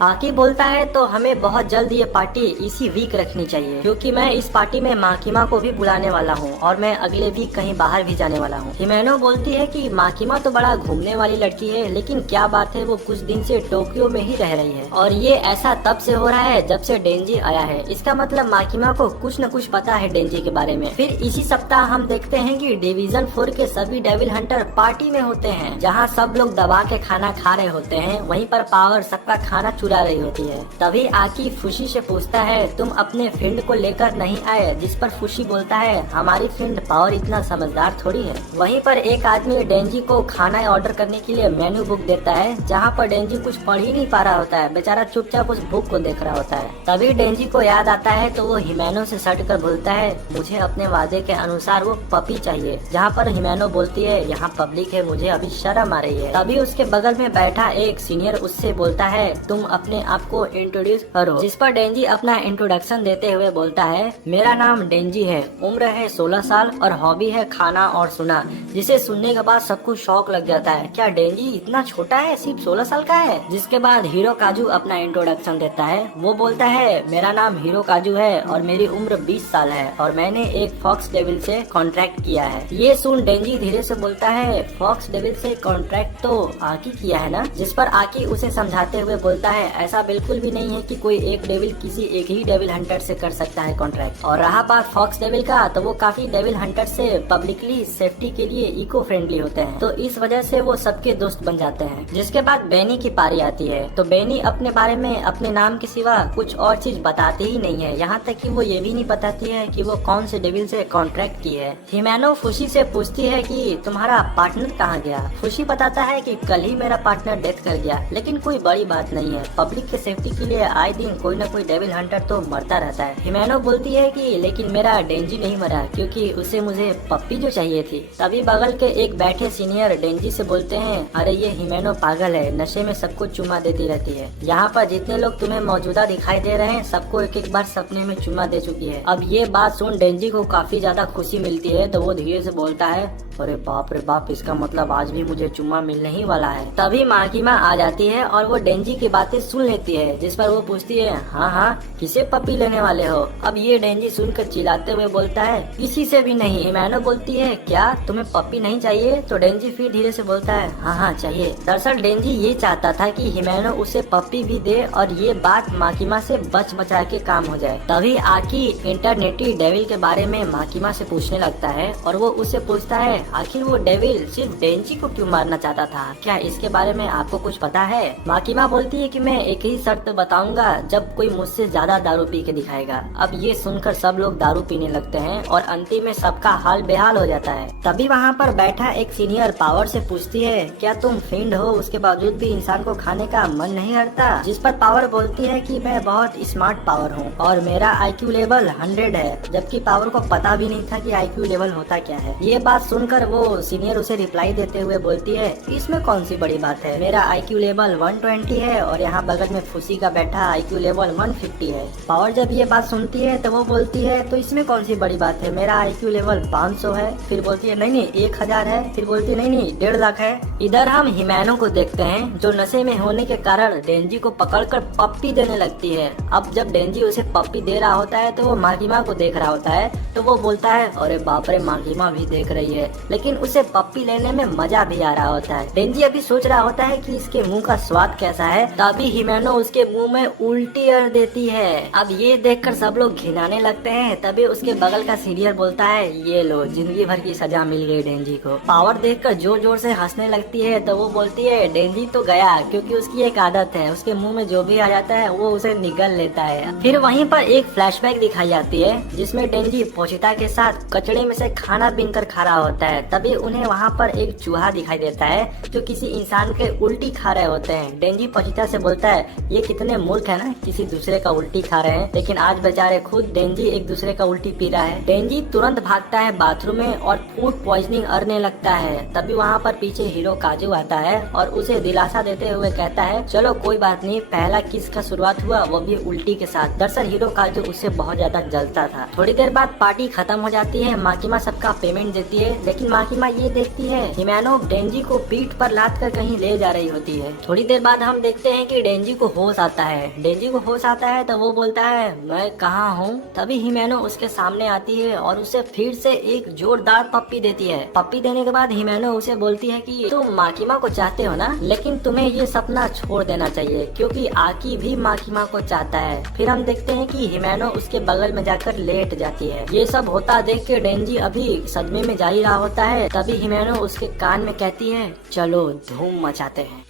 आकी बोलता है तो हमें बहुत जल्द ये पार्टी इसी वीक रखनी चाहिए क्योंकि मैं इस पार्टी में माकिमा को भी बुलाने वाला हूँ और मैं अगले वीक कहीं बाहर भी जाने वाला हूँ। हिमेनो बोलती है कि माकिमा तो बड़ा घूमने वाली लड़की है, लेकिन क्या बात है वो कुछ दिन से टोक्यो में ही रह रही है और ये ऐसा तब से हो रहा है जब से डेंजी आया है। इसका मतलब माकिमा को कुछ न कुछ पता है डेंजी के बारे में। फिर इसी सप्ताह हम देखते हैं कि डिवीजन 4 के सभी डेविल हंटर पार्टी में होते हैं जहाँ सब लोग दबा के खाना खा रहे होते हैं। वहीं पर पावर सबका खाना चुरा रही होती है। तभी आकी फुशी से पूछता है तुम अपने फ्रेंड को लेकर नहीं आए, जिस पर फुशी बोलता है हमारी फ्रेंड पावर इतना समझदार थोड़ी है। वहीं पर एक आदमी डेंजी को खाना ऑर्डर करने के लिए मेन्यू बुक देता है जहां पर डेंजी कुछ पढ़ ही नहीं पा रहा होता है, बेचारा चुपचाप उस बुक को देख रहा होता है। तभी डेंजी को याद आता है तो वो हिमेनो से सट कर बोलता है मुझे अपने वादे के अनुसार वो पपी चाहिए, जहाँ पर हिमेनो बोलती है यहाँ पब्लिक है मुझे अभी शर्म आ रही है। तभी उसके बगल में बैठा एक सीनियर उससे बोलता है तुम अपने आपको इंट्रोड्यूस करो, जिस पर डेंजी अपना इंट्रोडक्शन देते हुए बोलता है मेरा नाम डेंजी है, उम्र है 16 साल और हॉबी है खाना और सुना। जिसे सुनने के बाद सबको शौक लग जाता है, क्या डेंजी इतना छोटा है, सिर्फ 16 साल का है। जिसके बाद हिरोकाजु अपना इंट्रोडक्शन देता है, वो बोलता है मेरा नाम हिरोकाजु है और मेरी उम्र 20 साल है और मैंने एक फॉक्स डेविल से कॉन्ट्रैक्ट किया है। ये सुन डेंजी धीरे से बोलता है फॉक्स डेविल से कॉन्ट्रैक्ट तो आकी किया है ना, जिस पर आकी उसे समझाते हुए बोलता है ऐसा बिल्कुल भी नहीं है कि कोई एक डेविल किसी एक ही डेविल हंटर से कर सकता है कॉन्ट्रैक्ट। और रहा बात फॉक्स डेविल का तो वो काफी डेविल हंटर से पब्लिकली सेफ्टी के लिए इको फ्रेंडली होते हैं, तो इस वजह से वो सबके दोस्त बन जाते हैं। जिसके बाद बेनी की पारी आती है तो बेनी अपने बारे में अपने नाम के सिवा कुछ और चीज बताती ही नहीं है, यहाँ तक कि वो ये भी नहीं बताती है कि वो कौन से डेविल से कॉन्ट्रैक्ट की है। हिमेनो फुशी से पूछती है कि तुम्हारा पार्टनर कहाँ गया। फुशी बताता है कि कल ही मेरा पार्टनर डेथ कर गया, लेकिन कोई बड़ी बात नहीं है, पब्लिक के सेफ्टी के लिए आए दिन कोई न कोई डेविल हंटर तो मरता रहता है। हिमेनो बोलती है कि लेकिन मेरा डेंजी नहीं मरा क्योंकि उसे मुझे पप्पी जो चाहिए थी। तभी बगल के एक बैठे सीनियर डेंजी से बोलते हैं अरे ये हिमेनो पागल है, नशे में सबको चुम्मा देती रहती है। यहाँ पर जितने लोग तुम्हें मौजूदा दिखाई दे रहे हैं सबको एक एक बार सपने में चुम्मा दे चुकी है। अब ये बात सुन डेंजी को काफी ज्यादा खुशी मिलती है तो वो धीरे से बोलता है अरे बाप रे बाप, इसका मतलब आज भी मुझे चुम्मा मिलने ही वाला है। तभी माकिमा आ जाती है और वो डेंजी की बातें सुन लेती है, जिस पर वो पूछती है हाँ किसे पप्पी लेने वाले हो। अब ये डेंजी सुनकर चिल्लाते हुए बोलता है किसी से भी नहीं। हिमेनो बोलती है क्या तुम्हें पप्पी नहीं चाहिए, तो डेंजी फिर धीरे से बोलता है हाँ चाहिए। दरअसल डेंजी ये चाहता था कि हिमेनो उसे पप्पी भी दे और ये बात माकिमा से बच बचा के काम हो जाए। तभी आकी इंटरनेटी डेविल के बारे में माकिमा से पूछने लगता है और वो उससे पूछता है आखिर वो डेविल सिर्फ डेंजी को क्यों मारना चाहता था, क्या इसके बारे में आपको कुछ पता है। माकिमा बोलती है कि मैं एक ही शर्त बताऊंगा जब कोई मुझसे ज्यादा दारू पी के दिखाएगा। अब ये सुनकर सब लोग दारू पीने लगते हैं और अंतिम में सबका हाल बेहाल हो जाता है। तभी वहाँ पर बैठा एक सीनियर पावर से पूछती है क्या तुम फिंड हो उसके बावजूद भी इंसान को खाने का मन नहीं हटता, जिस पर पावर बोलती है कि मैं बहुत स्मार्ट पावर हूँ और मेरा IQ लेवल 100 है, जबकि पावर को पता भी नहीं था कि IQ लेवल होता क्या है। ये बात सुनकर वो सीनियर उसे रिप्लाई देते हुए बोलती है इसमें कौन सी बड़ी बात है, मेरा IQ लेवल 120 है और यहाँ बगल में फुसी का बैठा IQ लेवल 150 है। पावर जब ये बात सुनती है तो वो बोलती है तो इसमें कौन सी बड़ी बात है, मेरा IQ लेवल 500 है। फिर बोलती है नहीं 1000 है। फिर बोलती है नहीं 1.5 लाख है। इधर हम हिमेनो को देखते हैं जो नशे में होने के कारण डेंजी को पकड़कर पप्पी देने लगती है। अब जब डेंजी उसे पप्पी दे रहा होता है तो वो माकिमा को देख रहा होता है तो वो बोलता है अरे बाप रे माकिमा भी देख रही है। लेकिन उसे पप्पी लेने में मजा भी आ रहा होता है। डेंजी अभी सोच रहा होता है कि इसके मुंह का स्वाद कैसा है, तभी हिमेनो उसके मुंह में उल्टी कर देती है। अब ये देखकर सब लोग घिनाने लगते हैं। तभी उसके बगल का सीनियर बोलता है, ये लो, जिंदगी भर की सजा मिल गई डेंजी को। पावर देखकर जोर जोर से हंसने लगती है तो वो बोलती है, डेंजी तो गया, क्योंकि उसकी एक आदत है, उसके मुंह में जो भी आ जाता है वो उसे निगल लेता है। फिर वहीं पर एक फ्लैशबैक दिखाई जाती है जिसमें डेंजी पोचिता के साथ कचड़े में से खाना बीनकर खा रहा होता है। तभी उन्हें वहाँ पर एक चूहा दिखाई देता है जो किसी इंसान के उल्टी खा रहे होते हैं। डेंजी पोचिता से बोलता है, ये कितने मूर्ख है ना, किसी दूसरे का उल्टी खा रहे हैं, लेकिन आज बेचारे खुद डेंजी एक दूसरे का उल्टी पी रहा है। डेंजी तुरंत भागता है बाथरूम में और फूड पॉइजनिंग करने लगता है। तभी वहाँ पर पीछे हीरो काजू आता है और उसे दिलासा देते हुए कहता है, चलो कोई बात नहीं, पहला किस का शुरुआत हुआ वो भी उल्टी के साथ। दरअसल हीरो काजू उससे बहुत ज्यादा जलता था। थोड़ी देर बाद पार्टी खत्म हो जाती है। माकिमा सबका पेमेंट देती है, लेकिन माकिमा ये देखती है हिमेनो डेंजी को पीठ पर लाद कर कहीं ले जा रही होती है। थोड़ी देर बाद हम देखते हैं कि डेंजी को होश आता है। डेंजी को होश आता है तो वो बोलता है, मैं कहाँ हूँ। तभी हिमेनो उसके सामने आती है और उसे फिर से एक जोरदार पप्पी देती है। पप्पी देने के बाद हिमेनो उसे बोलती है कि तुम माकिमा को चाहते हो ना, लेकिन तुम्हें ये सपना छोड़ देना चाहिए, क्योंकि आकी भी माकिमा को चाहता है। फिर हम देखते हैं कि हिमेनो उसके बगल में जाकर लेट जाती है। ये सब होता देख के डेंजी अभी सदमे में जा ही रहा होता है। तभी हिमेनो उसके कान में कहती है, चलो धूम मचाते हैं।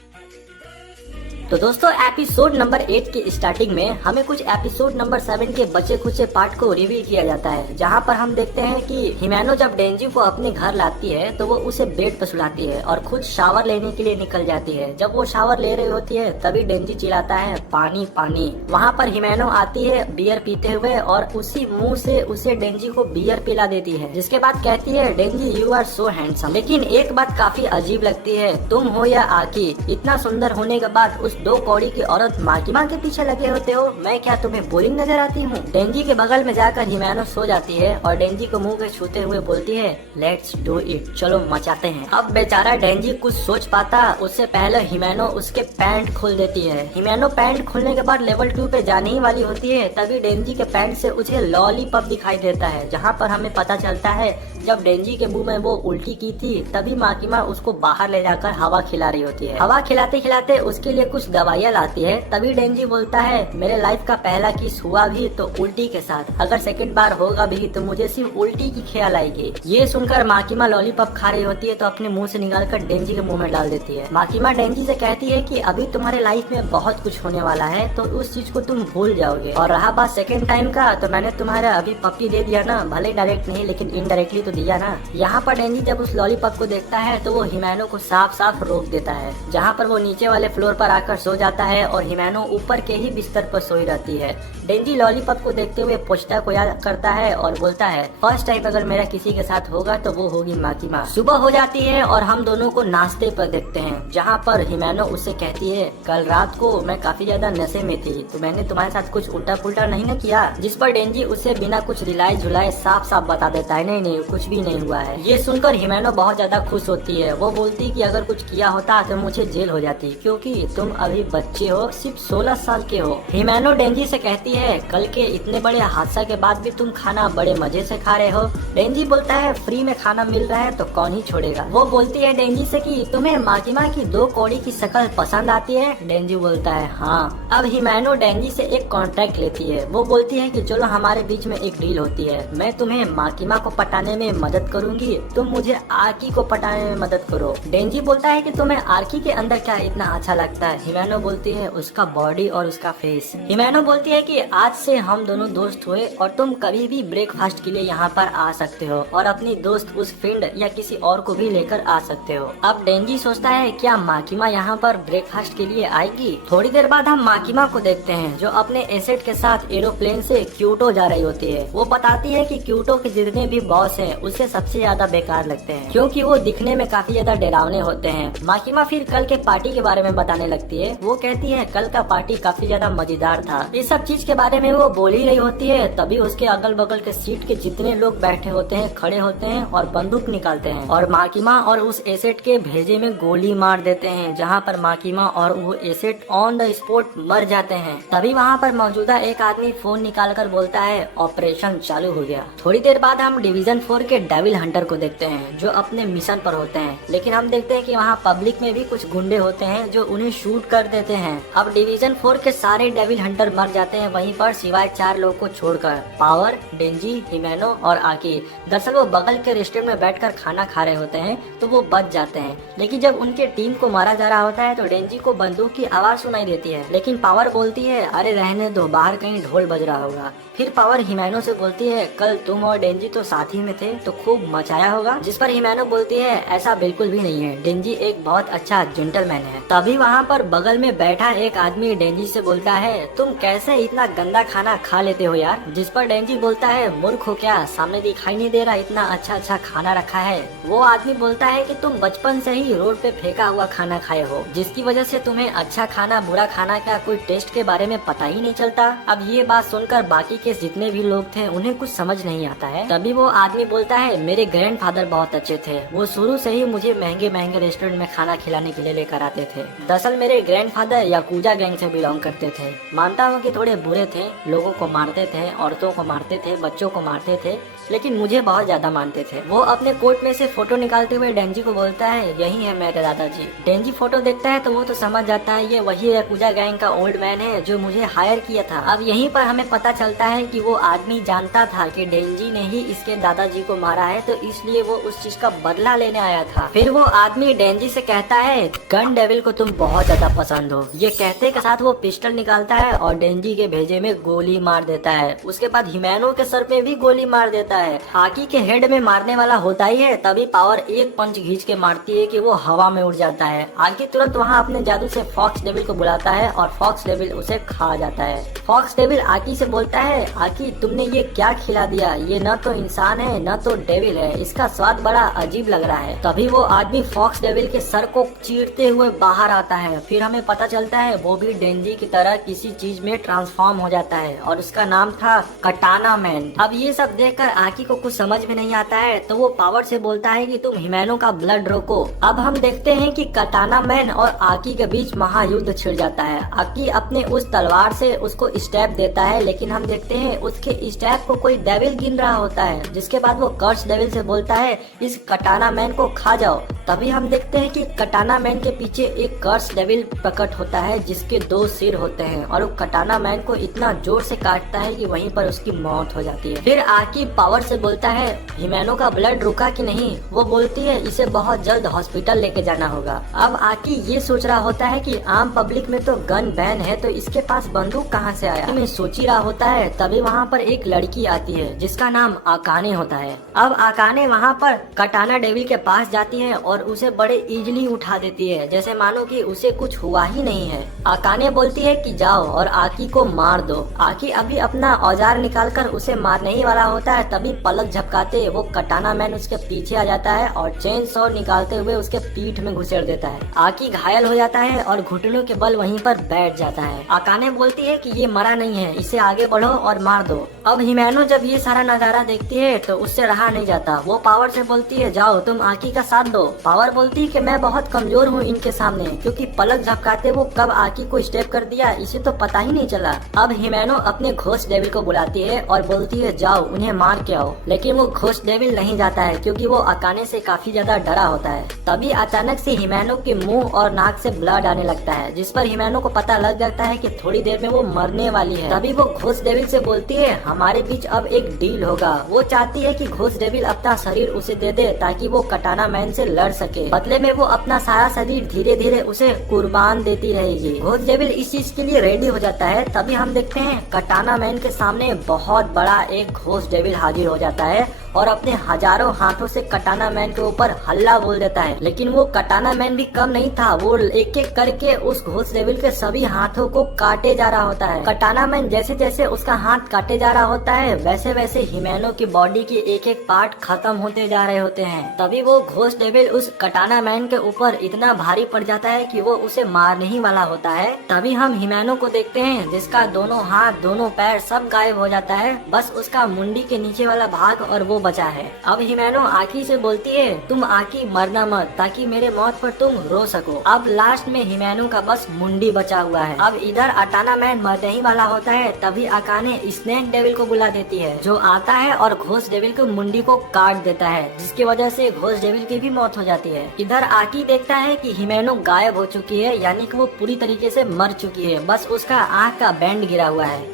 तो दोस्तों, एपिसोड नंबर 8 की स्टार्टिंग में हमें कुछ एपिसोड नंबर 7 के बचे खुचे पार्ट को रिवील किया जाता है, जहां पर हम देखते हैं कि हिमेनो जब डेंजी को अपने घर लाती है तो वो उसे बेड पर सुलाती है और खुद शावर लेने के लिए निकल जाती है। जब वो शावर ले रही होती है तभी डेंजी चिल्लाता है, पानी पानी। वहाँ पर हिमेनो आती है बियर पीते हुए और उसी मुंह से उसे डेंजी को बियर पिला देती है, जिसके बाद कहती है, डेंजी यू आर सो हैंडसम। लेकिन एक बात काफी अजीब लगती है, तुम हो या आकी, इतना सुंदर होने के बाद उस 2 कौड़ी की औरत माकिमा के पीछे लगे होते हो, मैं क्या तुम्हें बोरिंग नजर आती हूँ। डेंजी के बगल में जाकर हिमेनो सो जाती है और डेंजी को मुंह के छूते हुए बोलती है, लेट्स डू इट, चलो मचाते हैं। अब बेचारा डेंजी कुछ सोच पाता उससे पहले हिमेनो उसके पैंट खोल देती है। हिमेनो पैंट खोलने के बाद लेवल 2 पे जाने ही वाली होती है, तभी डेंजी के पैंट से उसे लॉलीपॉप दिखाई देता है, जहाँ पर हमें पता चलता है जब डेंजी के मुंह में वो उल्टी की थी तभी माकिमा उसको बाहर ले जाकर हवा खिला रही होती है। हवा खिलाते खिलाते उसके लिए कुछ दवाइयाँ लाती है। तभी डेंजी बोलता है, मेरे लाइफ का पहला किस हुआ भी तो उल्टी के साथ, अगर सेकंड बार होगा भी तो मुझे सिर्फ उल्टी की ख्याल आएगी। ये सुनकर माकिमा लॉलीपॉप खा रही होती है तो अपने मुंह से निकाल कर डेंजी के मुंह में डाल देती है। माकिमा डेंजी से कहती है कि अभी तुम्हारे लाइफ में बहुत कुछ होने वाला है तो उस चीज को तुम भूल जाओगे, और रहा बात सेकंड टाइम का, तो मैंने तुम्हारा अभी पप्पी दे दिया ना, भले डायरेक्ट नहीं लेकिन इनडायरेक्टली तो दिया ना। यहाँ पर डेंजी जब उस लॉलीपॉप को देखता है तो वो हिमेनो को साफ साफ रोक देता है, जहाँ पर वो नीचे वाले फ्लोर पर आकर सो जाता है और हिमेनो ऊपर के ही बिस्तर पर सोई रहती है। डेंजी लॉलीपॉप को देखते हुए पोचिता को याद करता है और बोलता है, फर्स्ट टाइम अगर मेरा किसी के साथ होगा तो वो होगी माकिमा। सुबह हो जाती है और हम दोनों को नाश्ते पर देखते हैं, जहाँ पर हिमेनो उससे कहती है, कल रात को मैं काफी ज्यादा नशे में थी तो मैंने तुम्हारे साथ कुछ उल्टा पुल्टा नहीं न किया, जिस पर डेंजी उसे बिना कुछ रिलाए झुलाए साफ साफ बता देता है, नहीं नहीं कुछ भी नहीं हुआ है। ये सुनकर हिमेनो बहुत ज्यादा खुश होती है। वो बोलती कि अगर कुछ किया होता तो मुझे जेल हो जाती, क्योंकि तुम अभी बच्चे हो, सिर्फ 16 साल के हो। हिमेनो डेंजी से कहती है, कल के इतने बड़े हादसा के बाद भी तुम खाना बड़े मजे से खा रहे हो। डेंजी बोलता है, फ्री में खाना मिल रहा है तो कौन ही छोड़ेगा। वो बोलती है डेंजी से कि तुम्हें माकिमा की 2 कौड़ी की शक्ल पसंद आती है। डेंजी बोलता है हाँ। अब हिमेनो डेंजी से एक कॉन्ट्रैक्ट लेती है। वो बोलती है कि चलो हमारे बीच में एक डील होती है, मैं तुम्हें माकिमा को पटाने में मदद करूंगी, तुम मुझे आर्की को पटाने में मदद करो। डेंजी बोलता है कि तुम्हें आर्की के अंदर क्या इतना अच्छा लगता है। हिमेनो बोलती है, उसका बॉडी और उसका फेस। हिमेनो बोलती है कि आज से हम दोनों दोस्त हुए और तुम कभी भी ब्रेकफास्ट के लिए यहाँ पर आ सकते हो और अपनी दोस्त उस फ्रेंड या किसी और को भी लेकर आ सकते हो। अब डेंजी सोचता है क्या माकिमा यहाँ पर ब्रेकफास्ट के लिए आएगी। थोड़ी देर बाद हम माकिमा को देखते हैं जो अपने एसेट के साथ एरोप्लेन से क्यूटो जा रही होती है। वो बताती है कि क्यूटो के जितने भी बॉस हैं उसे सबसे ज्यादा बेकार लगते हैं, क्योंकि वो दिखने में काफी ज्यादा डरावने होते हैं। माकिमा फिर कल के पार्टी के बारे में बताने लगती लिए। वो कहती है कल का पार्टी काफी ज्यादा मजेदार था। इस सब चीज के बारे में वो बोल ही रही होती है, तभी उसके अगल बगल के सीट के जितने लोग बैठे होते हैं खड़े होते हैं और बंदूक निकालते हैं और माकीमा और उस एसेट के भेजे में गोली मार देते हैं, जहाँ पर माकीमा और वो एसेट ऑन द स्पॉट मर जाते हैं। तभी वहाँ पर मौजूदा एक आदमी फोन निकालकर बोलता है ऑपरेशन चालू हो गया। थोड़ी देर बाद हम डिवीजन 4 के डेविल हंटर को देखते हैं जो अपने मिशन पर होते हैं, लेकिन हम देखते हैं कि वहाँ पब्लिक में भी कुछ गुंडे होते हैं जो उन्हें शूट कर देते हैं। अब डिवीजन 4 के सारे डेविल हंटर मर जाते हैं वहीं पर, सिवाय 4 लोग को छोड़कर, पावर, डेंजी, हिमेनो और आकी। दरअसल वो बगल के रेस्टोरेंट में बैठकर खाना खा रहे होते हैं तो वो बच जाते हैं, लेकिन जब उनके टीम को मारा जा रहा होता है तो डेंजी को बंदूक की आवाज सुनाई देती है, लेकिन पावर बोलती है अरे रहने दो, बाहर कहीं ढोल बज रहा होगा। फिर पावर हिमेनो से बोलती है कल तुम और डेंजी तो साथ ही में थे तो खूब मचाया होगा, जिस पर हिमेनो बोलती है ऐसा बिल्कुल भी नहीं है, डेंजी एक बहुत अच्छा जेंटलमैन है। तभी वहाँ पर बगल में बैठा एक आदमी डेंजी से बोलता है तुम कैसे इतना गंदा खाना खा लेते हो यार, जिस पर डेंजी बोलता है मूर्ख हो क्या, सामने दिखाई नहीं दे रहा इतना अच्छा अच्छा खाना रखा है। वो आदमी बोलता है कि तुम बचपन से ही रोड पे फेंका हुआ खाना खाए हो, जिसकी वजह से तुम्हें अच्छा खाना बुरा खाना का कोई टेस्ट के बारे में पता ही नहीं चलता। अब ये बात सुनकर बाकी के जितने भी लोग थे उन्हें कुछ समझ नहीं आता है। तभी वो आदमी बोलता है मेरे ग्रैंडफादर बहुत अच्छे थे, वो शुरू से ही मुझे महंगे महंगे रेस्टोरेंट में खाना खिलाने के लिए लेकर आते थे। दरअसल मेरे ग्रैंडफादर याकूजा गैंग से बिलोंग करते थे। मानता हूँ कि थोड़े बुरे थे, लोगों को मारते थे, औरतों को मारते थे, बच्चों को मारते थे, लेकिन मुझे बहुत ज्यादा मानते थे। वो अपने कोट में से फोटो निकालते हुए डेंजी को बोलता है यही है मेरे दादाजी। डेंजी फोटो देखता है तो वो तो समझ जाता है ये वही याकूजा गैंग का ओल्ड मैन है जो मुझे हायर किया था। अब यहीं पर हमें पता चलता है कि वो आदमी जानता था कि डेंजी ने ही इसके दादाजी को मारा है, तो इसलिए वो उस चीज का बदला लेने आया था। फिर वो आदमी डेंजी से कहता है गन डेविल को तुम बहुत ज्यादा पसंद हो। ये कहते के साथ वो पिस्टल निकालता है और डेंजी के भेजे में गोली मार देता है। उसके बाद हिमेनो के सर पे भी गोली मार देता है। आकी के हेड में मारने वाला होता ही है, तभी पावर एक पंच खींच के मारती है कि वो हवा में उड़ जाता है। आकी तुरंत वहाँ अपने जादू से फॉक्स डेविल को बुलाता है और फॉक्स डेविल उसे खा जाता है। फॉक्स डेविल आकी से बोलता है आकी तुमने ये क्या खिला दिया, ये न तो इंसान है न तो डेविल है, इसका स्वाद बड़ा अजीब लग रहा है। तभी वो आदमी फॉक्स डेविल के सर को चीरते हुए बाहर आता है। फिर हमें पता चलता है वो भी डेंजी की तरह किसी चीज में ट्रांसफॉर्म हो जाता है और उसका नाम था कटाना मैन। अब ये सब देखकर आकी को कुछ समझ में नहीं आता है तो वो पावर से बोलता है कि तुम हिमेनो का ब्लड रोको। अब हम देखते हैं कि कटाना मैन और आकी के बीच महायुद्ध छिड़ जाता है। आकी अपने उस तलवार से उसको स्टैब देता है, लेकिन हम देखते हैं उसके स्टैब को कोई डेविल गिन रहा होता है, जिसके बाद वो कर्स डेविल से बोलता है इस कटाना मैन को खा जाओ। तभी हम देखते हैं कि कटाना मैन के पीछे एक कर्स डेविल प्रकट होता है जिसके 2 सिर होते हैं और वो कटाना मैन को इतना जोर से काटता है कि वहीं पर उसकी मौत हो जाती है। फिर आकी पावर से बोलता है हिमेनो का ब्लड रुका कि नहीं। वो बोलती है इसे बहुत जल्द हॉस्पिटल लेके जाना होगा। अब आकी ये सोच रहा होता है कि आम पब्लिक में तो गन बैन है तो इसके पास बंदूक कहाँ से आया, मैं सोच ही रहा होता है। तभी वहाँ पर एक लड़की आती है जिसका नाम आकाने होता है। अब आकाने वहाँ पर कटाना डेविल के पास जाती है और उसे बड़े इजीली उठा देती है, जैसे मानो कि उसे कुछ हुआ ही नहीं है। आकाने बोलती है कि जाओ और आकी को मार दो। आकी अभी अपना औजार निकालकर उसे मारने ही वाला होता है, तभी पलक झपकाते वो कटाना मैन उसके पीछे आ जाता है और चेन सॉ निकालते हुए उसके पीठ में घुसेड़ देता है। आकी घायल हो जाता है और घुटनों के बल वहीं पर बैठ जाता है। आकाने बोलती है कि ये मरा नहीं है, इसे आगे बढ़ो और मार दो। अब हिमेनो जब ये सारा नजारा देखती है तो उससे रहा नहीं जाता। वो पावर से बोलती है जाओ तुम आकी का साथ दो। पावर बोलती है कि मैं बहुत कमजोर हूँ इनके सामने, क्योंकि पलक झपकाते वो कब आकी को स्टेप कर दिया इसे तो पता ही नहीं चला। अब हिमेनो अपने घोस्ट डेविल को बुलाती है और बोलती है जाओ उन्हें मार के आओ, लेकिन वो घोस्ट डेविल नहीं जाता है क्योंकि वो आकाने से काफी ज्यादा डरा होता है। तभी अचानक से हिमेनो के मुंह और नाक से ब्लड आने लगता है, जिस पर हिमेनो को पता लग जाता है कि थोड़ी देर में वो मरने वाली है। तभी वो घोस्ट डेविल से बोलती है हमारे बीच अब एक डील होगा। वो चाहती है कि घोस्ट डेविल अपना शरीर उसे दे दे ताकि वो कटाना मैन से लड़ सके, बदले में वो अपना सारा शरीर धीरे धीरे उसे कुर्बान देती रहेगी। घोस्ट डेविल इस चीज के लिए रेडी हो जाता है। तभी हम देखते हैं कटाना मैन के सामने बहुत बड़ा एक घोस्ट डेविल हाजिर हो जाता है और अपने हजारों हाथों से कटाना मैन के ऊपर हल्ला बोल देता है। लेकिन वो कटाना मैन भी कम नहीं था, वो एक एक करके उस घोस्ट डेविल के सभी हाथों को काटे जा रहा होता है। कटाना मैन जैसे जैसे उसका हाथ काटे जा रहा होता है वैसे वैसे हिमेनो की बॉडी की एक एक पार्ट खत्म होते जा रहे होते हैं। तभी वो घोस्ट डेविल उस कटाना मैन के ऊपर इतना भारी पड़ जाता है कि वो उसे मारने ही वाला होता है। तभी हम हिमेनो को देखते हैं जिसका दोनों हाथ दोनों पैर सब गायब हो जाता है, बस उसका मुंडी के नीचे वाला भाग और वो बचा है। अब हिमेनो आकी से बोलती है तुम आकी मरना मत ताकि मेरे मौत पर तुम रो सको। अब लास्ट में हिमेनो का बस मुंडी बचा हुआ है। अब इधर अटाना मैन मरने ही वाला होता है, तभी अकाने स्नेक डेविल को बुला देती है जो आता है और घोस्ट डेविल की मुंडी को काट देता है, जिसकी वजह से घोस्ट डेविल की भी मौत हो जाती है। इधर आकी देखता है कि हिमेनो गायब हो चुकी है, यानी कि वो पूरी तरीके से मर चुकी है, बस उसका आँख का बैंड गिरा हुआ है।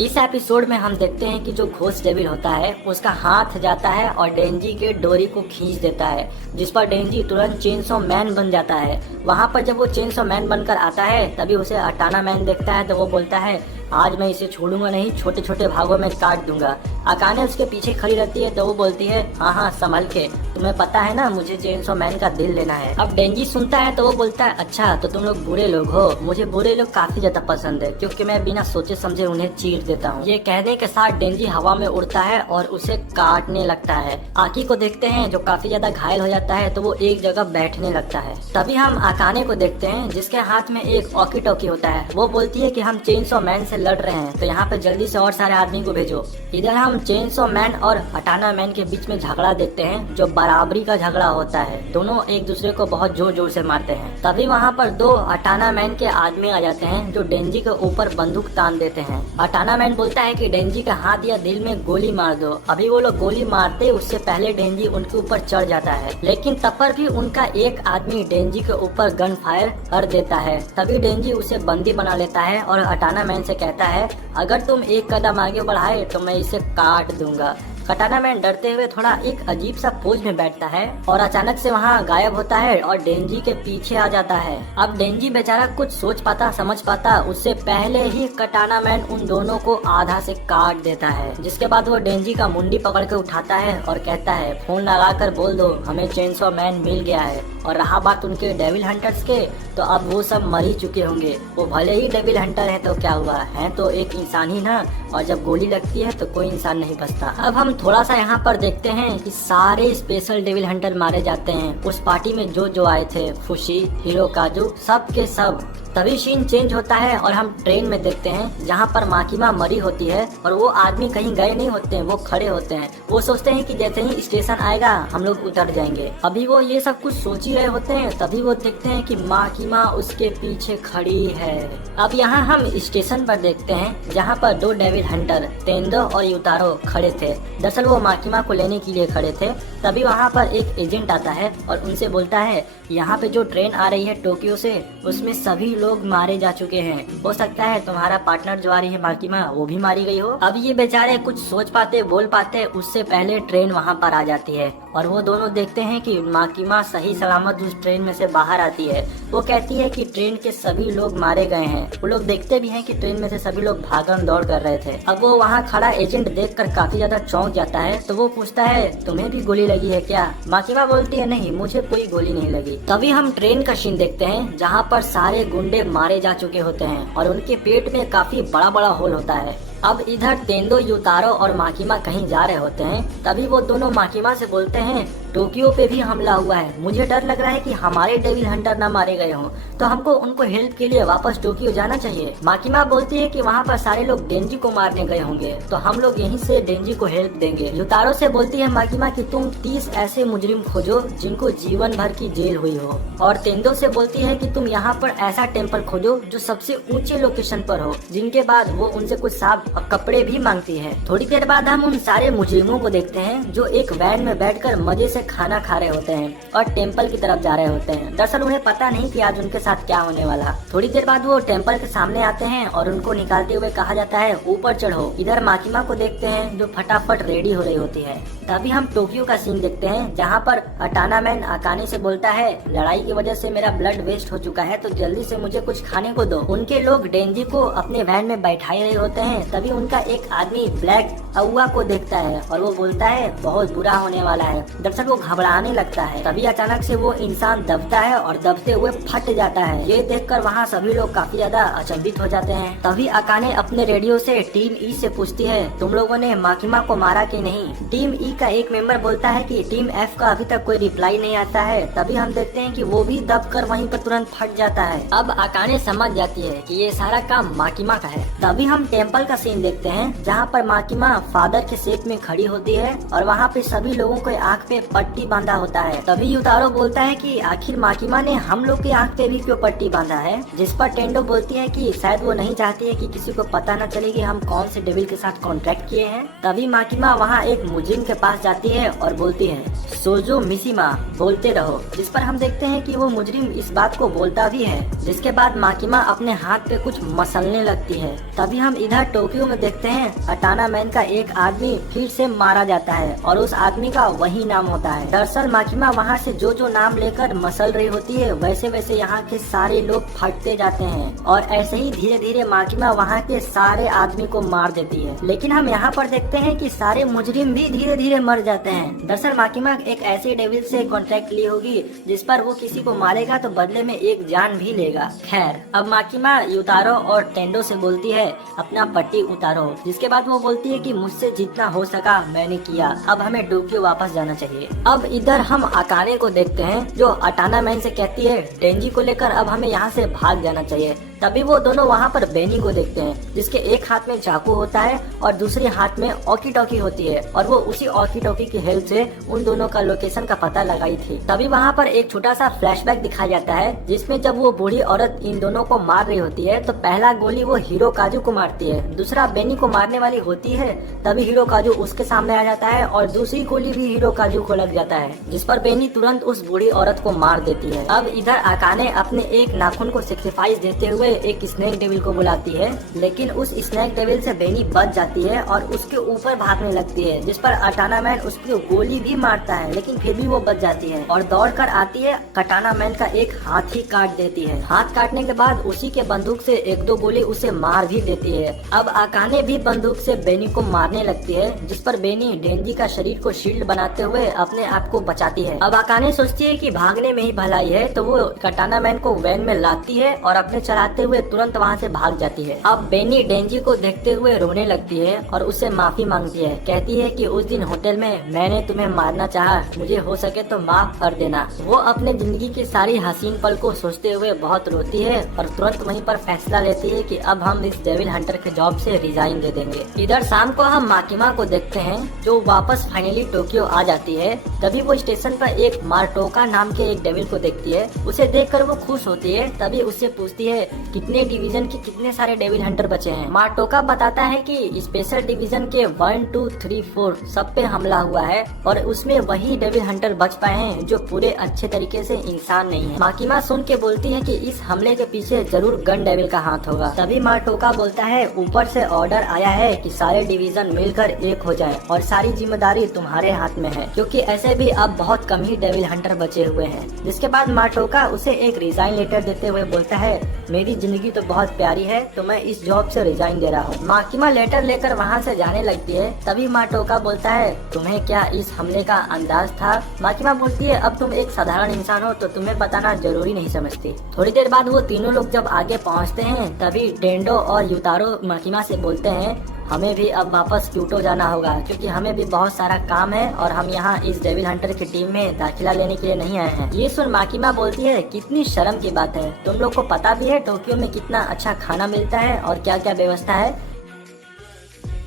इस एपिसोड में हम देखते हैं कि जो घोस्ट डेविल होता है उसका हाथ जाता है और डेंजी के डोरी को खींच देता है, जिस पर डेंजी तुरंत चेनसो मैन बन जाता है। वहाँ पर जब वो चेनसो मैन बनकर आता है तभी उसे अटाना मैन देखता है तो वो बोलता है आज मैं इसे छोड़ूंगा नहीं, छोटे छोटे भागों में काट दूंगा। अकाने उसके पीछे खड़ी रहती है तो वो बोलती है हाँ हाँ संभल के, तुम्हें पता है ना मुझे चेनसो मैन का दिल लेना है। अब डेंजी सुनता है तो वो बोलता है अच्छा तो तुम लोग बुरे लोग हो, मुझे बुरे लोग काफी ज्यादा पसंद है क्योंकि मैं बिना सोचे समझे उन्हें चीर देता हूँ। ये कहने के साथ डेंजी हवा में उड़ता है और उसे काटने लगता है। आकी को देखते हैं जो काफी ज्यादा घायल हो जाता है तो वो एक जगह बैठने लगता है। तभी हम अकाने को देखते हैं जिसके हाथ में एक ऑकी टॉकी होता है। वो बोलती है कि हम चेनसो मैन से लड़ रहे हैं तो यहाँ पे जल्दी से और सारे आदमी को भेजो। इधर हम चेनसो मैन और अटाना मैन के बीच में झगड़ा देखते हैं जो बराबरी का झगड़ा होता है, दोनों एक दूसरे को बहुत जोर जोर से मारते हैं। तभी वहाँ पर दो अटाना मैन के आदमी आ जाते हैं जो डेंजी के ऊपर बंदूक तान देते हैं। अटाना मैन बोलता है कि डेंजी का हाथ या दिल में गोली मार दो। अभी वो लोग गोली मारते उससे पहले डेंजी उनके ऊपर चढ़ जाता है, लेकिन तब पर भी उनका एक आदमी डेंजी के ऊपर गन फायर कर देता है। तभी डेंजी उसे बंदी बना लेता है और अटाना मैन से कहता है अगर तुम एक कदम आगे बढ़ाए तो मैं इसे काट दूंगा। कटाना मैन डरते हुए थोड़ा एक अजीब सा पोज में बैठता है और अचानक से वहाँ गायब होता है और डेंजी के पीछे आ जाता है। अब डेंजी बेचारा कुछ सोच पाता समझ पाता उससे पहले ही कटाना मैन उन दोनों को आधा से काट देता है, जिसके बाद वो डेंजी का मुंडी पकड़ के उठाता है और कहता है फोन लगाकर बोल दो हमें चेनसो मैन मिल गया है। और रहा बात उनके डेविल हंटर्स के, तो अब वो सब मर ही चुके होंगे। वो भले ही डेविल हंटर है तो क्या हुआ, है तो एक इंसान ही ना, और जब गोली लगती है तो कोई इंसान नहीं बचता। अब हम थोड़ा सा यहाँ पर देखते हैं कि सारे स्पेशल डेविल हंटर मारे जाते हैं उस पार्टी में जो आए थे, फुशी, हिरोकाजु, सब के सब। तभी सीन चेंज होता है और हम ट्रेन में देखते हैं जहाँ पर माकिमा मरी होती है और वो आदमी कहीं गए नहीं होते हैं, वो खड़े होते हैं। वो सोचते हैं कि जैसे ही स्टेशन आएगा हम लोग उतर जाएंगे। अभी वो ये सब कुछ सोच ही रहे होते हैं तभी वो देखते हैं कि माकिमा उसके पीछे खड़ी है। अब यहाँ हम स्टेशन पर देखते हैं जहाँ पर दो डेविल हंटर तेंदो और युतारो खड़े थे। दरअसल वो माकिमा को लेने के लिए खड़े थे। तभी वहाँ पर एक एजेंट आता है और उनसे बोलता है यहाँ पे जो ट्रेन आ रही है टोक्यो से उसमें सभी लोग मारे जा चुके हैं, हो सकता है तुम्हारा पार्टनर जो आ रही है माकिमा वो भी मारी गई हो। अब ये बेचारे कुछ सोच पाते बोल पाते उससे पहले ट्रेन वहाँ पर आ जाती है और वो दोनों देखते हैं कि माकिमा सही सलामत उस ट्रेन में से बाहर आती है। वो कहती है कि ट्रेन के सभी लोग मारे गए हैं। वो लोग देखते भी हैं कि ट्रेन में से सभी लोग भागम दौड़ कर रहे थे। अब वो वहाँ खड़ा एजेंट देखकर काफी ज्यादा चौंक जाता है तो वो पूछता है तुम्हें भी गोली लगी है क्या? माकिमा बोलती है नहीं मुझे कोई गोली नहीं लगी। तभी हम ट्रेन का सीन देखते हैं जहाँ पर सारे गुंडे मारे जा चुके होते हैं और उनके पेट में काफी बड़ा बड़ा होल होता है। अब इधर तेंदो, युतारो और माकिमा कहीं जा रहे होते हैं। तभी वो दोनों माकिमा से बोलते हैं टोक्यो पे भी हमला हुआ है, मुझे डर लग रहा है कि हमारे डेविल हंटर ना मारे गए हों, तो हमको उनको हेल्प के लिए वापस टोक्यो जाना चाहिए। माकिमा बोलती है कि वहाँ पर सारे लोग डेंजी को मारने गए होंगे तो हम लोग यहीं से डेंजी को हेल्प देंगे। युतारो से बोलती है माकिमा कि तुम 30 ऐसे मुजरिम खोजो जिनको जीवन भर की जेल हुई हो। और तेंदो से बोलती है कि तुम यहाँ पर ऐसा टेम्पल खोजो जो सबसे ऊंचे लोकेशन पर हो। जिनके बाद वो उनसे कुछ साफ और कपड़े भी मांगती है। थोड़ी देर बाद हम उन सारे मुजरिमों को देखते हैं जो एक वैन में बैठकर मजे से खाना खा रहे होते हैं और टेम्पल की तरफ जा रहे होते हैं। दरअसल उन्हें पता नहीं कि आज उनके साथ क्या होने वाला। थोड़ी देर बाद वो टेम्पल के सामने आते हैं और उनको निकालते हुए कहा जाता है ऊपर चढ़ो। इधर माकिमा को देखते हैं जो फटाफट रेडी हो रही होती है। तभी हम टोक्यो का सीन देखते हैं जहाँ पर अटाना मैन अकाने से बोलता है लड़ाई की वजह से मेरा ब्लड वेस्ट हो चुका है तो जल्दी से मुझे कुछ खाने को दो। उनके लोग डेंजी को अपने वैन में बैठाए रहे होते हैं। तभी उनका एक आदमी ब्लैक अउआ को देखता है और वो बोलता है बहुत बुरा होने वाला है। दरअसल वो घबराने लगता है। तभी अचानक से वो इंसान दबता है और दबते हुए फट जाता है। ये देखकर वहाँ सभी लोग काफी ज्यादा अचंभित हो जाते हैं। तभी अकाने अपने रेडियो से टीम ई से पूछती है तुम लोगों ने माकिमा को मारा कि नहीं। टीम ई का एक मेंबर बोलता है कि टीम एफ का अभी तक कोई रिप्लाई नहीं आता है। तभी हम देखते हैं कि वो भी दबकर वहीं पर तुरंत फट जाता है। अब अकाने समझ जाती है कि ये सारा काम माकिमा का है। तभी हम टेम्पल का सीन देखते हैं जहाँ पर माकिमा फादर के शेप में खड़ी होती है और वहाँ पे सभी लोगों के आँख पे पट्टी बांधा होता है। तभी युतारो बोलता है कि आखिर माकिमा ने हम लोग के आँख पे भी क्यों पट्टी बांधा है, जिस पर टेंडो बोलती है कि शायद वो नहीं चाहती है कि किसी को पता न चले कि हम कौन से डेविल के साथ कॉन्ट्रैक्ट किए हैं। तभी माकिमा वहाँ एक मुजिम के पास जाती है और बोलती है सोजो मिसिमा बोलते रहो, जिस पर हम देखते हैं कि वो मुजरिम इस बात को बोलता भी है। जिसके बाद माकिमा अपने हाथ पे कुछ मसलने लगती है। तभी हम इधर टोक्यो में देखते हैं अटाना मैन का एक आदमी फिर से मारा जाता है और उस आदमी का वही नाम होता है। दरअसल माकिमा वहाँ से जो जो नाम लेकर मसल रही होती है वैसे वैसे यहाँ के सारे लोग फटते जाते हैं और ऐसे ही धीरे धीरे माकिमा वहाँ के सारे आदमी को मार देती है। लेकिन हम यहाँ पर देखते हैं कि सारे मुजरिम भी धीरे धीरे मर जाते हैं। दरअसल माकिमा एक ऐसे डेविल से कॉन्ट्रैक्ट ली होगी जिस पर वो किसी को मारेगा तो बदले में एक जान भी लेगा। खैर अब माकिमा युतारो और टेंडो से बोलती है अपना पट्टी उतारो, जिसके बाद वो बोलती है कि मुझसे जितना हो सका मैंने किया, अब हमें टोक्यो वापस जाना चाहिए। अब इधर हम अकाने को देखते हैं जो अटाना मैन से कहती है डेंजी को लेकर अब हमें यहाँ से भाग जाना चाहिए। तभी वो दोनों वहाँ पर बेनी को देखते हैं जिसके एक हाथ में चाकू होता है और दूसरे हाथ में ऑकी टॉकी होती है और वो उसी ऑकी टॉकी की हेल्प से उन दोनों का लोकेशन का पता लगाई थी। तभी वहाँ पर एक छोटा सा फ्लैशबैक दिखाया जाता है जिसमें जब वो बूढ़ी औरत इन दोनों को मार रही होती है तो पहला गोली वो हीरो काजू को मारती है, दूसरा बेनी को मारने वाली होती है। तभी हीरो काजू उसके सामने आ जाता है और दूसरी गोली भी हीरो काजू को लग जाता है, जिस पर बेनी तुरंत उस बूढ़ी औरत को मार देती है। अब इधर अकाने अपने एक नाखून को सेक्रीफाइस देते हुए एक स्नेक डेविल को बुलाती है, लेकिन उस स्नेक डेविल से बेनी बच जाती है और उसके ऊपर भागने लगती है, जिस पर अटाना मैन उसको गोली भी मारता है लेकिन फिर भी वो बच जाती है और दौड़ कर आती है। कटाना मैन का एक हाथ ही काट देती है। हाथ काटने के बाद उसी के बंदूक से एक दो गोली उसे मार भी देती है। अब अकाने भी बंदूक से बेनी को मारने लगती है, जिस पर बेनी डेंजी का शरीर को शील्ड बनाते हुए अपने आप को बचाती है। अब अकाने सोचती है कि भागने में ही भलाई है तो वो कटाना मैन को वैन में लाती है और अपने चलाते हुए तुरंत वहाँ से भाग जाती है। अब बेनी डेंजी को देखते हुए रोने लगती है और उससे माफी मांगती है। कहती है कि उस दिन होटल में मैंने तुम्हें मारना चाहा, मुझे हो सके तो माफ कर देना। वो अपने जिंदगी की सारी हसीन पल को सोचते हुए बहुत रोती है और तुरंत वहीं पर फैसला लेती है कि अब हम इस डेविल हंटर के जॉब से रिजाइन दे देंगे। इधर शाम को हम माकिमा को देखते हैं जो वापस फाइनली टोक्यो आ जाती है। तभी वो स्टेशन पर एक मार्टोका नाम के एक डेविल को देखती है। उसे देखकर वो खुश होती है। तभी उससे पूछती है कितने डिवीजन के कितने सारे डेविल हंटर बचे हैं। मार्टोका बताता है कि स्पेशल डिवीजन के 1, 2, 3, 4 सब पे हमला हुआ है और उसमें वही डेविल हंटर बच पाए हैं जो पूरे अच्छे तरीके से इंसान नहीं है। माकिमा सुन के बोलती है कि इस हमले के पीछे जरूर गन डेविल का हाथ होगा। तभी मार्टोका बोलता है ऊपर से ऑर्डर आया है कि सारे डिवीजन मिलकर एक हो जाएं और सारी जिम्मेदारी तुम्हारे हाथ में है, क्योंकि ऐसे भी अब बहुत कम ही डेविल हंटर बचे हुए हैं। जिसके बाद मार्टोका उसे एक रिजाइन लेटर देते हुए बोलता है मेरी जिंदगी तो बहुत प्यारी है तो मैं इस जॉब से रिजाइन दे रहा हूँ। माकिमा लेटर लेकर वहाँ से जाने लगती है। तभी मार्टोका बोलता है तुम्हें क्या इस हमले का अंदाज था। माकिमा बोलती है अब तुम एक साधारण इंसान हो तो तुम्हें बताना जरूरी नहीं समझती। थोड़ी देर बाद वो तीनों लोग जब आगे पहुँचते हैं तभी टेंडो और युतारो माकिमा से बोलते हैं हमें भी अब वापस क्यूटो जाना होगा क्योंकि हमें भी बहुत सारा काम है और हम यहाँ इस डेविल हंटर की टीम में दाखिला लेने के लिए नहीं आए हैं। ये सुन माकिमा बोलती है कितनी शर्म की बात है, तुम लोग को पता भी है टोक्यो में कितना अच्छा खाना मिलता है और क्या क्या व्यवस्था है।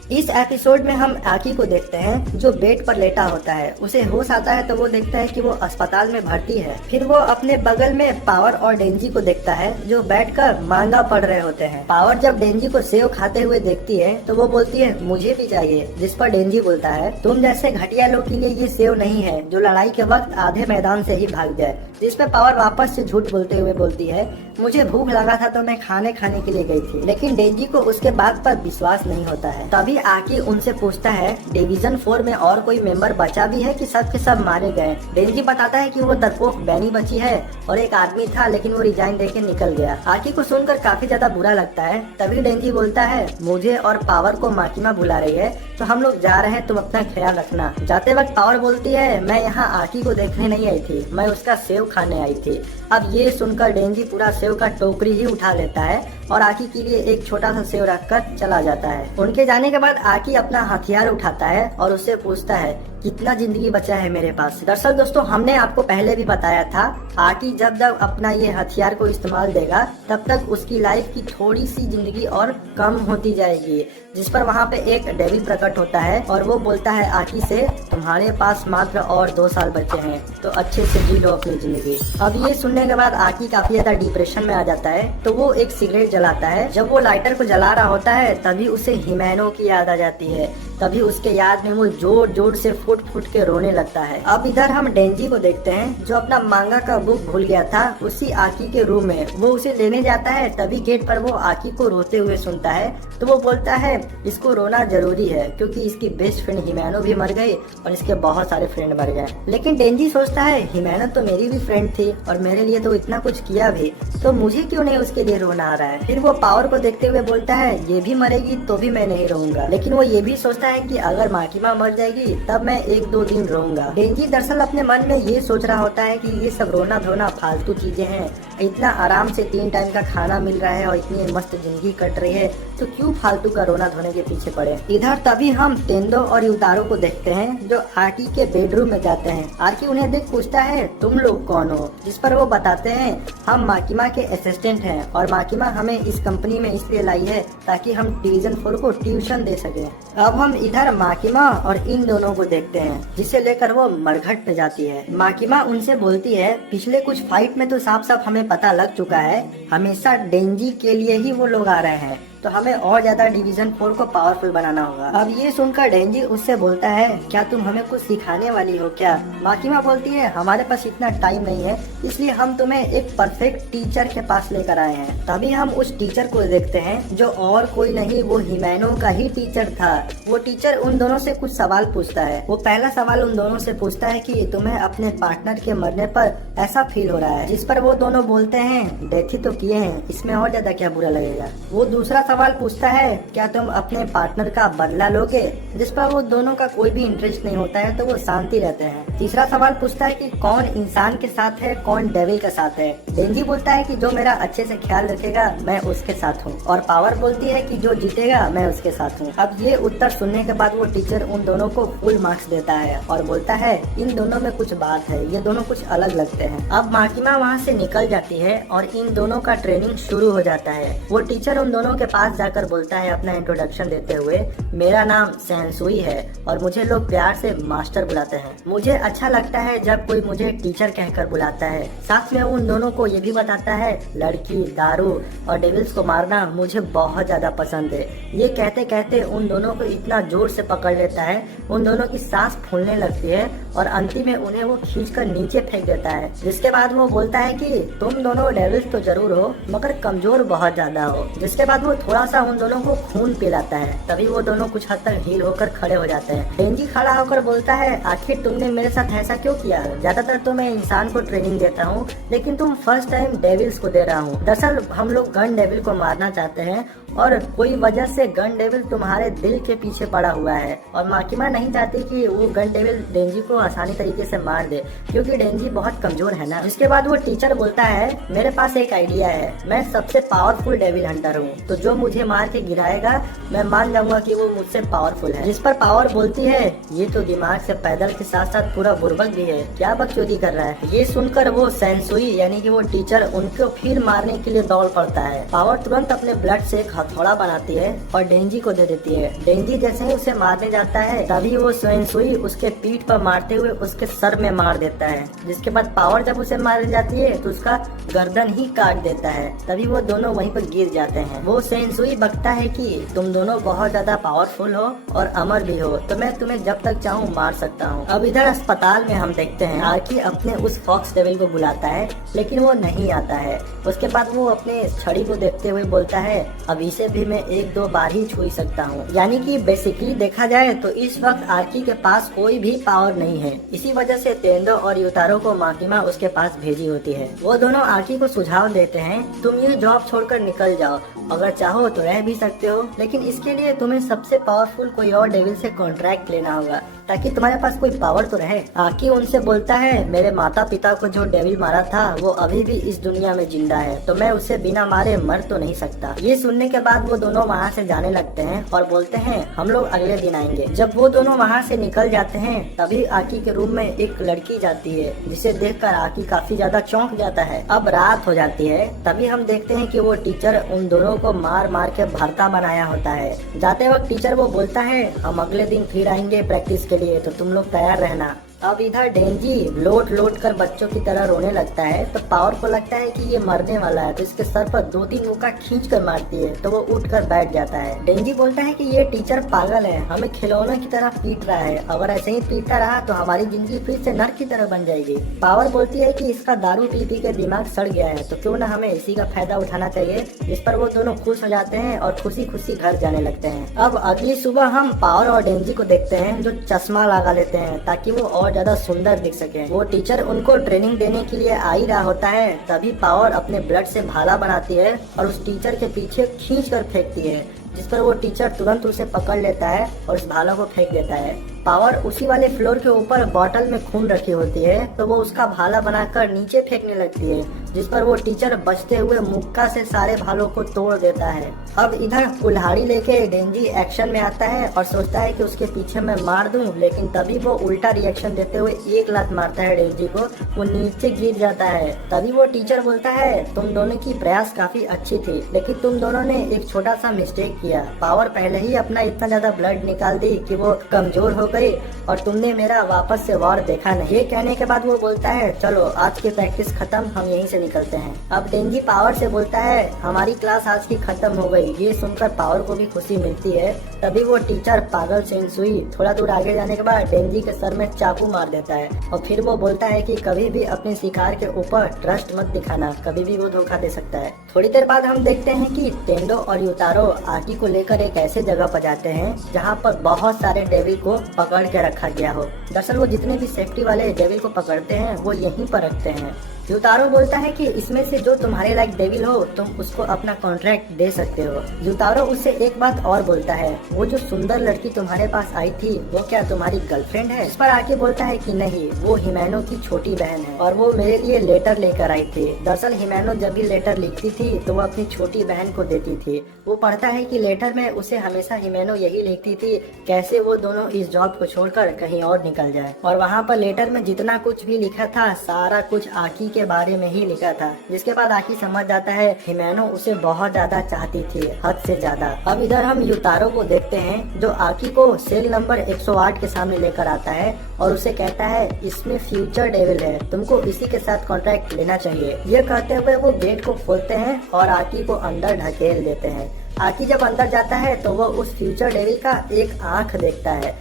इस एपिसोड में हम आकी को देखते हैं जो बेड पर लेटा होता है। उसे होश आता है तो वो देखता है कि वो अस्पताल में भर्ती है। फिर वो अपने बगल में पावर और डेंजी को देखता है जो बैठकर मांगा पढ़ रहे होते हैं। पावर जब डेंजी को सेव खाते हुए देखती है तो वो बोलती है मुझे भी चाहिए, जिस पर डेंजी बोलता है तुम जैसे घटिया लोग के लिए ये सेव नहीं है जो लड़ाई के वक्त आधे मैदान से ही भाग जाए। जिस पे पावर वापस से झूठ बोलते हुए बोलती है मुझे भूख लगा था तो मैं खाने के लिए गई थी। लेकिन डेंजी को उसके बात पर विश्वास नहीं होता है। तभी आकी उनसे पूछता है डिवीजन 4 में और कोई मेंबर बचा भी है कि सब के सब मारे गए। डेंजी बताता है कि वो डरपोक बैनी बची है और एक आदमी था लेकिन वो रिजाइन देके निकल गया। आकी को सुनकर काफी ज्यादा बुरा लगता है। तभी डेंजी बोलता है मुझे और पावर को माकिमा बुला रही है तो हम लोग जा रहे हैं, तुम अपना ख्याल रखना। जाते वक्त पावर बोलती है मैं यहाँ आकी को देखने नहीं आई थी, मैं उसका सेव खाने आई थी। अब ये सुनकर डेंजी पूरा सेव का टोकरी ही उठा लेता है और आकी के लिए एक छोटा सा सेव रखकर चला जाता है। उनके जाने के बाद आकी अपना हथियार उठाता है और उससे पूछता है कितना जिंदगी बचा है मेरे पास। दरअसल दोस्तों हमने आपको पहले भी बताया था आकी जब जब अपना ये हथियार को इस्तेमाल देगा तब तक उसकी लाइफ की थोड़ी सी जिंदगी और कम होती जाएगी। जिस पर वहाँ पे एक डेविल प्रकट होता है और वो बोलता है आकी से तुम्हारे पास मात्र और 2 साल बचे हैं तो अच्छे से जी लो अपनी जिंदगी। अब ये सुनने के बाद आकी काफी ज्यादा डिप्रेशन में आ जाता है तो वो एक सिगरेट जलाता है। जब वो लाइटर को जला रहा होता है तभी उसे हिमैनो की याद आ जाती है। तभी उसके याद में वो जोर जोर से फुट के रोने लगता है। अब इधर हम डेंजी को देखते हैं जो अपना मांगा का बुक भूल गया था उसी आकी के रूम में। वो उसे लेने जाता है तभी गेट पर वो आकी को रोते हुए सुनता है तो वो बोलता है इसको रोना जरूरी है क्योंकि इसकी बेस्ट फ्रेंड हिमैनो भी मर गई और इसके बहुत सारे फ्रेंड मर गए। लेकिन डेंजी सोचता है हिमैनो तो मेरी भी फ्रेंड थी और मेरे लिए तो इतना कुछ किया भी, तो मुझे क्यों नहीं उसके लिए रोना आ रहा है। फिर वो पावर को देखते हुए बोलता है ये भी मरेगी तो भी मैं नहीं रोऊंगा। लेकिन वो ये भी सोचता है कि अगर माकिमा मर जाएगी तब मैं 1-2 दिन रोऊंगा। डेंजी दरअसल अपने मन में ये सोच रहा होता है कि ये सब रोना धोना फालतू चीजें हैं, इतना आराम से 3 टाइम का खाना मिल रहा है और इतनी मस्त जिंदगी कट रही है तो क्यों फालतू का रोना धोने के पीछे पड़े। इधर तभी हम तेंदो और युतारो को देखते हैं जो आकी के बेडरूम में जाते हैं। आकी उन्हें देख पूछता है तुम लोग कौन हो, जिस पर वो बताते हैं हम माकिमा के असिस्टेंट हैं और माकिमा हमें इस कंपनी में इसलिए लाई है ताकि हम डिवीजन 4 को ट्यूशन दे सके। अब हम इधर माकिमा और इन दोनों को देखते हैं जिसे लेकर वो मरघट पे जाती है। माकिमा उनसे बोलती है पिछले कुछ फाइट में तो साफ साफ हमें पता लग चुका है हमेशा डेंजी के लिए ही वो लोग आ रहे हैं तो हमें और ज्यादा डिवीजन 4 को पावरफुल बनाना होगा। अब ये सुनकर डेंजी उससे बोलता है क्या तुम हमें कुछ सिखाने वाली हो क्या। माकिमा बोलती है हमारे पास इतना टाइम नहीं है इसलिए हम तुम्हें एक परफेक्ट टीचर के पास लेकर आए हैं। तभी हम उस टीचर को देखते हैं जो और कोई नहीं वो हिमैनो का ही टीचर था। वो टीचर उन दोनों से कुछ सवाल पूछता है। वो पहला सवाल उन दोनों से पूछता है कि तुम्हें अपने पार्टनर के मरने पर ऐसा फील हो रहा है, जिस पर वो दोनों बोलते हैं डेथ ही तो किए हैं, इसमें और ज्यादा क्या बुरा लगेगा। वो दूसरा सवाल पूछता है क्या तुम अपने पार्टनर का बदला लोगे, जिस पर वो दोनों का कोई भी इंटरेस्ट नहीं होता है तो वो शांति रहते हैं। तीसरा सवाल पूछता है कि कौन इंसान के साथ है कौन डेविल के साथ है। डेंजी बोलता है कि जो मेरा अच्छे से ख्याल रखेगा मैं उसके साथ हूँ और पावर बोलती है कि जो जीतेगा मैं उसके साथ हूँ। अब ये उत्तर सुनने के बाद वो टीचर उन दोनों को फुल मार्क्स देता है और बोलता है इन दोनों में कुछ बात है, ये दोनों कुछ अलग लगते हैं। अब माकिमा वहाँ से निकल जाती है और इन दोनों का ट्रेनिंग शुरू हो जाता है। वो टीचर उन दोनों के पास जाकर बोलता है अपना इंट्रोडक्शन देते हुए मेरा नाम सैनसुई है और मुझे लोग प्यार से मास्टर बुलाते हैं। मुझे अच्छा लगता है जब कोई मुझे टीचर कहकर बुलाता है। साथ में उन दोनों को ये भी बताता है लड़की, दारू और डेविल्स को मारना मुझे बहुत ज्यादा पसंद है। ये कहते कहते उन दोनों को इतना जोर से पकड़ लेता है उन दोनों की सांस फूलने लगती है और अंतिम में उन्हें वो खींचकर नीचे फेंक देता है। जिसके बाद वो बोलता है कि तुम दोनों डेविल्स तो जरूर हो मगर कमजोर बहुत ज्यादा हो। जिसके बाद वो थोड़ा सा उन दोनों को खून पिलाता है। तभी वो दोनों कुछ हद तक हील होकर खड़े हो जाते हैं। डेंजी खड़ा होकर बोलता है आखिर तुमने मेरे साथ ऐसा क्यों किया। ज्यादातर तो मैं इंसान को ट्रेनिंग देता हूँ लेकिन तुम फर्स्ट टाइम डेविल्स को दे रहा हूँ। दरअसल हम लोग गन डेविल को मारना चाहते हैं और कोई वजह से गन डेविल तुम्हारे दिल के पीछे पड़ा हुआ है और माकिमा नहीं चाहती कि वो गन डेविल डेंजी को आसानी तरीके से मार दे क्योंकि डेंजी बहुत कमजोर है ना। जिसके बाद वो टीचर बोलता है मेरे पास एक आइडिया है, मैं सबसे पावरफुल डेविल हंटर हूँ तो जो मुझे मार के गिराएगा मैं मान जाऊंगा कि वो मुझसे पावरफुल है। जिस पर पावर बोलती है ये तो दिमाग से पैदल के साथ साथ पूरा बुर्बक भी है, क्या बकचोदी कर रहा है। ये सुनकर वो सेंसुई यानी कि वो टीचर उनको फिर मारने के लिए दौड़ पड़ता है। पावर तुरंत अपने ब्लड से एक हथौड़ा बनाती है और डेंजी को दे देती है। डेंजी जैसे ही उसे मारने जाता है तभी वो सेंसुई उसके पीठ पर मारते हुए उसके सर में मार देता है। जिसके बाद पावर जब उसे मारने जाती है तो उसका गर्दन ही काट देता है। तभी वो दोनों वहीं पर गिर जाते हैं। वो सेंसुई बकता है कि तुम दोनों बहुत ज्यादा पावरफुल हो और अमर भी हो, तो मैं तुम्हें जब तक चाहूँ मार सकता हूँ। अब इधर अस्पताल में हम देखते हैं आर्की अपने उस फॉक्स डेविल को बुलाता है लेकिन वो नहीं आता है। उसके बाद वो अपने छड़ी को देखते हुए बोलता है अब इसे भी मैं 1-2 बार ही छू सकता हूँ। यानी कि बेसिकली देखा जाए तो इस वक्त आर्की के पास कोई भी पावर नहीं है। इसी वजह से तेंदो और युतारो को माकिमा उसके पास भेजी होती है। वो दोनों आर्की को सुझाव देते हैं तुम ये जॉब छोड़कर निकल जाओ, अगर चाहो तो रह भी सकते हो, लेकिन इसके लिए तुम्हें सबसे पावरफुल कोई और डेविल से कॉन्ट्रैक्ट लेना होगा ताकि तुम्हारे पास कोई पावर तो रहे। आकी उनसे बोलता है मेरे माता पिता को जो डेविल मारा था वो अभी भी इस दुनिया में जिंदा है, तो मैं उसे बिना मारे मर तो नहीं सकता। ये सुनने के बाद वो दोनों वहाँ से जाने लगते हैं और बोलते हैं हम लोग अगले दिन आएंगे। जब वो दोनों वहाँ से निकल जाते हैं तभी आकी के रूम में एक लड़की जाती है जिसे देखकर आकी काफी ज्यादा चौंक जाता है। अब रात हो जाती है तभी हम देखते हैं कि वो टीचर उन दोनों को मार मार के भरता बनाया होता है। जाते वक्त टीचर वो बोलता है हम अगले दिन फिर आएंगे प्रैक्टिस के लिए, तो तुम लोग तैयार रहना। अब इधर डेंजी लोट लोट कर बच्चों की तरह रोने लगता है तो पावर को लगता है कि ये मरने वाला है, तो इसके सर पर 2-3 मुक्का खींच कर मारती है तो वो उठ कर बैठ जाता है। डेंजी बोलता है कि ये टीचर पागल है, हमें खिलौने की तरह पीट रहा है, अगर ऐसे ही पीटता रहा तो हमारी जिंदगी फिर से नर्क की तरह बन जाएगी। पावर बोलती है कि इसका दारू पी पी के दिमाग सड़ गया है, तो क्यों न हमें इसी का फायदा उठाना चाहिए। इस पर वो दोनों खुश हो जाते हैं और खुशी खुशी घर जाने लगते हैं। अब अगली सुबह हम पावर और डेंजी को देखते हैं जो चश्मा लगा लेते हैं ताकि वो और ज्यादा सुंदर दिख सके। वो टीचर उनको ट्रेनिंग देने के लिए आ ही रहा होता है तभी पावर अपने ब्लड से भाला बनाती है और उस टीचर के पीछे खींच कर फेंकती है, जिस पर वो टीचर तुरंत उसे पकड़ लेता है और उस भाला को फेंक देता है। पावर उसी वाले फ्लोर के ऊपर बोतल में खून रखी होती है तो वो उसका भाला बनाकर नीचे फेंकने लगती है, जिस पर वो टीचर बचते हुए मुक्का से सारे भालों को तोड़ देता है। अब इधर कुल्हाड़ी लेके डेंजी एक्शन में आता है और सोचता है कि उसके पीछे मैं मार दूं, लेकिन तभी वो उल्टा रिएक्शन देते हुए एक लात मारता है डेंजी को, वो नीचे गिर जाता है। तभी वो टीचर बोलता है तुम दोनों की प्रयास काफी अच्छी थी लेकिन तुम दोनों ने एक छोटा सा मिस्टेक किया। पावर पहले ही अपना इतना ज्यादा ब्लड निकाल दी कि वो कमजोर हो गई और तुमने मेरा वापस से वॉर देखा नहीं। ये कहने के बाद वो बोलता है चलो आज की प्रैक्टिस खत्म, हम यहीं से निकलते हैं। अब डेंजी पावर से बोलता है हमारी क्लास आज की खत्म हो गई। ये सुनकर पावर को भी खुशी मिलती है। तभी वो टीचर पागल सेंसुई थोड़ा दूर आगे जाने के बाद डेंजी के सर में चाकू मार देता है और फिर वो बोलता है कि कभी भी अपने शिकार के ऊपर ट्रस्ट मत दिखाना, कभी भी वो धोखा दे सकता है। थोड़ी देर बाद हम देखते हैं कि तेंदो और युतारो आकी को लेकर एक ऐसे जगह पर जाते हैं जहाँ पर बहुत सारे डेविल को पकड़ के रखा गया हो। दरअसल वो जितने भी सेफ्टी वाले डेविल को पकड़ते हैं वो यहीं पर रखते हैं। युतारो बोलता है कि इसमें से जो तुम्हारे लायक डेविल हो तुम उसको अपना कॉन्ट्रैक्ट दे सकते हो। युतारो उससे एक बात और बोलता है वो जो सुंदर लड़की तुम्हारे पास आई थी वो क्या तुम्हारी गर्लफ्रेंड है। इस पर आके बोलता है कि नहीं, वो हिमैनो की छोटी बहन है और वो मेरे लिए लेटर लेकर आई थी। दरअसल हिमैनो जब भी लेटर लिखती थी तो वो अपनी छोटी बहन को देती थी। वो पढ़ता है कि लेटर में उसे हमेशा हिमैनो यही लिखती थी कैसे वो दोनों इस जॉब को छोड़कर कहीं और निकल जाए, और वहाँ पर लेटर में जितना कुछ भी लिखा था सारा कुछ आकी के बारे में ही लिखा था। जिसके बाद आकी समझ जाता है हिमैनो उसे बहुत ज्यादा चाहती थी, हद से ज्यादा। अब इधर हम युतारो को देखते हैं जो आकी को सेल नंबर 108 के सामने लेकर आता है और उसे कहता है इसमें फ्यूचर डेविल है, तुमको इसी के साथ कॉन्ट्रैक्ट लेना चाहिए। ये कहते हुए वो गेट को खोलते हैं और आकी को अंदर ढकेल देते हैं। आकी जब अंदर जाता है तो वो उस फ्यूचर डेविल का एक आंख देखता है।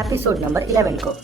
एपिसोड नंबर 11 को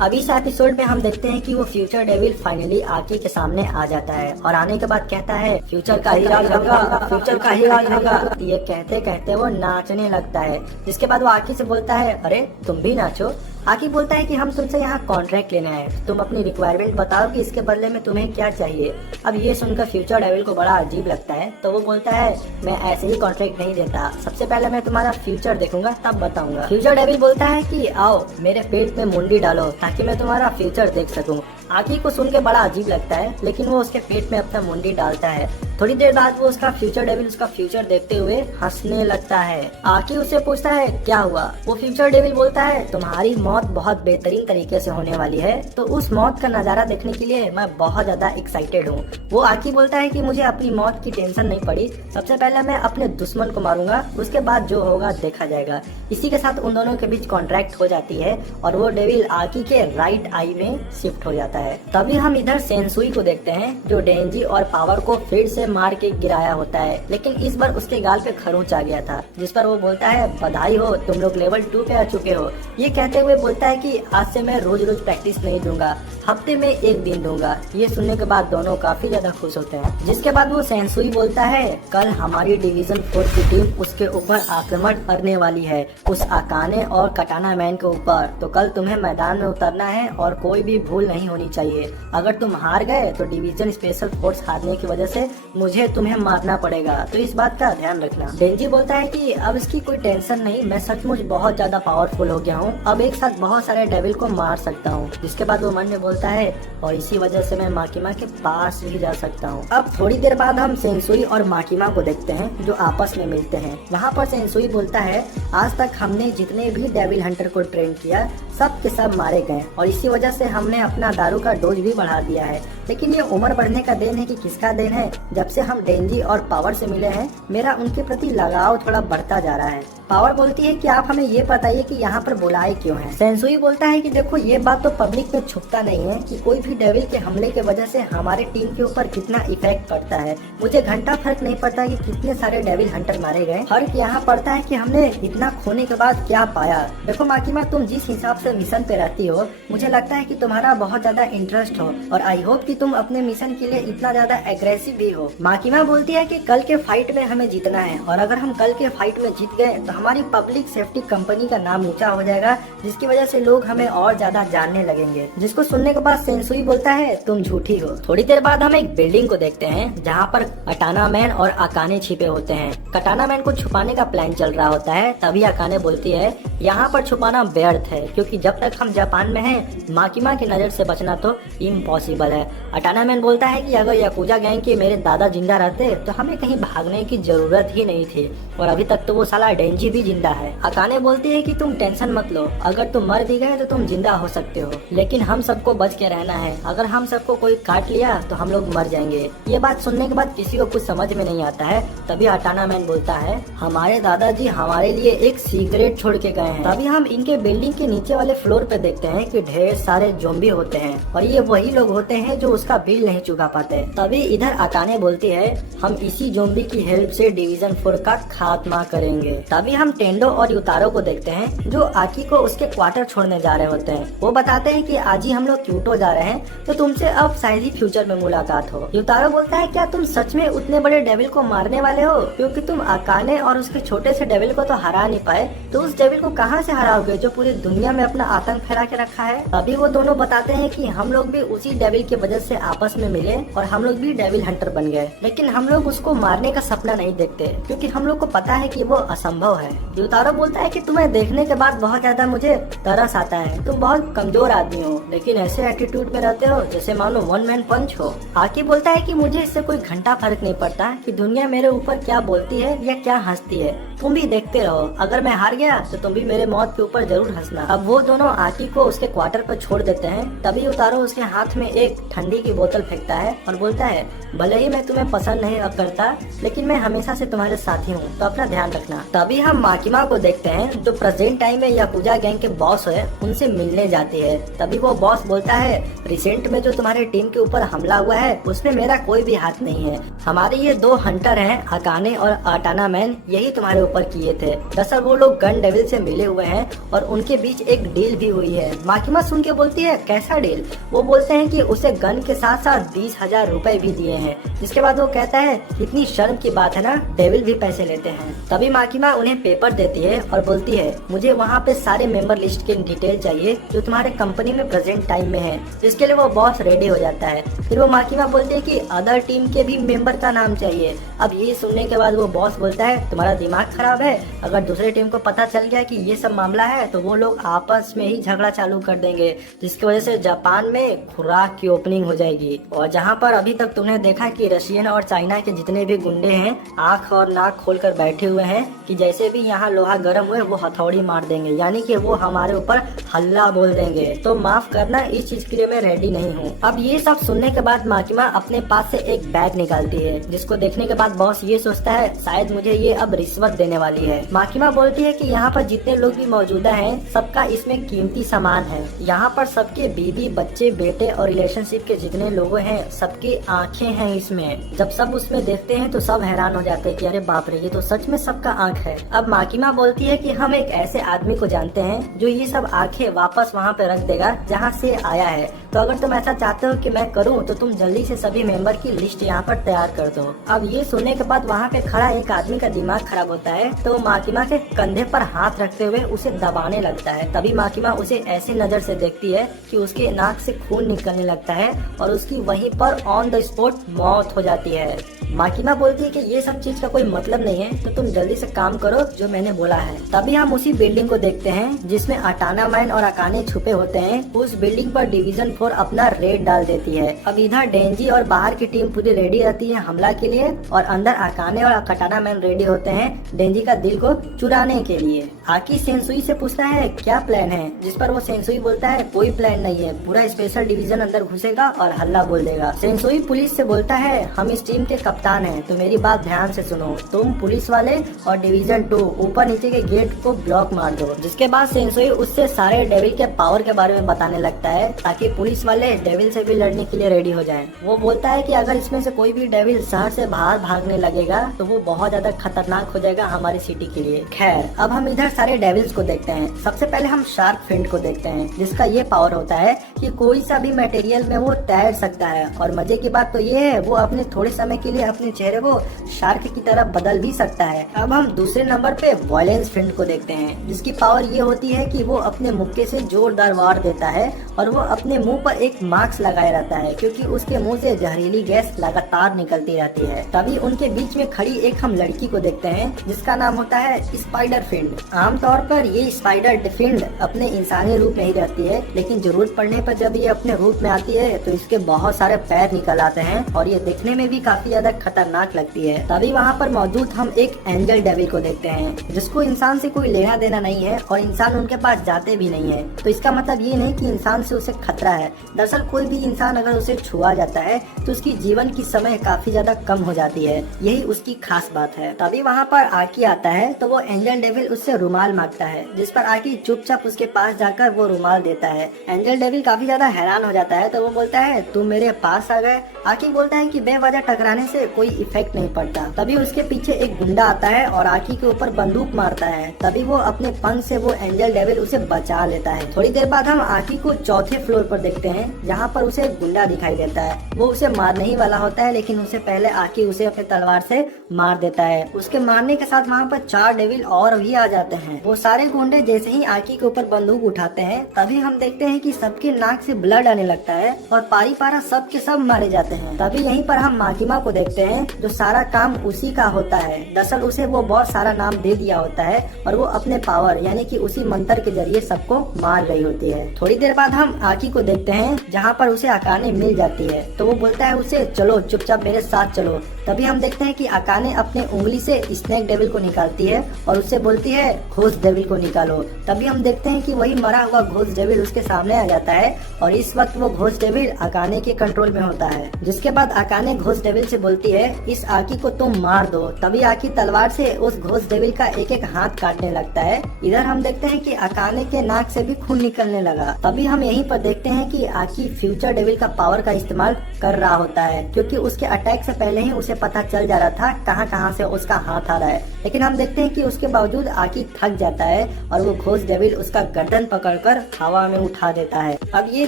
अब इस एपिसोड में हम देखते हैं कि वो फ्यूचर डेविल फाइनली आकी के सामने आ जाता है और आने के बाद कहता है फ्यूचर का ही राज होगा, फ्यूचर का ही राज होगा। ये कहते कहते वो नाचने लगता है। जिसके बाद वो आकी से बोलता है अरे तुम भी नाचो। आकी बोलता है कि हम तुमसे यहाँ कॉन्ट्रैक्ट लेने आए, तुम अपनी रिक्वायरमेंट बताओ कि इसके बदले में तुम्हें क्या चाहिए। अब ये सुनकर फ्यूचर डेविल को बड़ा अजीब लगता है तो वो बोलता है मैं ऐसे ही कॉन्ट्रैक्ट नहीं देता, सबसे पहले मैं तुम्हारा फ्यूचर देखूंगा तब बताऊंगा। फ्यूचर डेविल बोलता है कि आओ मेरे पेट में मुंडी डालो ताकि मैं तुम्हारा फ्यूचर देख सकूं। आकी को सुन के बड़ा अजीब लगता है लेकिन वो उसके पेट में अपना मुंडी डालता है थोड़ी देर बाद वो उसका फ्यूचर डेविल उसका फ्यूचर देखते हुए हंसने लगता है। आकी उससे पूछता है क्या हुआ। वो फ्यूचर डेविल बोलता है तुम्हारी मौत बहुत बेहतरीन तरीके से होने वाली है, तो उस मौत का नजारा देखने के लिए मैं बहुत ज्यादा एक्साइटेड हूँ। वो आकी बोलता है कि मुझे अपनी मौत की टेंशन नहीं पड़ी, सबसे पहले मैं अपने दुश्मन को मारूंगा, उसके बाद जो होगा देखा जाएगा। इसी के साथ उन दोनों के बीच कॉन्ट्रैक्ट हो जाती है और वो डेविल आकी के राइट आई में शिफ्ट हो जाता है। तभी हम इधर सेंसुई को देखते हैं जो डेंजी और पावर को फिर से मार के गिराया होता है, लेकिन इस बार उसके गाल पे खरोंच आ गया था, जिस पर वो बोलता है बधाई हो, तुम लोग लेवल 2 पे आ चुके हो। ये कहते हुए बोलता है कि आज से मैं रोज रोज प्रैक्टिस नहीं दूंगा, हफ्ते में 1 दिन दूंगा। ये सुनने के बाद दोनों काफी ज्यादा खुश होते हैं। जिसके बाद वो सेंसुई बोलता है कल हमारी डिवीजन 4 की टीम उसके ऊपर आक्रमण करने वाली है, उस अकाने और कटाना मैन के ऊपर। तो कल तुम्हें मैदान में उतरना है और कोई भी भूल नहीं होनी चाहिए। अगर तुम हार गए तो डिवीजन स्पेशल फोर्स हारने की वजह से मुझे तुम्हें मारना पड़ेगा, तो इस बात का ध्यान रखना। डेंजी बोलता है कि अब इसकी कोई टेंशन नहीं, मैं सचमुच बहुत ज्यादा पावरफुल हो गया हूँ, अब एक साथ बहुत सारे डेविल को मार सकता हूँ। जिसके बाद वो मन में बोलता है और इसी वजह से मैं माकिमा के पास भी जा सकता हूँ। अब थोड़ी देर बाद हम सेंसुई और माकिमा को देखते हैं जो आपस में मिलते हैं। वहाँ पर सेंसुई बोलता है आज तक हमने जितने भी डेविल हंटर को ट्रेन किया सब के सब मारे गए और इसी वजह से हमने अपना दारू का डोज भी बढ़ा दिया है, लेकिन ये उम्र बढ़ने का देन है कि किसका देन है। जब से हम डेंजी और पावर से मिले हैं मेरा उनके प्रति लगाव थोड़ा बढ़ता जा रहा है। पावर बोलती है कि आप हमें ये बताइए कि यहाँ पर बुलाए क्यों हैं। सेंसुई बोलता है कि देखो ये बात तो पब्लिक में छुपता नहीं है कि कोई भी डेविल के हमले के वजह से हमारे टीम के ऊपर कितना इफेक्ट पड़ता है। मुझे घंटा फर्क नहीं पड़ता कि कितने सारे डेविल हंटर मारे गए, फर्क यहाँ पड़ता है कि हमने इतना खोने के बाद क्या पाया। देखो माकिमा, तुम जिस हिसाब से मिशन पे रहती हो मुझे लगता है कि तुम्हारा बहुत ज्यादा इंटरेस्ट हो और आई होप कि तुम अपने मिशन के लिए इतना ज्यादा एग्रेसिव भी हो। माकिमा बोलती है कि कल के फाइट में हमें जीतना है और अगर हम कल के फाइट में जीत गए तो हमारी पब्लिक सेफ्टी कंपनी का नाम ऊंचा हो जाएगा, जिसकी वजह से लोग हमें और ज्यादा जानने लगेंगे। जिसको सुनने के बाद सेंसुई बोलता है तुम झूठी हो। थोड़ी देर बाद हम एक बिल्डिंग को देखते हैं जहाँ पर कटाना मैन और अकाने छिपे होते हैं। कटाना मैन को छुपाने का प्लान चल रहा होता है, तभी अकाने बोलती है यहाँ पर छुपाना व्यर्थ है क्योंकि जब तक हम जापान में हैं माकिमा की नजर से बचना तो इम्पॉसिबल है। अटाना मैन बोलता है कि अगर याकुजा गैंग के मेरे दादा जिंदा रहते तो हमें कहीं भागने की जरूरत ही नहीं थी और अभी तक तो वो साला डेंजी भी जिंदा है। अकाने बोलती है कि तुम टेंशन मत लो, अगर तुम मर भी गए तो तुम जिंदा हो सकते हो, लेकिन हम सबको बच के रहना है। अगर हम सबको कोई काट लिया तो हम लोग मर जाएंगे। ये बात सुनने के बाद किसी को कुछ समझ में नहीं आता है। तभी अटाना मैन बोलता है हमारे दादाजी हमारे लिए एक सीक्रेट छोड़ के गए हैं। तभी हम इनके बिल्डिंग के नीचे वाले फ्लोर पे देखते हैं कि ढेर सारे ज़ॉम्बी होते हैं और ये वही लोग होते हैं जो उसका बिल नहीं चुका पाते। तभी इधर अकाने बोलती है हम इसी ज़ॉम्बी की हेल्प से डिवीजन 4 का खात्मा करेंगे। तभी हम टेंडो और युतारो को देखते हैं जो आकी को उसके क्वार्टर छोड़ने जा रहे होते हैं। वो बताते हैं कि आज ही हम लोग क्यूटो जा रहे हैं तो तुमसे अब शायद ही फ्यूचर में मुलाकात हो। युतारो बोलता है क्या तुम सच में उतने बड़े डेविल को मारने वाले हो, क्योंकि तुम अकाने और उसके छोटे से डेविल को तो हरा नहीं पाए, तो उस डेविल को कहाँ से हराओगे जो पूरी दुनिया में अपना आतंक फैला के रखा है। अभी वो दोनों बताते हैं कि हम लोग भी उसी डेविल की वजह से आपस में मिले और हम लोग भी डेविल हंटर बन गए, लेकिन हम लोग उसको मारने का सपना नहीं देखते क्योंकि हम लोग को पता है कि वो असंभव है। युतारो बोलता है कि तुम्हें देखने के बाद बहुत ज्यादा मुझे तरस आता है, तुम बहुत कमजोर आदमी हो लेकिन ऐसे एटीट्यूड में रहते हो जैसे मानो वन मैन पंच हो। आकी बोलता है कि मुझे इससे कोई घंटा फर्क नहीं पड़ता कि दुनिया मेरे ऊपर क्या बोलती है या क्या हंसती है, तुम भी देखते रहो, अगर मैं हार गया तो तुम भी मेरे मौत के ऊपर जरूर हंसना। अब वो दोनों आकी को उसके क्वार्टर पर छोड़ देते हैं। तभी उतारो उसके हाथ में एक ठंडी की बोतल फेंकता है और बोलता है भले ही मैं तुम्हें पसंद नहीं करता लेकिन मैं हमेशा से तुम्हारे साथी हूँ, तो अपना ध्यान रखना। तभी हम माकिमा को देखते हैं जो प्रेजेंट टाइम में याकुजा गैंग के बॉस है उनसे मिलने जाती है। तभी वो बॉस बोलता है रिसेंट में जो तुम्हारी टीम के ऊपर हमला हुआ है उसमें मेरा कोई भी हाथ नहीं है, हमारे ये 2 हंटर हैं अकाने और अटाना मैन, यही तुम्हारे ऊपर किए थे। दरअसल वो लोग गन डेविल से मिले हुए हैं और उनके बीच एक डील भी हुई है। माकिमा सुन के बोलती है कैसा डील। वो बोलते हैं कि उसे गन के साथ साथ 20,000 रुपए भी दिए हैं। जिसके बाद वो कहता है इतनी शर्म की बात है ना, डेविल भी पैसे लेते हैं। तभी माकिमा उन्हें पेपर देती है और बोलती है मुझे वहाँ पे सारे मेंबर लिस्ट के डिटेल चाहिए जो तुम्हारे कंपनी में प्रेजेंट टाइम में है। इसके लिए वो बॉस रेडी हो जाता है। फिर वो माकिमा बोलती है कि अदर टीम के भी मेंबर का नाम चाहिए। अब ये सुनने के बाद वो बॉस बोलता है तुम्हारा दिमाग खराब है, अगर दूसरे टीम को पता चल गया कि ये सब मामला है तो वो लोग आपस में ही झगड़ा चालू कर देंगे, जिसकी वजह से जापान में खुराक की ओपनिंग हो जाएगी। और जहाँ पर अभी तक तुमने देखा कि रशियन और चाइना के जितने भी गुंडे हैं आंख और नाक खोलकर बैठे हुए हैं कि जैसे भी यहाँ लोहा गर्म हुए वो हथौड़ी मार देंगे, यानी कि वो हमारे ऊपर हल्ला बोल देंगे। तो माफ करना, इस चीज के लिए मैं रेडी नहीं हूँ। अब ये सब सुनने के बाद माकिमा अपने पास से एक बैग निकालती है, जिसको देखने के बाद बॉस ये सोचता है शायद मुझे ये अब रिश्वत देने वाली है। माकिमा बोलती है कि यहाँ पर जितने लोग भी मौजूदा हैं सबका इसमें कीमती सामान है। यहाँ पर सबके बीवी बच्चे बेटे और रिलेशनशिप के जितने लोग हैं सबकी आंखें हैं इसमें। जब सब उसमें देखते हैं तो सब हैरान हो जाते हैं कि अरे बाप रे, ये तो सच में सबका आंख है। अब माकिमा बोलती है कि हम एक ऐसे आदमी को जानते हैं जो ये सब आंखें वापस वहाँ पे रख देगा जहाँ से आया है। तो अगर तुम ऐसा चाहते हो कि मैं करूँ तो तुम जल्दी से सभी मेंबर की लिस्ट यहाँ पर तैयार कर दो। अब ये सुनने के बाद वहाँ पे खड़ा एक आदमी का दिमाग खराब होता है, तो माकिमा के कंधे पर हाथ रखते हुए उसे दबाने लगता है। तभी माकिमा उसे ऐसी नजर से देखती है कि उसके नाक से खून निकलने लगता है और उसकी वहीं पर ऑन द स्पॉट मौत हो जाती है। माकिमा बोलती है कि ये सब चीज का कोई मतलब नहीं है, तो तुम जल्दी से काम करो जो मैंने बोला है। तभी हम उसी बिल्डिंग को देखते हैं जिसमें अटाना मैन और अकाने छुपे होते हैं। उस बिल्डिंग पर डिवीजन 4 अपना रेड डाल देती है। अब इधर डेंजी और बाहर की टीम पूरी रेडी रहती है हमला के लिए, और अंदर अकाने और अटाना मैन रेडी होते हैं डेंजी का दिल को चुराने के लिए। आकी सेंसुई से पूछता है क्या प्लान है, जिस पर वो सेंसुई बोलता है कोई प्लान नहीं है, पूरा स्पेशल डिवीजन अंदर घुसेगा और हल्ला बोल देगा। सेंसुई पुलिस से बोलता है हम इस टीम के कप्तान हैं, तो मेरी बात ध्यान से सुनो, तुम पुलिस वाले और डिवीजन 2 ऊपर नीचे के गेट को ब्लॉक मार दो। जिसके बाद सेंसुई उससे सारे डेविल के पावर के बारे में बताने लगता है ताकि पुलिस वाले डेविल से भी लड़ने के लिए रेडी हो जाएं। वो बोलता है कि अगर इसमें से कोई भी डेविल शहर से बाहर भागने लगेगा तो वो बहुत ज्यादा खतरनाक हो जाएगा हमारी सिटी के लिए। खैर, अब हम इधर सारे डेविल्स को देखते हैं। सबसे पहले हम शार्क फिंड को देखते हैं, जिसका ये पावर होता है कि कोई सा भी मटेरियल में वो तैर सकता है, और मजे की बात तो ये है वो अपने थोड़े समय के लिए अपने चेहरे को शार्क की तरह बदल भी सकता है। अब हम दूसरे नंबर पे वायलेंस फिंड को देखते हैं, जिसकी पावर ये होती है कि वो अपने मुक्के से जोरदार वार देता है और वो अपने मुंह पर एक मास्क लगाए रहता है क्योंकि उसके मुंह से जहरीली गैस लगातार निकलती रहती है। तभी उनके बीच में खड़ी एक हम लड़की को देखते हैं जिसका नाम होता है स्पाइडर फिंड। आमतौर पर ये स्पाइडर फिंड अपने इंसानी रूप में ही रहती है, लेकिन जरूरत पड़ने पर जब ये अपने रूप में आती है तो इसके बहुत सारे पैर निकल आते हैं और ये दिखने में भी काफी ज्यादा खतरनाक लगती है। तभी वहाँ पर मौजूद हम एक एंजल डेविल को देखते हैं जिसको इंसान से कोई लेना देना नहीं है और इंसान उनके पास जाते भी नहीं है। तो इसका मतलब ये नहीं कि इंसान से उसे खतरा है। दरअसल कोई भी इंसान अगर उसे छुआ जाता है तो उसकी जीवन की समय काफी ज्यादा कम हो जाती है, यही उसकी खास बात है। तभी वहाँ पर आकी आता है तो वो एंजल डेविल उससे रुमाल मांगता है, जिस पर आकी चुपचाप उसके पास जाकर वो रुमाल देता है। एंजल डेविल काफी ज्यादा हैरान हो जाता है तो वो बोलता है तुम मेरे पास आ गए। आकी बोलता है कि बेवजह टकराने से कोई इफेक्ट नहीं पड़ता। तभी उसके पीछे एक गुंडा आता है और आकी के ऊपर बंदूक मारता है। तभी वो अपने पंख से वो एंजल डेविल उसे बचा लेता है। थोड़ी देर बाद हम आकी को चौथे फ्लोर पर देखते हैं जहाँ पर उसे एक गुंडा दिखाई देता है। वो उसे मारने ही वाला होता है, लेकिन उससे पहले आकी उसे अपने तलवार से मार देता है। उसके मारने के साथ वहाँ पर 4 डेविल और भी आ जाते हैं। वो सारे गुंडे जैसे ही आकी के ऊपर बंदूक उठाते हैं तभी हम देखते हैं कि सबके नाक से ब्लड आने लगता है और पारी पारा सब के सब मारे जाते हैं। तभी यहीं पर हम माकिमा को देखते हैं जो सारा काम उसी का होता है। दरअसल उसे वो बहुत सारा नाम दे दिया होता है और वो अपने पावर यानी कि उसी मंत्र के जरिए सबको मार रही होती है। थोड़ी देर बाद हम आकी को देखते हैं जहाँ पर उसे अकाने मिल जाती है, तो वो बोलता है उसे चलो चुपचाप मेरे साथ चलो। तभी हम देखते हैं कि अकाने अपने उंगली से स्नेक डेविल को निकालती है और उससे बोलती है घोस्ट डेविल को निकालो। तभी हम देखते हैं कि वही मरा हुआ घोस्ट डेविल उसके सामने आ जाता है और इस वक्त वो घोस्ट डेविल अकाने के कंट्रोल में होता है। जिसके बाद अकाने घोस्ट डेविल से बोलती है इस आकी को तुम मार दो। तभी आकी तलवार से उस घोस्ट डेविल का एक एक हाथ काटने लगता है। इधर हम देखते हैं कि अकाने के नाक से भी खून निकलने लगा। तभी हम यहीं पर देखते हैं कि आकी फ्यूचर डेविल का पावर का इस्तेमाल कर रहा होता है, क्योंकि उसके अटैक से पहले ही उसे पता चल जा रहा था कहां से उसका हाथ आ रहा है। लेकिन हम देखते हैं कि उसके बावजूद आकी थक जाता है और वो घोस्ट डेविल उसका गर्दन पकड़कर हवा में उठा देता है। अब ये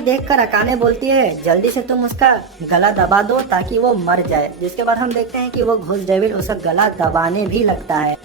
देखकर अकाने बोलती है जल्दी से तुम उसका गला दबा दो ताकि वो मर जाए। जिसके बाद हम देखते हैं कि वो घोस्ट डेविल उसका गला दबाने भी लगता है।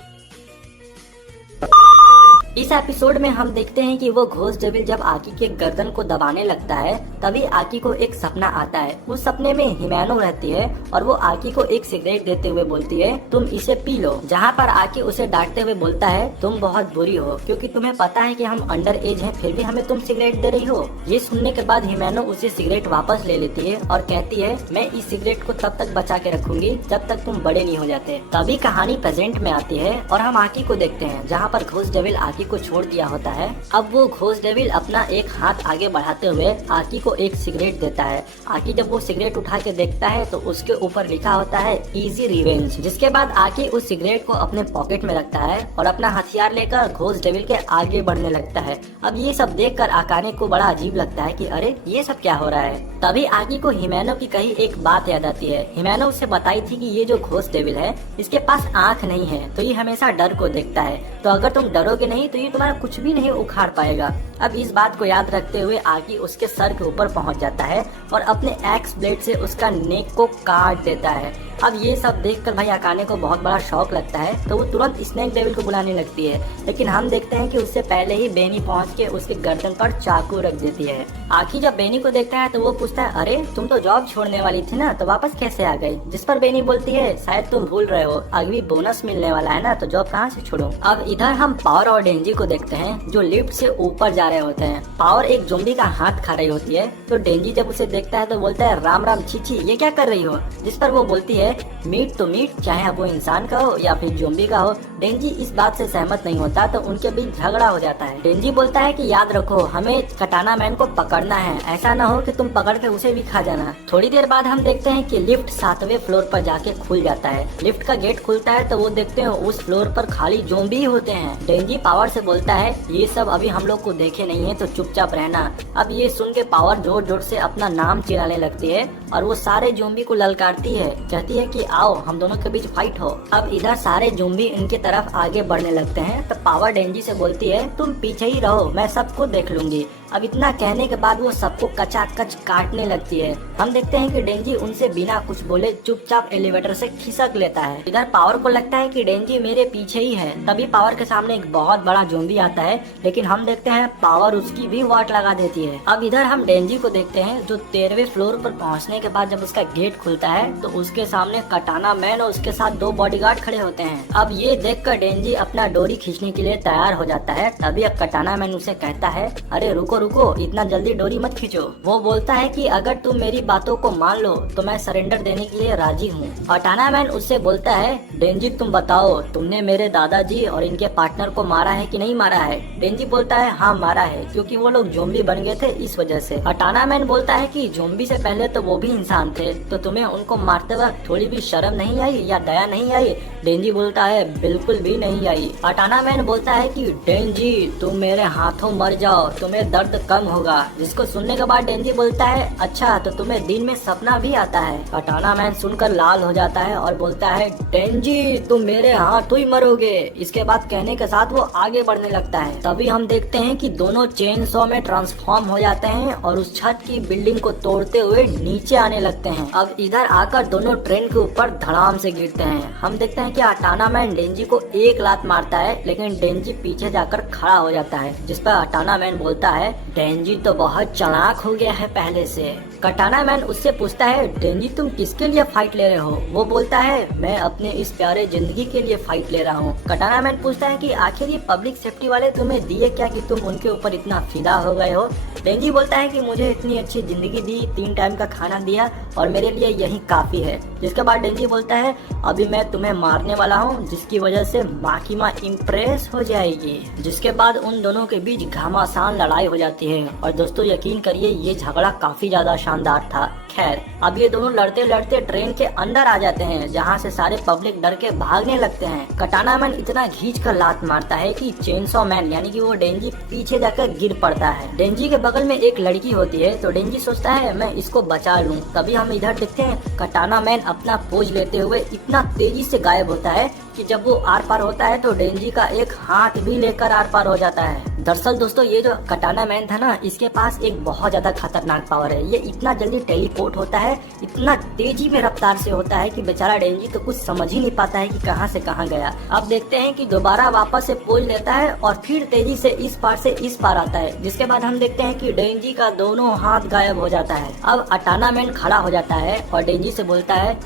इस एपिसोड में हम देखते हैं कि वो घोस्ट डेविल जब आकी के गर्दन को दबाने लगता है तभी आकी को एक सपना आता है। उस सपने में हिमैनो रहती है और वो आकी को एक सिगरेट देते हुए बोलती है तुम इसे पी लो। जहाँ पर आकी उसे डांटते हुए बोलता है तुम बहुत बुरी हो क्योंकि तुम्हें पता है कि हम अंडर एज हैं फिर भी हमें तुम सिगरेट दे रही हो। ये सुनने के बाद हिमैनो उसे सिगरेट वापस ले लेती है और कहती है मैं इस सिगरेट को तब तक बचा के रखूंगी जब तक तुम बड़े नहीं हो जाते। तभी कहानी प्रेजेंट में आती है और हम आकी को देखते हैं जहाँ पर घोस्ट डेविल आकी को छोड़ दिया होता है। अब वो घोस्ट डेविल अपना एक हाथ आगे बढ़ाते हुए आकी को एक सिगरेट देता है। आकी जब वो सिगरेट उठा के देखता है तो उसके ऊपर लिखा होता है इजी रिवेंज। जिसके बाद आकी उस सिगरेट को अपने पॉकेट में रखता है और अपना हथियार लेकर घोस्ट डेविल के आगे बढ़ने लगता है। अब ये सब देखकर आकाने को बड़ा अजीब लगता है कि अरे ये सब क्या हो रहा है। तभी आकी को हिमैनो की कही एक बात याद आती है। हिमैनो उसे बताई थी कि ये जो घोस्ट डेविल है इसके पास आँख नहीं है तो ये हमेशा डर को देखता है, तो अगर तुम डरोगे नहीं तो ये तुम्हारा कुछ भी नहीं उखाड़ पाएगा। अब इस बात को याद रखते हुए आकी उसके सर के ऊपर पहुंच जाता है और अपने एक्स ब्लेड से उसका नेक को काट देता है। अब ये सब देखकर भाई आकाने को बहुत बड़ा शौक लगता है तो वो तुरंत स्नेक डेविल को बुलाने लगती है, लेकिन हम देखते हैं कि उससे पहले ही बेनी पहुंच के उसके गर्दन पर चाकू रख देती है। आकी जब बेनी को देखता है तो वो पूछता है अरे तुम तो जॉब छोड़ने वाली थी ना तो वापस कैसे आ गई। जिस पर बेनी बोलती है शायद तुम भूल रहे हो अगली बोनस मिलने वाला है ना तो जॉब कहाँ से छोड़ो। अब इधर हम पावर और डेंजी को देखते हैं जो लिफ्ट से ऊपर जा रहे होते हैं। पावर एक ज़ोंबी का हाथ खा रही होती है तो डेंजी जब उसे देखता है तो बोलता है राम राम छी ये क्या कर रही हो। जिस पर वो बोलती है मीट तो मीट चाहे वो इंसान का हो या फिर ज़ोंबी का हो। डेंजी इस बात से सहमत नहीं होता तो उनके बीच झगड़ा हो जाता है। डेंजी बोलता है कि याद रखो हमें कटाना मैन को पकड़ना है, ऐसा ना हो कि तुम पकड़ के उसे भी खा जाना। थोड़ी देर बाद हम देखते हैं कि लिफ्ट 7वें फ्लोर पर जाके खुल जाता है। लिफ्ट का गेट खुलता है तो वो देखते हैं उस फ्लोर पर खाली ज़ोंबी होते हैं। डेंजी पावर से बोलता है ये सब अभी हम लोग को देखे नहीं है तो चुपचाप रहना। अब ये सुन के पावर जोर जोर से अपना नाम चिल्लाने लगती है और वो सारे ज़ोंबी को ललकारती है, कहती है कि आओ हम दोनों के बीच फाइट हो। अब इधर सारे ज़ोंबी इनके तरफ आगे बढ़ने लगते हैं तो पावर डेंजी से बोलती है तुम पीछे ही रहो मैं सबको देख लूंगी। अब इतना कहने के बाद वो सबको कचाकच काटने लगती है। हम देखते हैं कि डेंजी उनसे बिना कुछ बोले चुपचाप एलिवेटर से खिसक लेता है। इधर पावर को लगता है कि डेंजी मेरे पीछे ही है। तभी पावर के सामने एक बहुत बड़ा ज़ोंबी आता है लेकिन हम देखते हैं पावर उसकी भी वाट लगा देती है। अब इधर हम डेंजी को देखते हैं जो 13वें फ्लोर पर पहुंचने के बाद जब उसका गेट खुलता है तो उसके सामने कटाना मैन और उसके साथ 2 बॉडीगार्ड खड़े होते हैं। अब ये देखकर डेंजी अपना डोरी खींचने के लिए तैयार हो जाता है। तभी अब कटाना मैन उसे कहता है अरे रुको रुको इतना जल्दी डोरी मत खींचो। वो बोलता है कि अगर तुम मेरी बातों को मान लो तो मैं सरेंडर देने के लिए राजी हूँ। कटाना मैन उससे बोलता है डेंजी तुम बताओ तुमने मेरे दादाजी और इनके पार्टनर को मारा है कि नहीं मारा है। डेंजी बोलता है हाँ मारा है क्योंकि वो लोग ज़ोंबी बन गए थे इस वजह से। कटाना मैन बोलता है कि ज़ोंबी से पहले तो वो भी इंसान थे तो तुम्हें उनको मारते वक्त थोड़ी भी शर्म नहीं आई या दया नहीं आई। डेंजी बोलता है बिल्कुल भी नहीं आई। कटाना मैन बोलता है कि डेंजी तुम मेरे हाथों मर जाओ तुम्हें दर्द कम होगा। जिसको सुनने के बाद डेंजी बोलता है अच्छा तो तुम्हें दिन में सपना भी आता है। कटाना मैन सुनकर लाल हो जाता है और बोलता है डेंजी तुम मेरे हाथों ही मरोगे। इसके बाद कहने के साथ वो आगे बढ़ने लगता है। तभी हम देखते हैं कि दोनों चेन सॉ में ट्रांसफॉर्म हो जाते हैं और उस छत की बिल्डिंग को तोड़ते हुए नीचे आने लगते हैं। अब इधर आकर दोनों ट्रेन के ऊपर धड़ाम से गिरते हैं। हम देखते हैं कि कटाना मैन डेंजी को एक लात मारता है लेकिन डेंजी पीछे जाकर खड़ा हो जाता है। जिस पर कटाना मैन बोलता है डेंजी तो बहुत चालाक हो गया है पहले से। कटाना मैन उससे पूछता है डेंजी तुम किसके लिए फाइट ले रहे हो। वो बोलता है मैं अपने इस प्यारे जिंदगी के लिए फाइट ले रहा हूँ। कटाना मैन पूछता है कि आखिर ये पब्लिक सेफ्टी वाले तुम्हें दिए क्या कि तुम उनके ऊपर इतना फिदा हो गए हो। डेंजी बोलता है कि मुझे इतनी अच्छी जिंदगी दी 3 टाइम का खाना दिया और मेरे लिए यही काफी है। जिसके बाद डेंजी बोलता है अभी मैं तुम्हें मारने वाला हूँ जिसकी वजह से माँ की माँ इम्प्रेस हो जाएगी। जिसके बाद उन दोनों के बीच घमासान लड़ाई हो जाती है और दोस्तों यकीन करिए ये झगड़ा काफी ज्यादा शानदार था। खैर अब ये दोनों लड़ते लड़ते ट्रेन के अंदर आ जाते हैं जहाँ से सारे पब्लिक डर के भागने लगते हैं। कटाना मैन इतना खींच कर लात मारता है कि चेनसॉ मैन यानी कि वो डेंजी पीछे जाकर गिर पड़ता है। डेंजी के बगल में एक लड़की होती है तो डेंजी सोचता है मैं इसको बचा लूं। तभी हम इधर देखते हैं कटाना मैन अपना पोज लेते हुए इतना तेजी से गायब होता है कि जब वो आर पार होता है तो डेंजी का एक हाथ भी लेकर आर पार हो जाता है। दरअसल दोस्तों ये जो कटाना मैन था ना, इसके पास एक बहुत ज्यादा खतरनाक पावर है। ये इतना जल्दी टेलीपोर्ट होता है, इतना तेजी में रफ्तार से होता है कि बेचारा डेंजी तो कुछ समझ ही नहीं पाता है कि कहां से कहां गया। अब देखते हैं कि दोबारा वापस से पोज लेता है और फिर तेजी से इस पार से इस पार आता है, जिसके बाद हम देखते हैं कि डेंजी का दोनों हाथ गायब हो जाता है। अब अटाना मैन खड़ा हो जाता है और डेंजी से बोलता है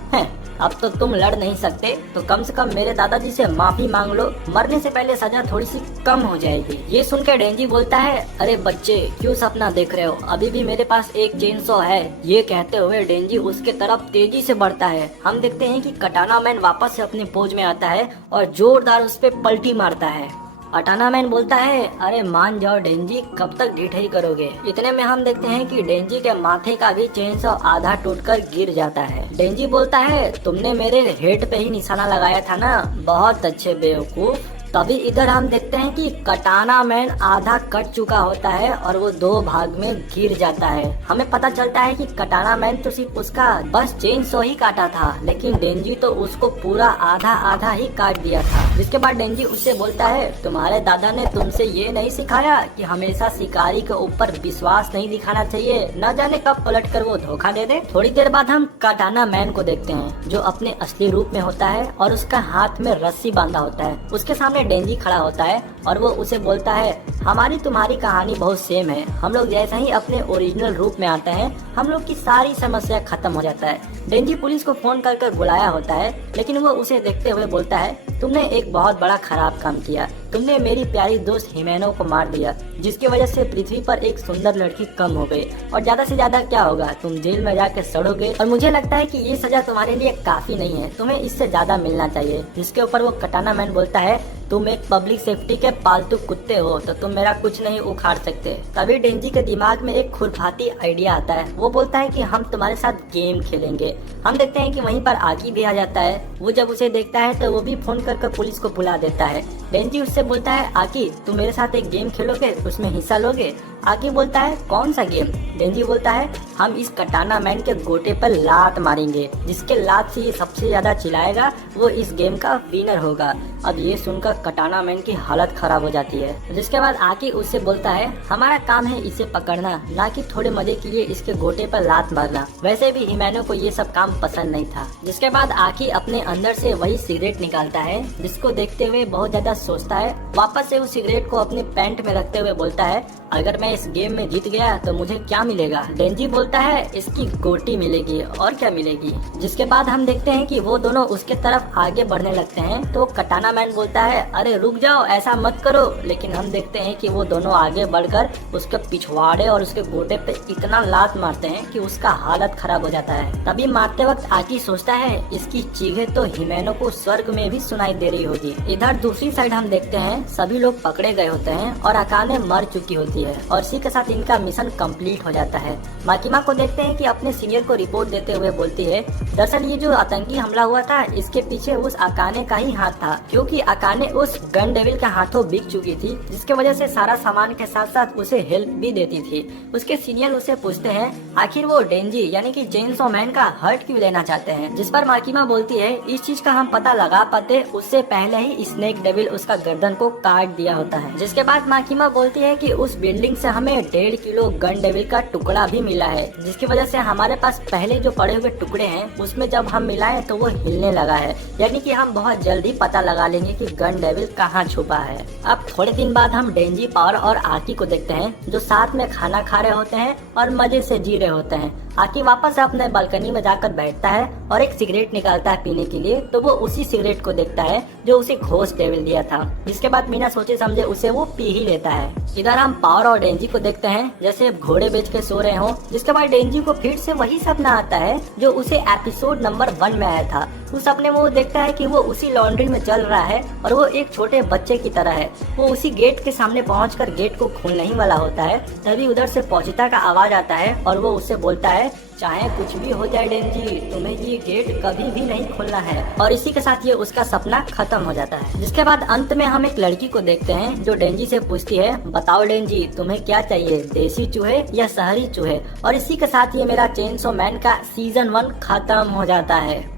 अब तो तुम लड़ नहीं सकते, तो कम से कम मेरे दादाजी से माफी मांग लो, मरने से पहले सजा थोड़ी सी कम हो जाएगी। ये सुनकर डेंजी बोलता है, अरे बच्चे क्यों सपना देख रहे हो, अभी भी मेरे पास एक चेनसॉ है। ये कहते हुए डेंजी उसके तरफ तेजी से बढ़ता है। हम देखते हैं कि कटाना मैन वापस से अपनी पोज में आता है और जोरदार उस पर पलटी मारता है। अटाना मैन बोलता है, अरे मान जाओ डेंजी, कब तक ढिठाई करोगे। इतने में हम देखते हैं कि डेंजी के माथे का भी चेनसॉ आधा टूटकर गिर जाता है। डेंजी बोलता है, तुमने मेरे हेड पे ही निशाना लगाया था ना, बहुत अच्छे बेवकूफ। तभी इधर हम देखते हैं कि कटाना मैन आधा कट चुका होता है और वो दो भाग में गिर जाता है। हमें पता चलता है कि कटाना मैन तो सिर्फ उसका बस चेनसॉ ही काटा था, लेकिन डेंजी तो उसको पूरा आधा आधा ही काट दिया था। जिसके बाद डेंजी उससे बोलता है, तुम्हारे दादा ने तुमसे ये नहीं सिखाया कि हमेशा शिकारी के ऊपर विश्वास नहीं दिखाना चाहिए, न जाने कब पलट कर वो धोखा दे दे। थोड़ी देर बाद हम कटाना मैन को देखते हैं, जो अपने असली रूप में होता है और उसका हाथ में रस्सी बांधा होता है। उसके सामने डेंजी खड़ा होता है और वो उसे बोलता है, हमारी तुम्हारी कहानी बहुत सेम है, हम लोग जैसा ही अपने ओरिजिनल रूप में आते हैं हम लोग की सारी समस्या खत्म हो जाता है। डेंजी पुलिस को फोन कर बुलाया होता है, लेकिन वो उसे देखते हुए बोलता है, तुमने एक बहुत बड़ा खराब काम किया, तुमने मेरी प्यारी दोस्त हिमेनो को मार दिया, जिसकी वजह से पृथ्वी पर एक सुंदर लड़की कम हो गई, और ज्यादा से ज्यादा क्या होगा, तुम जेल में जाकर सड़ोगे, और मुझे लगता है कि ये सजा तुम्हारे लिए काफी नहीं है, तुम्हें इससे ज्यादा मिलना चाहिए। जिसके ऊपर वो कटाना मैन बोलता है, तुम एक पब्लिक सेफ्टी के पालतू कुत्ते हो, तो तुम मेरा कुछ नहीं उखाड़ सकते। तभी डेंजी के दिमाग में एक खुरफाती आइडिया आता है। वो बोलता है कि हम तुम्हारे साथ गेम खेलेंगे। हम देखते हैं कि वहीं पर आकी भी आ जाता है। वो जब उसे देखता है तो वो भी फोन कर पुलिस को बुला देता है। डेंजी उससे बोलता है, आकी तुम मेरे साथ एक गेम खेलोगे, उसमें हिस्सा लोगे। आकी बोलता है, कौन सा गेम। डेंजी बोलता है, हम इस कटाना मैन के गोटे पर लात मारेंगे, जिसके लात से ये सबसे ज्यादा चिल्लाएगा वो इस गेम का विनर होगा। अब ये सुनकर कटाना मैन की हालत खराब हो जाती है। जिसके बाद आकी उससे बोलता है, हमारा काम है इसे पकड़ना, ना कि थोड़े मजे के लिए इसके गोटे पर लात मारना। वैसे भी हिमेनो को ये सब काम पसंद नहीं था। जिसके बाद आकी अपने अंदर से वही सिगरेट निकालता है, जिसको देखते हुए बहुत ज्यादा सोचता है। वापस से उस सिगरेट को अपने पैंट में रखते हुए बोलता है, अगर मैं इस गेम में जीत गया तो मुझे क्या मिलेगा। डेंजी बोलता है, इसकी गोटी मिलेगी, और क्या मिलेगी। जिसके बाद हम देखते हैं कि वो दोनों उसके तरफ आगे बढ़ने लगते हैं। तो कटाना मैन बोलता है, अरे रुक जाओ, ऐसा मत करो। लेकिन हम देखते हैं कि वो दोनों आगे बढ़कर उसके पिछवाड़े और उसके गोटे पे इतना लात मारते हैं कि उसका हालत खराब हो जाता है। तभी मारते वक्त आकी सोचता है, इसकी चीखें तो हिमेनो को स्वर्ग में भी सुनाई दे रही होगी। इधर दूसरी साइड हम देखते हैं सभी लोग पकड़े गए होते हैं और अकाने मर चुकी होती है, और इसी के साथ इनका मिशन कंप्लीट हो जाता है। माकिमा को देखते हैं कि अपने सीनियर को रिपोर्ट देते हुए बोलती है, दरअसल ये जो आतंकी हमला हुआ था इसके पीछे उस अकाने का ही हाथ था, क्योंकि अकाने उस गन डेविल के हाथों बिक चुकी थी, जिसके वजह से सारा सामान के साथ साथ उसे हेल्प भी देती थी। उसके सीनियर उसे पूछते हैं, आखिर वो डेंजी यानी कि चेनसॉ मैन का हर्ट क्यों लेना चाहते हैं। जिस पर माकिमा बोलती है, इस चीज का हम पता लगा पाते उससे पहले ही स्नेक डेविल उसका गर्दन को काट दिया होता है। जिसके बाद माकिमा बोलती है कि उस बिल्डिंग से हमें 1.5 किलो गन डेविल का टुकड़ा भी मिला है, जिसकी वजह से हमारे पास पहले जो पड़े हुए टुकड़े हैं उसमें जब हम मिलाएं तो वो हिलने लगा है, यानी कि हम बहुत जल्दी पता लगा लेंगे कि गन डेविल कहाँ छुपा है। अब थोड़े दिन बाद हम डेंजी, पावर और आकी को देखते हैं, जो साथ में खाना खा रहे होते हैं और मजे से जी रहे होते हैं। आकी वापस अपने बालकनी में जाकर बैठता है और एक सिगरेट निकालता है पीने के लिए, तो वो उसी सिगरेट को देखता है जो उसे घोस्ट डेविल दिया था। जिसके बाद बिना सोचे समझे उसे वो पी ही लेता है। इधर हम पावर और डेंजी को देखते हैं जैसे घोड़े बेच के सो रहे हों। जिसके बाद डेंजी को फिर से वही सपना आता है जो उसे एपिसोड नंबर 1 में आया था। उस सपने में वो देखता है कि वो उसी लॉन्ड्री में चल रहा है और वो एक छोटे बच्चे की तरह है। वो उसी गेट के सामने पहुंचकर गेट को खोलने ही वाला होता है, तभी उधर से पहुंचता का आवाज आता है और वो उससे बोलता है, चाहे कुछ भी हो जाए डेंजी, तुम्हें ये गेट कभी भी नहीं खोलना है। और इसी के साथ ये उसका सपना खत्म हो जाता है। जिसके बाद अंत में हम एक लड़की को देखते हैं जो डेंजी से पूछती है, बताओ डेंजी तुम्हें क्या चाहिए, देसी चूहे या शहरी चूहे। और इसी के साथ ये मेरा चेनसॉ मैन का सीजन 1 खत्म हो जाता है।